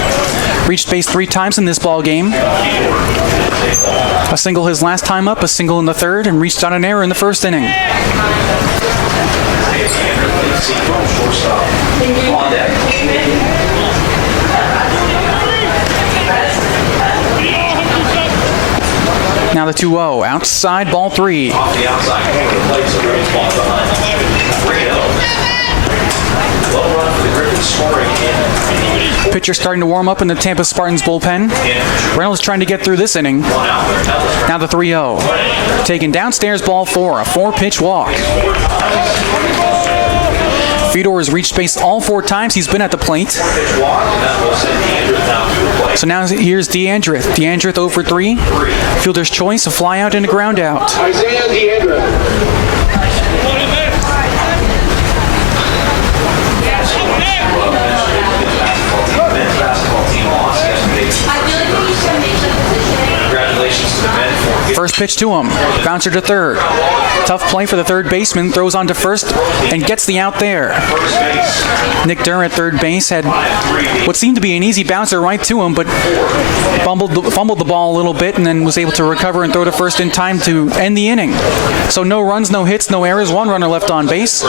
reached base 3 times in this ball game. A single his last time up, a single in the 3rd, and reached on an error in the 1st inning. Now the 2-0, outside, ball 3. Pitcher starting to warm up in the Tampa Spartans bullpen. Reynolds trying to get through this inning. Now the 3-0. Taken downstairs, ball 4, a 4-pitch walk. Fedor has reached base all 4 times he's been at the plate. So now here's DeAndreth. DeAndreth 0 for 3. Fielder's choice, a fly out and a ground out. Isaiah DeAndreth. First pitch to him. Bouncer to 3rd. Tough play for the 3rd baseman. Throws on to 1st and gets the out there. Nick Durr at 3rd base had what seemed to be an easy bouncer right to him, but fumbled the ball a little bit and then was able to recover and throw to 1st in time to end the inning. So no runs, no hits, no errors. 1 runner left on base.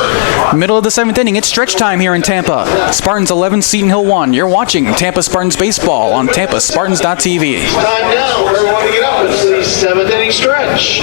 Middle of the 7th inning. It's stretch time here in Tampa. Spartans 11, Seton Hill 1. You're watching Tampa Spartans baseball on TampaSpartans.tv. Time now for everyone to get up. It's the 7th inning stretch.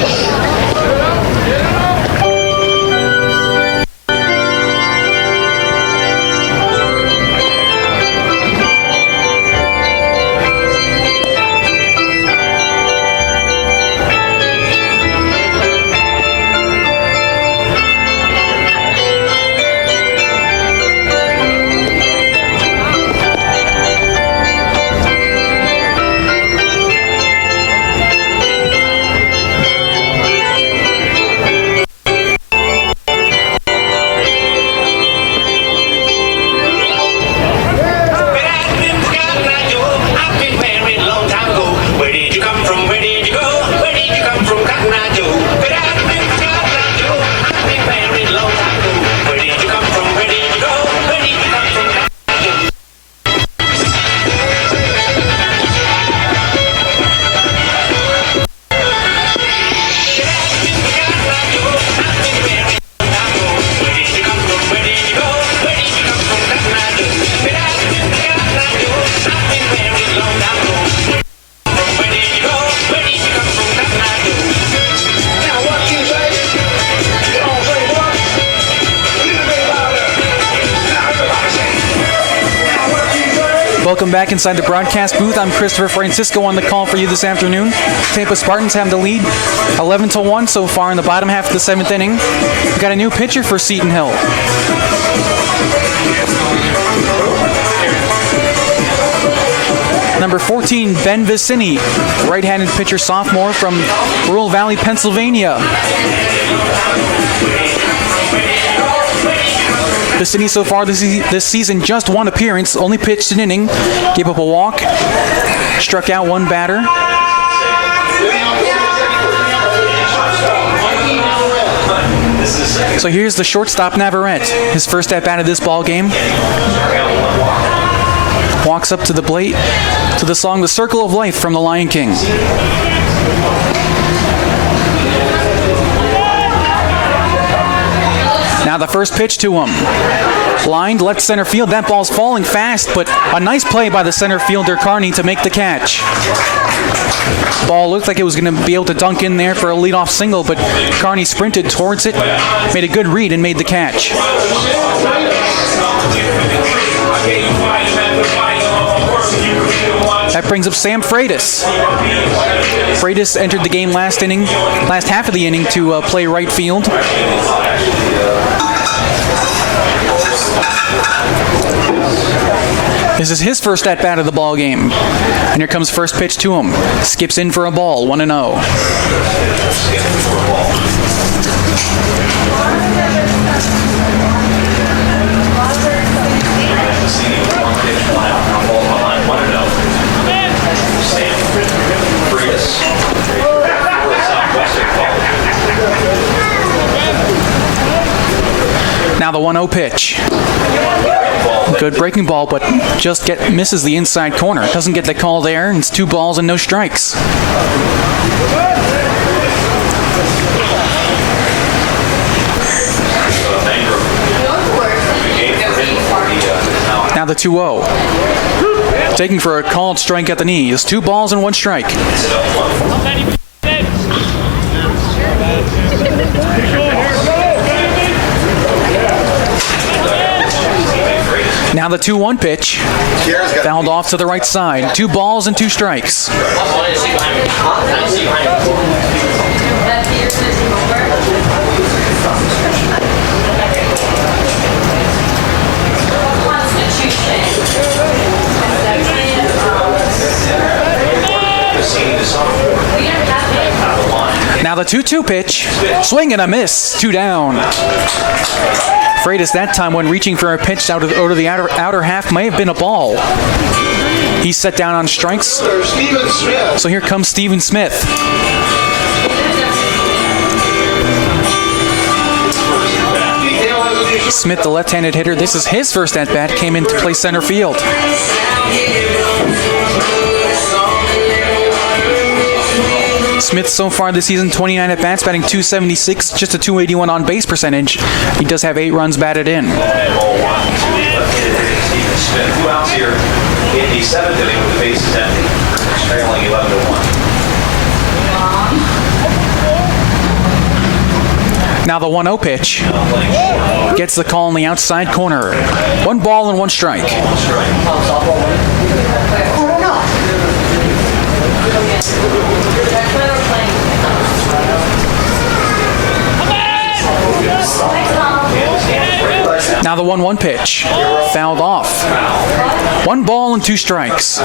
Welcome back inside the broadcast booth. I'm Christopher Francisco on the call for you this afternoon. Tampa Spartans have the lead 11-1 so far in the bottom half of the 7th inning. We've got a new pitcher for Seton Hill. Number 14, Ben Vicini, right-handed pitcher sophomore from Rural Valley, Pennsylvania. Vicini so far this season, just one appearance, only pitched an inning, gave up a walk, struck out one batter. So here's the shortstop Navarrete, his first at-bat of this ball game. Walks up to the plate to the song The Circle of Life from The Lion King. Now the first pitch to him. Lined left center field. That ball's falling fast, but a nice play by the center fielder Carney to make the catch. Ball looked like it was going to be able to dunk in there for a leadoff single, but Carney sprinted towards it, made a good read, and made the catch. That brings up Sam Freitas. Freitas entered the game last half of the inning to play right field. This is his first at-bat of the ball game. And here comes first pitch to him. Skips in for a ball, 1-0. Now the 1-0 pitch. Good breaking ball, but just misses the inside corner. Doesn't get the call there, and it's 2 balls and no strikes. Now the 2-0. Taking for a called strike at the knees. 2 balls and 1 strike. Now the 2-1 pitch. Fouled off to the right side. 2 balls and 2 strikes. Now the 2-2 pitch. Swing and a miss. 2 down. Freitas that time when reaching for a pitch out of the outer half may have been a ball. He's set down on strikes. So here comes Steven Smith. Smith, the left-handed hitter, this is his first at-bat, came in to play center field. Smith so far this season, 29 at-bats, batting .276, just a .281 on-base percentage. He does have 8 runs batted in. Who out here in the 7th inning with the bases empty, trailing 11-1. Now the 1-0 pitch. Gets the call in the outside corner. 1 ball and 1 strike. Now the 1-1 pitch. Fouled off. 1 ball and 2 strikes.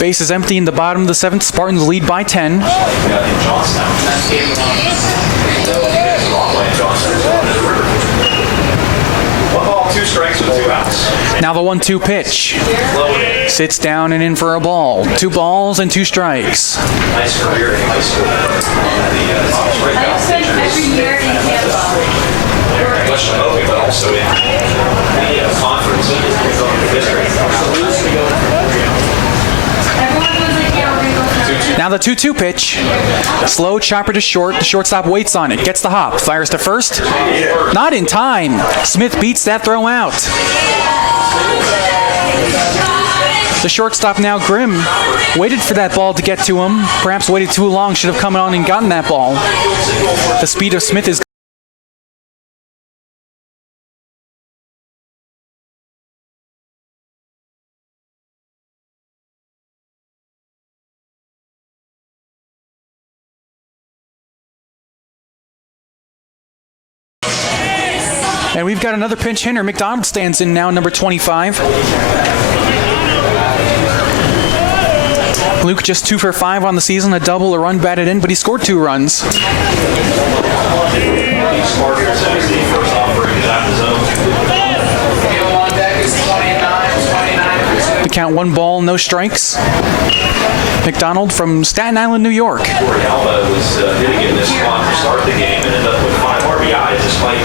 Base is empty in the bottom of the 7th. Spartans lead by 10. Now the 1-2 pitch. Sits down and in for a ball. 2 balls and 2 strikes. Nice career in high school. Every year in Tampa. But also in the conference in the district. Now the 2-2 pitch. Slow chopper to short. The shortstop waits on it. Gets the hop. Fires to first. Not in time. Smith beats that throw out. The shortstop now, Grimm, waited for that ball to get to him. Perhaps waited too long. Should have come on and gotten that ball. The speed of Smith is And we've got another pinch hitter. McDonald stands in now, number 25. Luke just 2 for 5 on the season, a double, a run batted in, but he scored 2 runs. The count 1 ball, no strikes. McDonald from Staten Island, New York. Alba was hitting in this spot to start the game and ended up with 5 RBIs despite.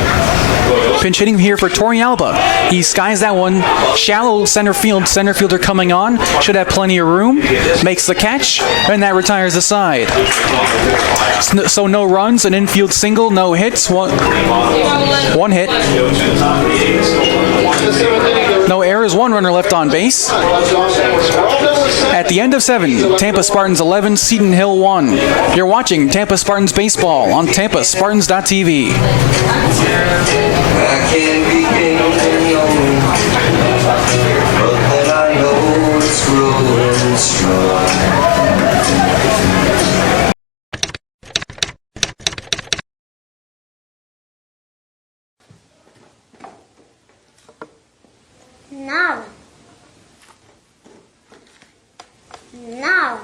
Pinch hitting here for Torrealba. He skies that one. Shallow center field. Center fielder coming on. Should have plenty of room. Makes the catch, and that retires the side. So no runs, an infield single, no hits. One hit. No errors, 1 runner left on base. At the end of 7, Tampa Spartans 11, Seton Hill 1. You're watching Tampa Spartans Baseball on TampaSpartans.tv. I can't begin alone, but then I know it's growing strong. Nada. Nada.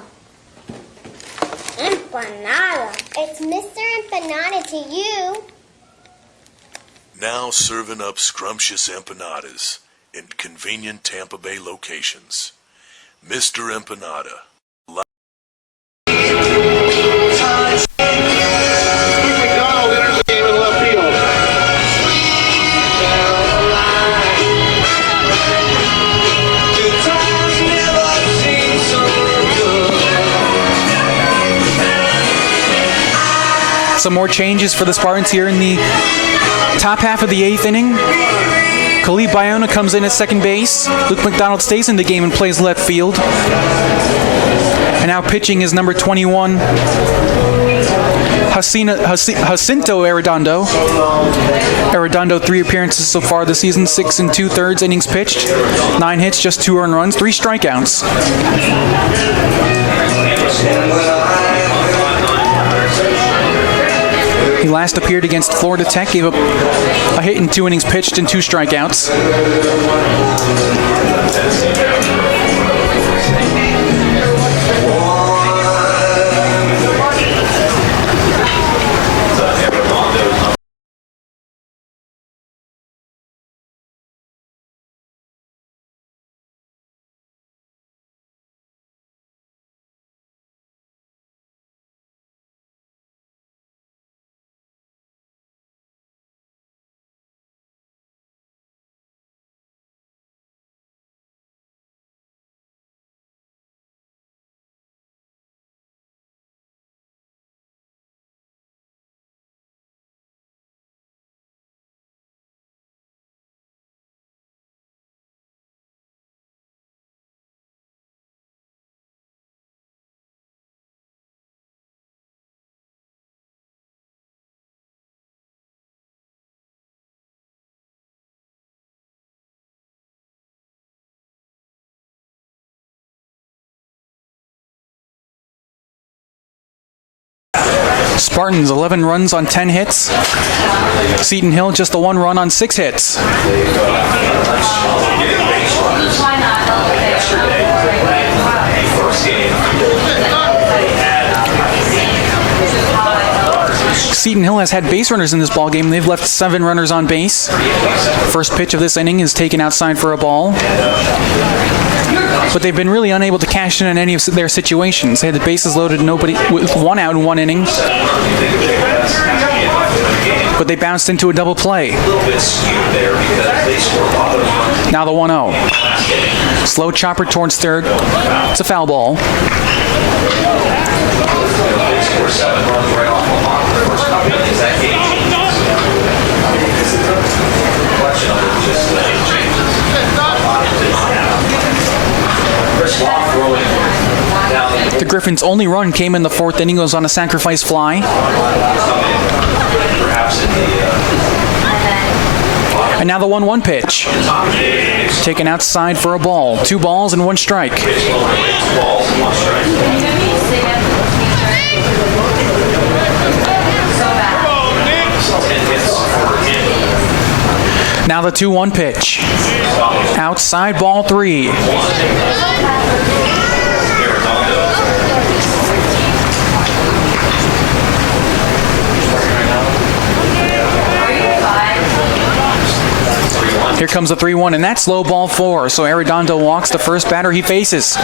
Empanada. It's Mr. Empanada to you. Now serving up scrumptious empanadas in convenient Tampa Bay locations. Mr. Empanada. McDonald enters the game in left field. Some more changes for the Spartans here in the top half of the 8th inning. Khalid Bayona comes in at second base. Luke McDonald stays in the game and plays left field. And now pitching is number 21, Jacinto Arredondo. Arredondo 3 appearances so far this season, 6 2/3 innings pitched, 9 hits, just 2 earned runs, 3 strikeouts. He last appeared against Florida Tech, gave up a hit in 2 innings pitched and 2 strikeouts. Spartans 11 runs on 10 hits. Seton Hill just the 1 run on 6 hits. Seton Hill has had base runners in this ballgame. They've left 7 runners on base. First pitch of this inning is taken outside for a ball. But they've been really unable to cash in on any of their situations. They had the bases loaded, nobody with 1 out in 1 inning. But they bounced into a double play. Now the 1-0. Slow chopper towards third. It's a foul ball. The Griffins' only run came in the 4th inning. It was on a sacrifice fly. And now the 1-1 pitch. Taken outside for a ball. 2 balls and 1 strike. Now the 2-1 pitch. Outside ball 3. Here comes the 3-1, and that's low ball 4. So Arredondo walks the first batter he faces.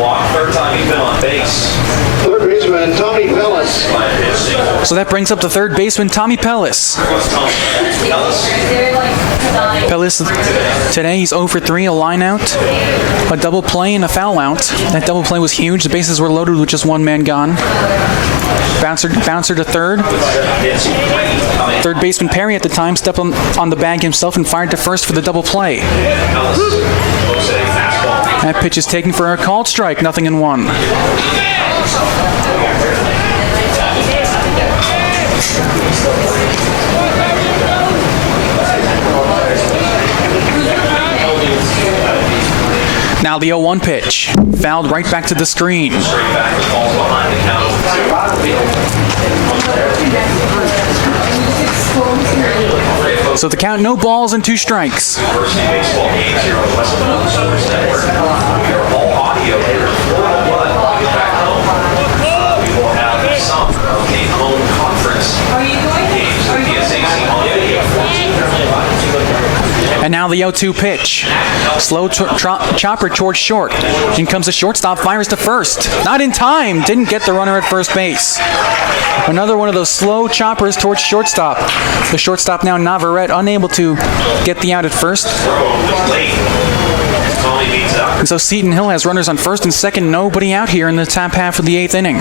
Walk, third time he's been on base. Third baseman Tommy Pellis. So that brings up the third baseman, Tommy Pellis. Pellis, today he's 0 for 3, a line out, a double play, and a foul out. That double play was huge. The bases were loaded with just one man gone. Bouncer to third. Third baseman Perry at the time stepped on the bag himself and fired to first for the double play. That pitch is taken for a called strike, 0-1. Now the 0-1 pitch, fouled right back to the screen. So the count, no balls and 2 strikes. And now the 0-2 pitch. Slow chopper towards short. In comes the shortstop, fires to first. Not in time, didn't get the runner at first base. Another one of those slow choppers towards shortstop. The shortstop now, Navarrete, unable to get the out at first. And so Seton Hill has runners on first and second, nobody out here in the top half of the 8th inning.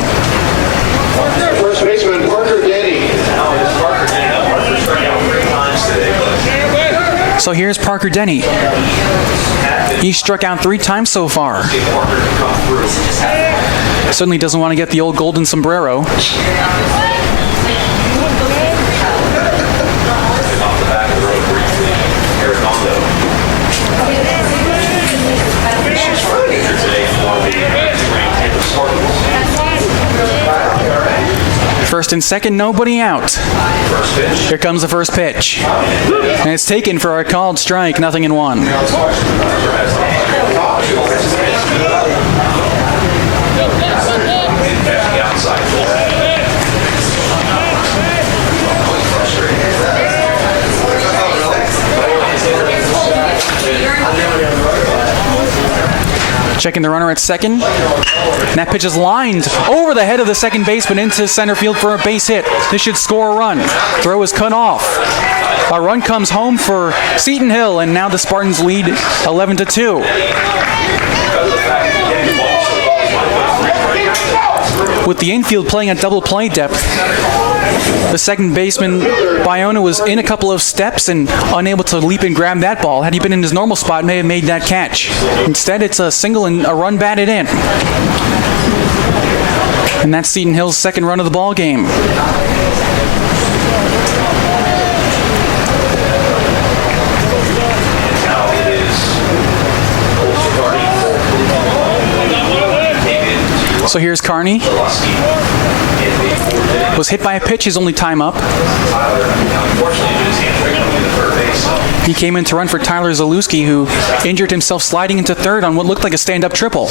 First baseman Parker Denny. So here's Parker Denny. He struck out 3 times so far. Certainly doesn't want to get the old golden sombrero. First and second, nobody out. Here comes the first pitch. And it's taken for a called strike, 0-1. Checking the runner at second. And that pitch is lined over the head of the second baseman into center field for a base hit. This should score a run. Throw is cut off. A run comes home for Seton Hill, and now the Spartans lead 11-2. With the infield playing at double play depth, the second baseman, Biona, was in a couple of steps and unable to leap and grab that ball. Had he been in his normal spot, may have made that catch. Instead, it's a single and a run batted in. And that's Seton Hill's second run of the ball game. So here's Carney. Was hit by a pitch, his only time up. He came in to run for Tyler Zalewski, who injured himself sliding into third on what looked like a stand-up triple.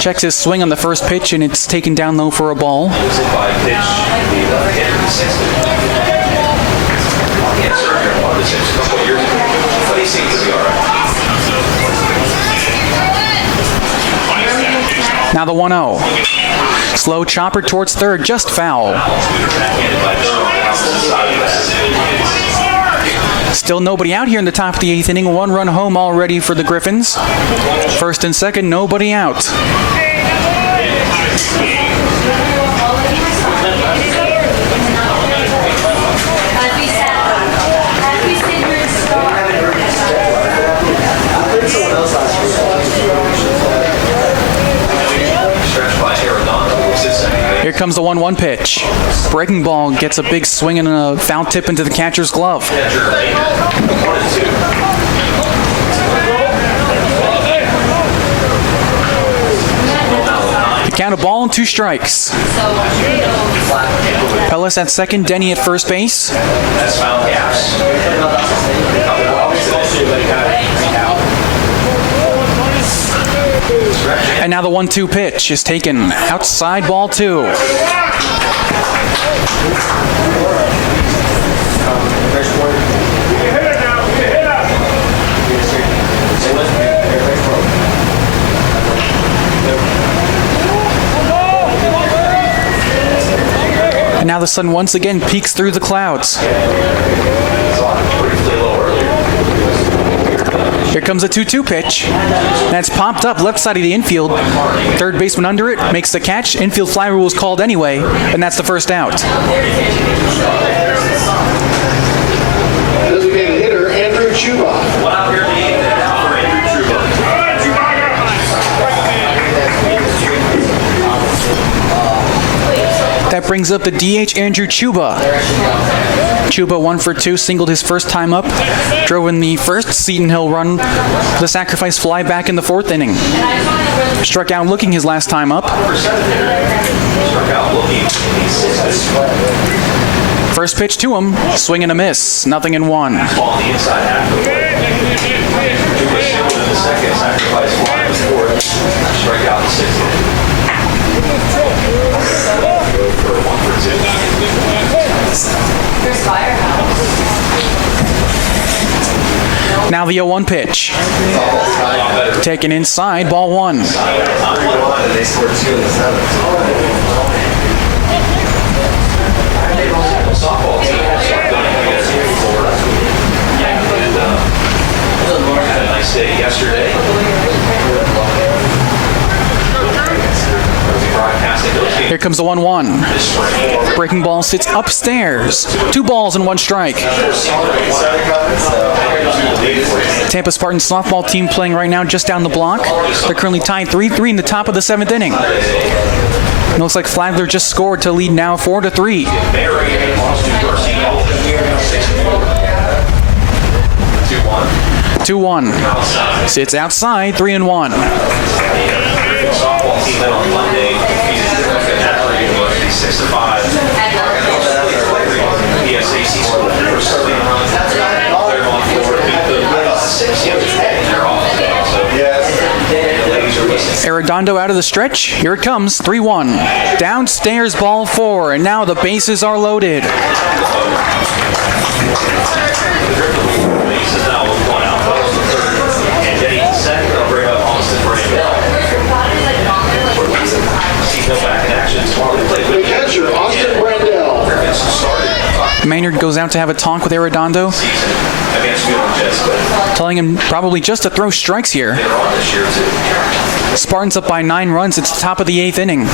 Checks his swing on the first pitch, and it's taken down low for a ball. Now the 1-0. Slow chopper towards third, just foul. Still nobody out here in the top of the 8th inning. 1 run home already for the Griffins. First and second, nobody out. Here comes the 1-1 pitch. Breaking ball gets a big swing and a foul tip into the catcher's glove. count, a ball and 2 strikes. Pellis at second, Denny at first base. That's foul gaps. And now the 1-2 pitch is taken outside, ball 2. And now the sun once again peeks through the clouds. Here comes a 2-2 pitch. That's popped up left side of the infield. Third baseman under it makes the catch. Infield fly rule is called anyway, and that's the first out. Designated hitter, Andrew Chuba. That brings up the DH, Andrew Chuba. Chuba 1 for 2, singled his first time up, drove in the first Seton Hill run, the sacrifice fly back in the 4th inning. Struck out looking his last time up. First pitch to him, swing and a miss, 0-1. Now the 0-1 pitch. Taken inside, ball 1. They scored 2 in the 7th. Softball team Florida. And had a nice day yesterday. Here comes the 1-1. Breaking ball sits upstairs. 2 balls and 1 strike. Tampa Spartans softball team playing right now just down the block. They're currently tied 3-3 in the top of the 7th inning. It looks like Flagler just scored to lead now 4-3. 2-1. Sits outside, 3-1. Softball team met on Monday, defeated National University 6-5. PSAC scored the first Claremont, Florida beat them 6 yesterday. They're off. Arredondo out of the stretch. Here it comes, 3-1. Downstairs, ball 4, and now the bases are loaded. Maynard goes out to have a talk with Arredondo, telling him probably just to throw strikes here. Spartans up by 9 runs. It's the top of the 8th inning.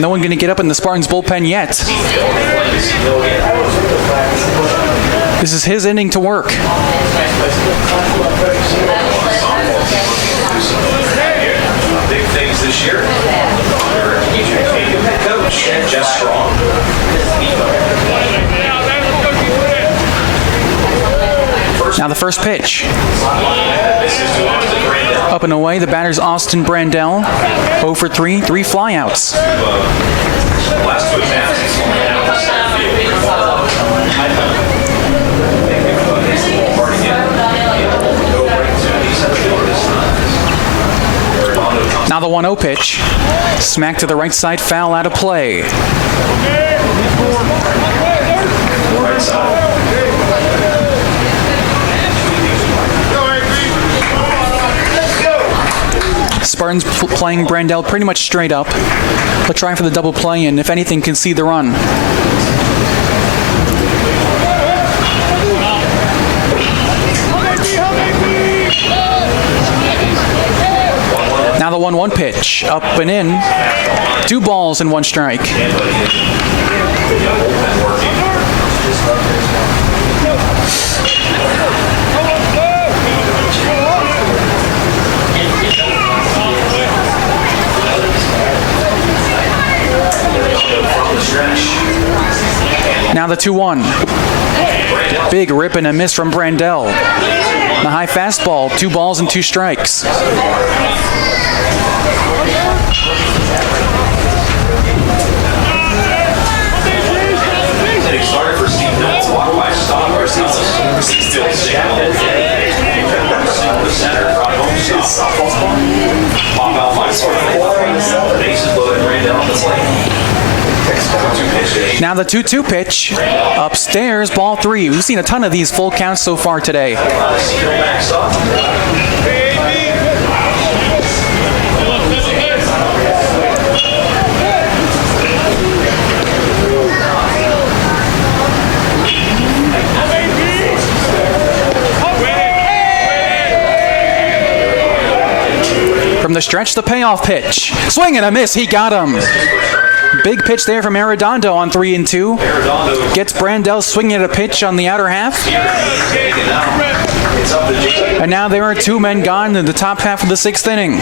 No one going to get up in the Spartans bullpen yet. This is his inning to work. Big things this year. Coach Jeff Strong. Now the first pitch. Up and away, the batter's Austin Brandell. 0 for 3, 3 flyouts. Now the 1-0 pitch. Smack to the right side, foul out of play. Right side. Spartans playing Brandell pretty much straight up. They'll try for the double play and, if anything, can see the run. Now the 1-1 pitch, up and in. 2 balls and 1 strike. Now the 2-1. Big rip and a miss from Brandell. The high fastball, 2 balls and 2 strikes. Getting started for Seton. Walk by stop. Still single. The center. Drop home stop. Pop out by the bases loaded. Ran down the lane. Now the 2-2 pitch. Upstairs, ball 3. We've seen a ton of these full counts so far today. From the stretch, the payoff pitch. Swing and a miss, he got him. Big pitch there from Arredondo on 3-2. Gets Brandel swinging at a pitch on the outer half. And now there are 2 men gone in the top half of the 6th inning.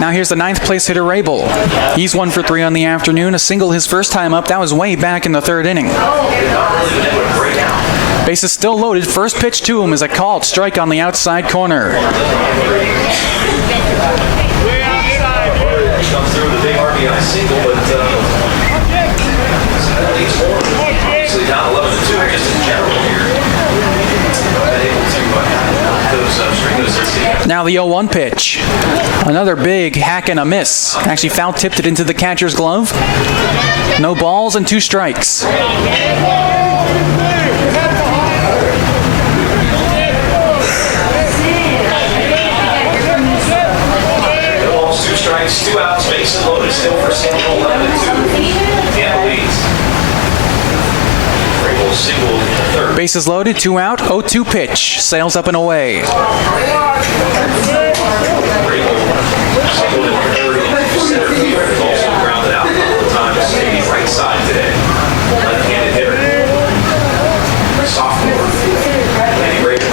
Now here's the 9th place hitter, Rabel. He's 1 for 3 on the afternoon. A single his first time up. That was way back in the 3rd inning. Bases still loaded. First pitch to him is a called strike on the outside corner. Comes through the big RBI single, but obviously down 11-2 just in general here. Now the 0-1 pitch. Another big hack and a miss. Actually foul tipped it into the catcher's glove. No balls and 2 strikes. Strikes, 2 outs, bases loaded, still for Seton 11-2. Tampa leads. Rabel single in the 3rd. Bases loaded, 2 out, 0-2 pitch. Sails up and away. Rabel single in the 3rd, into center field. Also grounded out a couple of times. Maybe right side today. Left-handed hitter. Sophomore. Danny Rabel.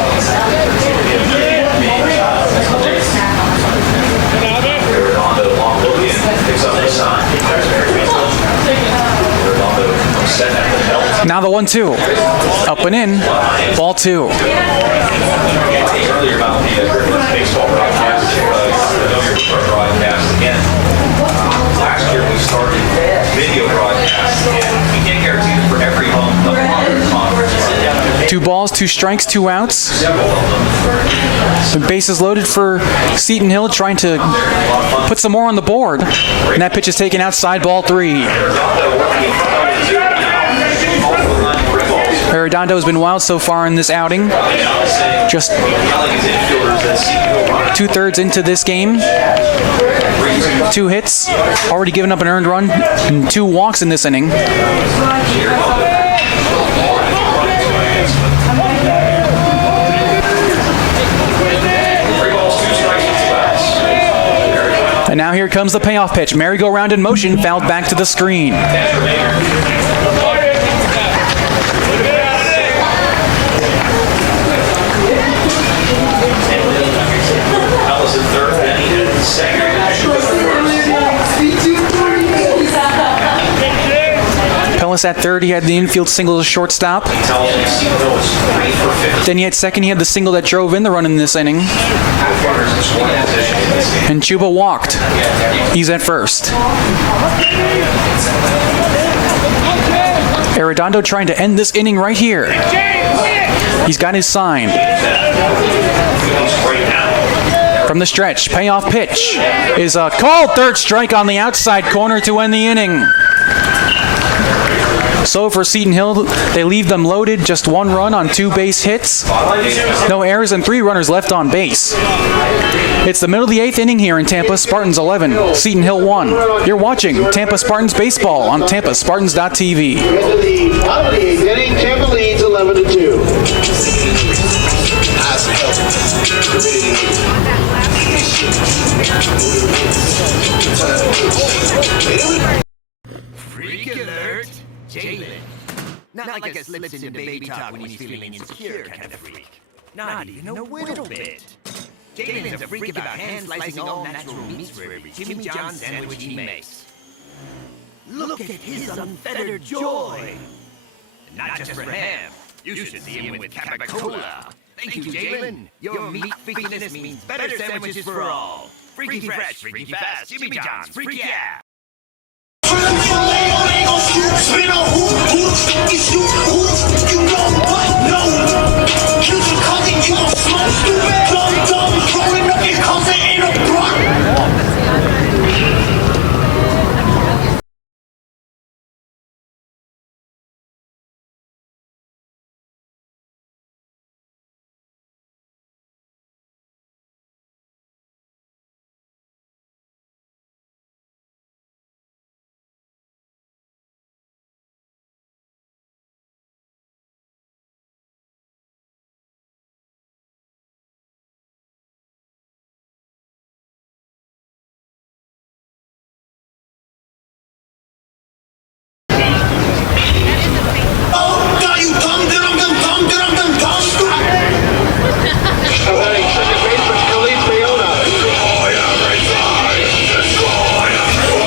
Now the 1-2. Up and in. Ball 2. Earlier about the baseball broadcast, broadcast again. Last year we started video broadcast, and we can't guarantee that for every month of conference. 2 balls, 2 strikes, 2 outs. The bases loaded for Seton Hill, trying to put some more on the board. And that pitch is taken outside, ball 3. Arredondo has been wild so far in this outing. Just 2/3 into this game. 2 hits, already given up an earned run, and 2 walks in this inning. And now here comes the payoff pitch. Merry-go-round in motion, fouled back to the screen. Pellis at third, he had the infield single to shortstop. Then he had second, he had the single that drove in the run in this inning. And Chuba walked. He's at first. Arredondo trying to end this inning right here. He's got his sign. From the stretch, payoff pitch is a called third strike on the outside corner to end the inning. So for Seton Hill, they leave them loaded, just 1 run on 2 base hits. No errors and 3 runners left on base. It's the middle of the 8th inning here in Tampa. Spartans 11, Seton Hill 1. You're watching Tampa Spartans baseball on TampaSpartans.tv. Out of the 8th inning, Tampa leads 11-2. Freak alert! Jalen. Not like a slips into baby talk when he's feeling insecure kind of freak. Not even a little bit. Jalen's a freak about hand-slicing all natural meats for every Jimmy John sandwich he makes. Look at his unfettered joy. not just for him. You should see him with Capicola. Thank you, Jalen. Your meat freakiness means better sandwiches for all. Freaky fresh, freaky fast, Jimmy John's, freak yeah. Spin a hoop, you shoot hoops, you know what? No. Kill your cousin, you gon' smoke stupid. Dumb, rolling up your cousin in a blunt.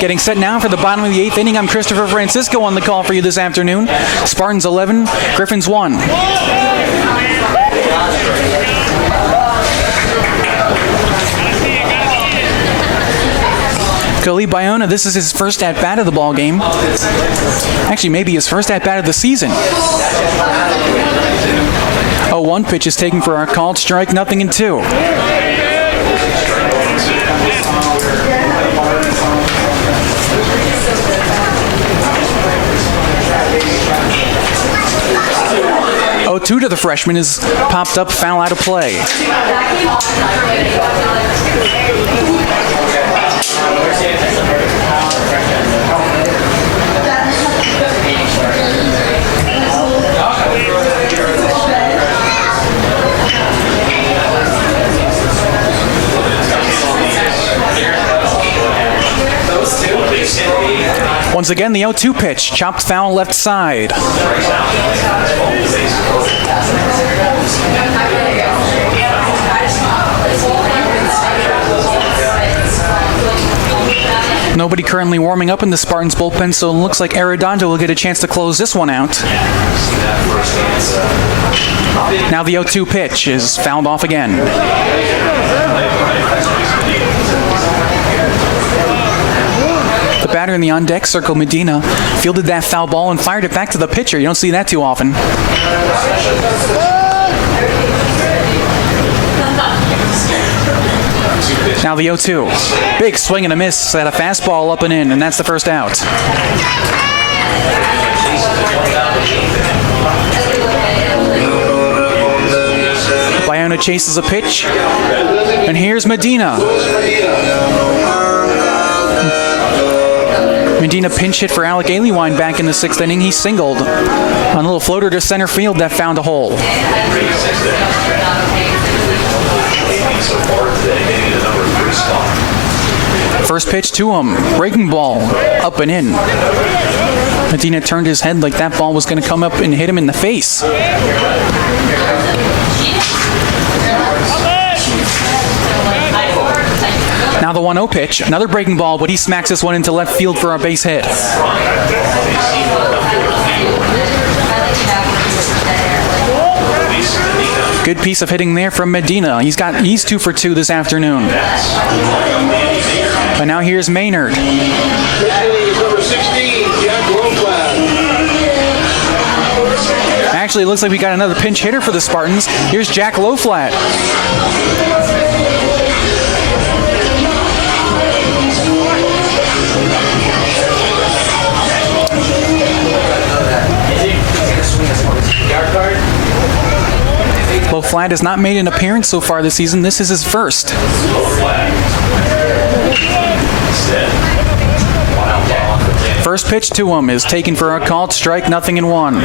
Getting set now for the bottom of the 8th inning. I'm Christopher Francisco on the call for you this afternoon. Spartans 11, Griffins 1. Khalid Bayona, this is his first at-bat of the ball game. Actually, maybe his first at-bat of the season. 0-1 pitch is taken for our called strike, 0-2. Two to the freshman is popped up, foul out of play. Once again, the 0-2 pitch, chopped foul left side. Nobody currently warming up in the Spartans bullpen, so it looks like Arredondo will get a chance to close this one out. Now the 0-2 pitch is fouled off again. The batter in the on-deck circle, Medina, fielded that foul ball and fired it back to the pitcher. You don't see that too often. Now the 0-2. Big swing and a miss at a fastball up and in, and that's the first out. Bayona chases a pitch, and here's Medina. Medina pinch hit for Alec Aliewine back in the 6th inning. He singled on a little floater to center field that found a hole. First pitch to him, breaking ball, up and in. Medina turned his head like that ball was going to come up and hit him in the face. Now the 1-0 pitch, another breaking ball, but he smacks this one into left field for a base hit. Good piece of hitting there from Medina. He's 2 for 2 this afternoon. But now here's Maynard. Actually, it looks like we got another pinch hitter for the Spartans. Here's Jack Lowflat. Lowflat has not made an appearance so far this season. This is his first. First pitch to him is taken for a called strike, 0-1.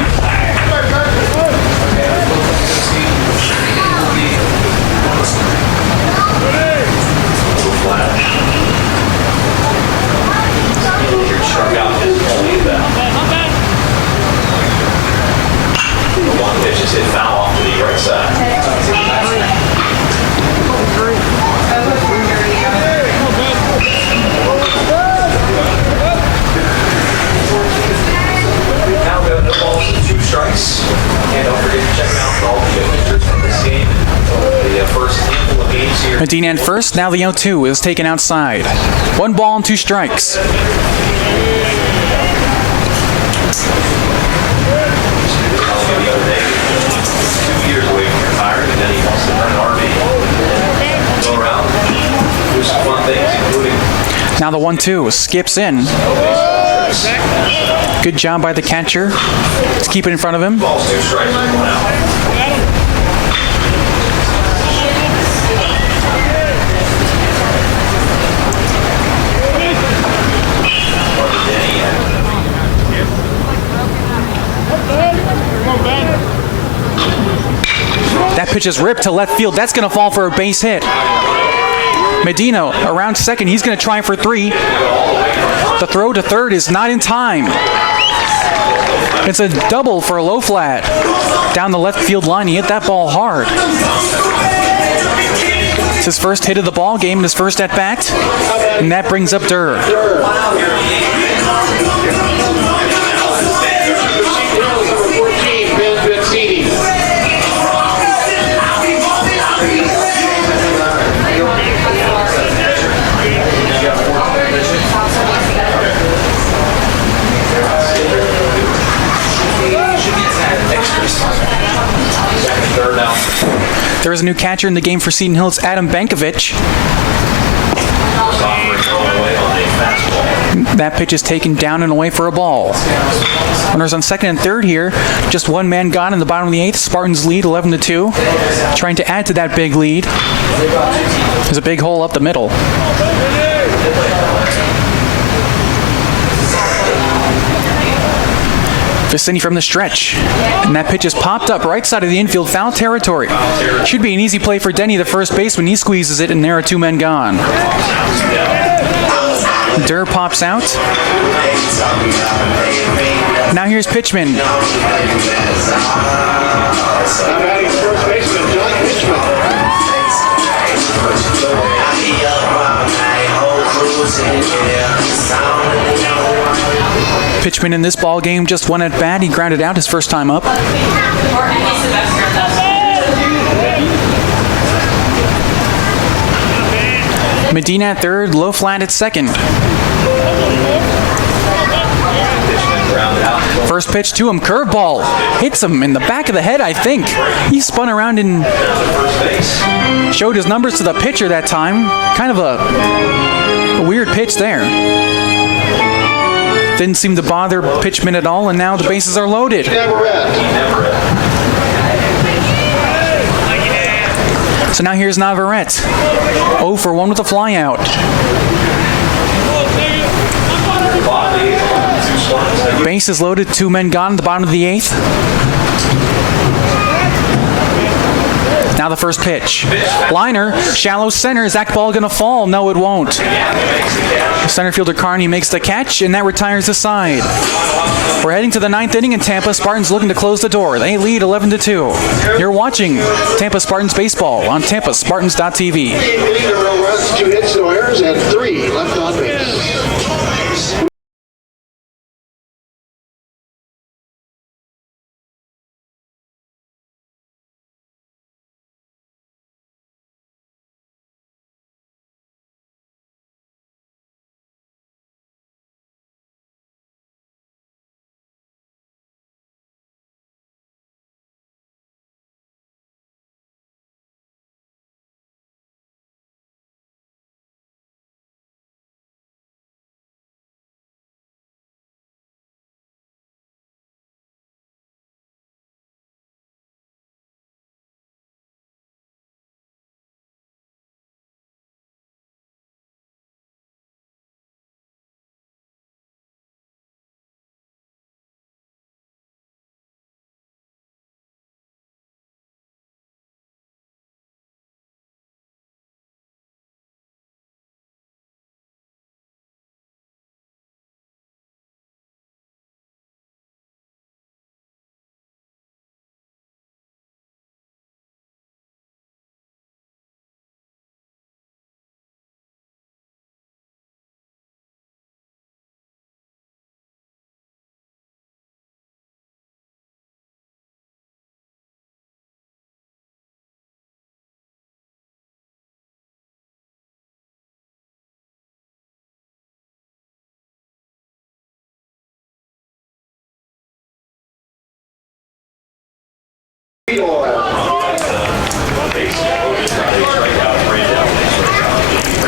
The one pitch is hit foul off to the right side. Now we have no balls and 2 Medina at first, now the 0-2 is taken outside. 1 ball and 2 strikes. Now the 1-2 skips in. Good job by the catcher. Let's keep it in front of him. That pitch is ripped to left field. That's going to fall for a base hit. Medina around second. He's going to try for 3. The throw to third is not in time. It's a double for a low flat. Down the left field line, he hit that ball hard. It's his first hit of the ball game, his first at bat, and that brings up Durr. There is a new catcher in the game for Seton Hill. It's Adam Bankovich. That pitch is taken down and away for a ball. Runners on second and third here. Just 1 man gone in the bottom of the 8th. Spartans lead 11-2. Trying to add to that big lead. There's a big hole up the middle. Vicini from the stretch. And that pitch is popped up right side of the infield, foul territory. Should be an easy play for Denny, the first baseman. He squeezes it, and there are 2 men gone. Durr pops out. Now here's Pitchman. Pitchman in this ball game just 1 at bat. He grounded out his first time up. Medina at third, low flat at second. First pitch to him, curveball. Hits him in the back of the head, I think. He spun around and showed his numbers to the pitcher that time. Kind of a weird pitch there. Didn't seem to bother Pitchman at all, and now the bases are loaded. So now here's Navarrete. 0 for 1 with a flyout. Bases loaded, 2 men gone at the bottom of the 8th. Now the first pitch. Liner, shallow center. Is that ball going to fall? No, it won't. Center fielder Carney makes the catch, and that retires the side. We're heading to the 9th inning in Tampa. Spartans looking to close the door. They lead 11-2. You're watching Tampa Spartans baseball on TampaSpartans.tv. 2 hits, no errors, and 3 left on base.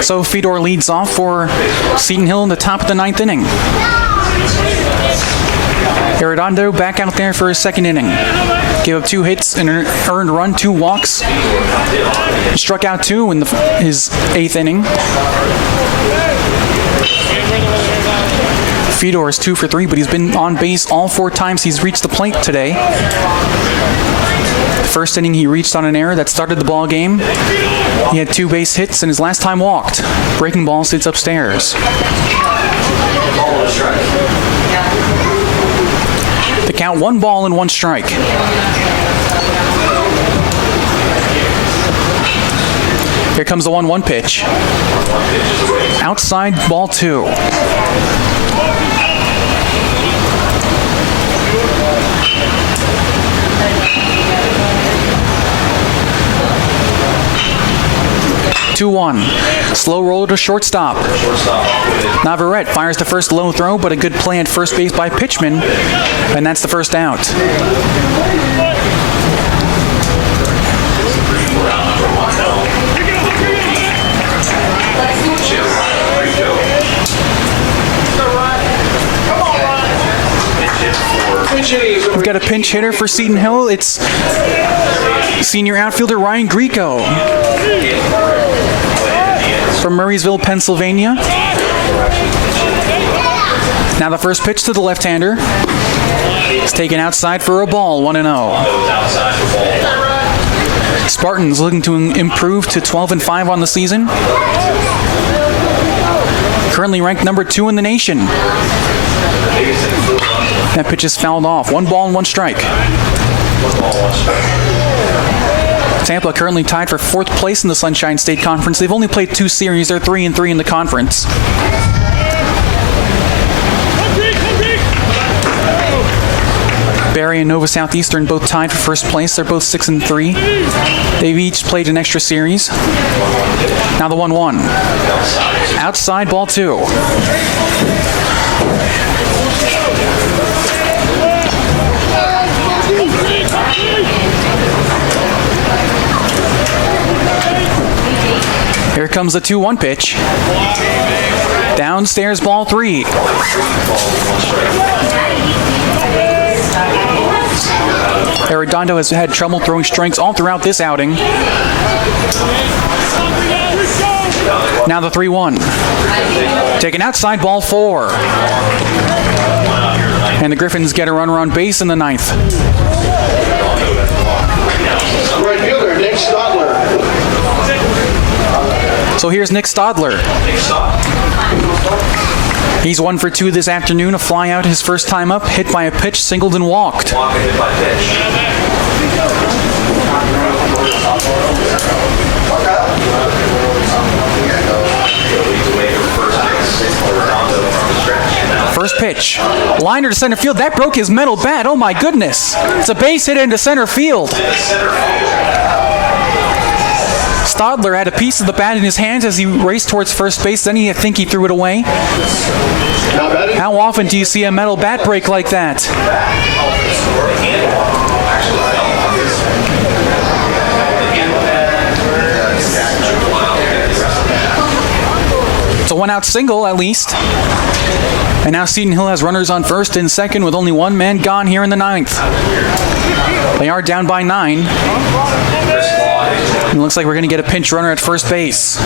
So Fedor leads off for Seton Hill in the top of the 9th inning. Arredondo back out there for his 2nd inning. Gave up 2 hits and an earned run, 2 walks. He struck out 2 in his 8th inning. Fedor is 2 for 3, but he's been on base all 4 times he's reached the plate today. The 1st inning he reached on an error that started the ball game. He had 2 base hits and his last time walked. Breaking ball sits upstairs. The count 1 ball and 1 strike. Here comes the 1-1 pitch. Outside, ball 2. Slow roller to shortstop. Navarrete fires the first low throw, but a good play at first base by Pitchman, and that's the first out. We've got a pinch hitter for Seton Hill. It's senior outfielder Ryan Grieco from Murraysville, Pennsylvania. Now the first pitch to the left-hander. It's taken outside for a ball, 1-0. Spartans looking to improve to 12-5 on the season. Currently ranked number 2 in the nation. That pitch is fouled off. 1 ball and 1 strike. Tampa currently tied for 4th place in the Sunshine State Conference. They've only played 2 series. They're 3-3 in the conference. Barry and Nova Southeastern both tied for 1st place. They're both 6-3. They've each played an extra series. Now the 1-1. Outside, ball 2. Here comes the 2-1 pitch. Downstairs, ball 3. Arredondo has had trouble throwing strikes all throughout this outing. Now the 3-1. Taken outside, ball 4. And the Griffins get a runner on base in the 9th. Right fielder, Nick Stadler. So here's Nick Stadler. He's 1 for 2 this afternoon. A fly out his first time up, hit by a pitch, singled and walked. First pitch. Liner to center field. That broke his metal bat. Oh my goodness. It's a base hit into center field. Stadler had a piece of the bat in his hands as he raced towards first base. Then I think he threw it away. How often do you see a metal bat break like that? It's a 1-out single at least. And now Seton Hill has runners on 1st and 2nd with only 1 man gone here in the 9th. They are down by 9. It looks like we're going to get a pinch runner at first base.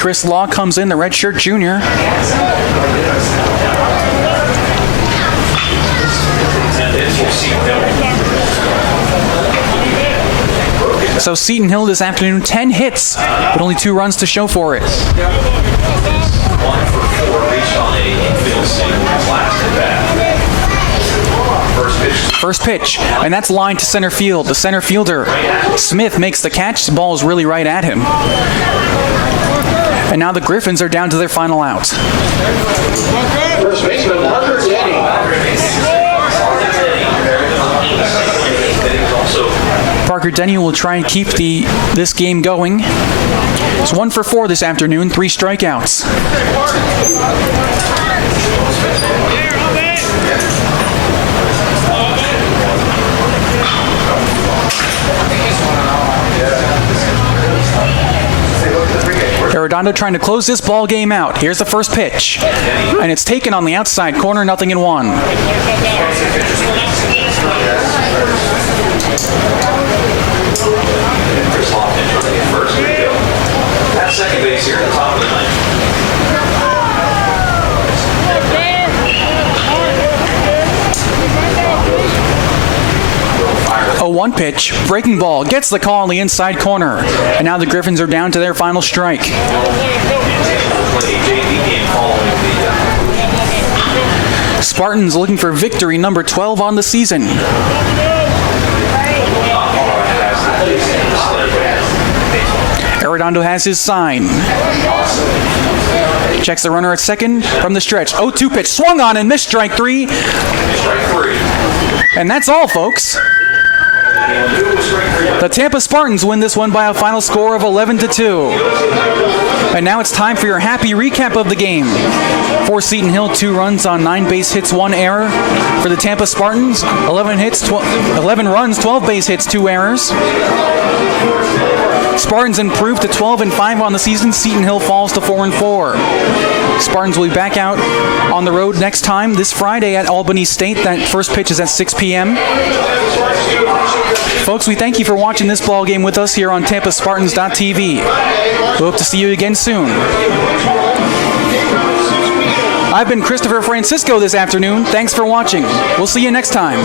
Chris Law comes in, the redshirt junior. So Seton Hill this afternoon, 10 hits, but only 2 runs to show for it. 1 for 4 reached on a infield single last at bat. First pitch, and that's lined to center field. The center fielder, Smith, makes the catch. The ball is really right at him. And now the Griffins are down to their final out. First baseman, Parker Denny. Parker Denny will try and keep this game going. It's 1 for 4 this afternoon, 3 strikeouts. Arredondo trying to close this ball game out. Here's the first pitch. And it's taken on the outside corner, 0-1. At second base here at the top of the ninth. A 1 pitch, breaking ball, gets the call on the inside corner. And now the Griffins are down to their final strike. Spartans looking for victory number 12 on the season. Arredondo has his sign. Checks the runner at second from the stretch. 0-2 pitch, swung on and missed, strike 3. And that's all, folks. The Tampa Spartans win this one by a final score of 11-2. And now it's time for your happy recap of the game. For Seton Hill, 2 runs on 9 base hits, 1 error. For the Tampa Spartans, 11 runs, 12 base hits, 2 errors. Spartans improved to 12-5 on the season. Seton Hill falls to 4-4. Spartans will be back out on the road next time this Friday at Albany State. That first pitch is at 6 p.m. Folks, we thank you for watching this ball game with us here on TampaSpartans.tv. We hope to see you again soon. I've been Christopher Francisco this afternoon. Thanks for watching. We'll see you next time.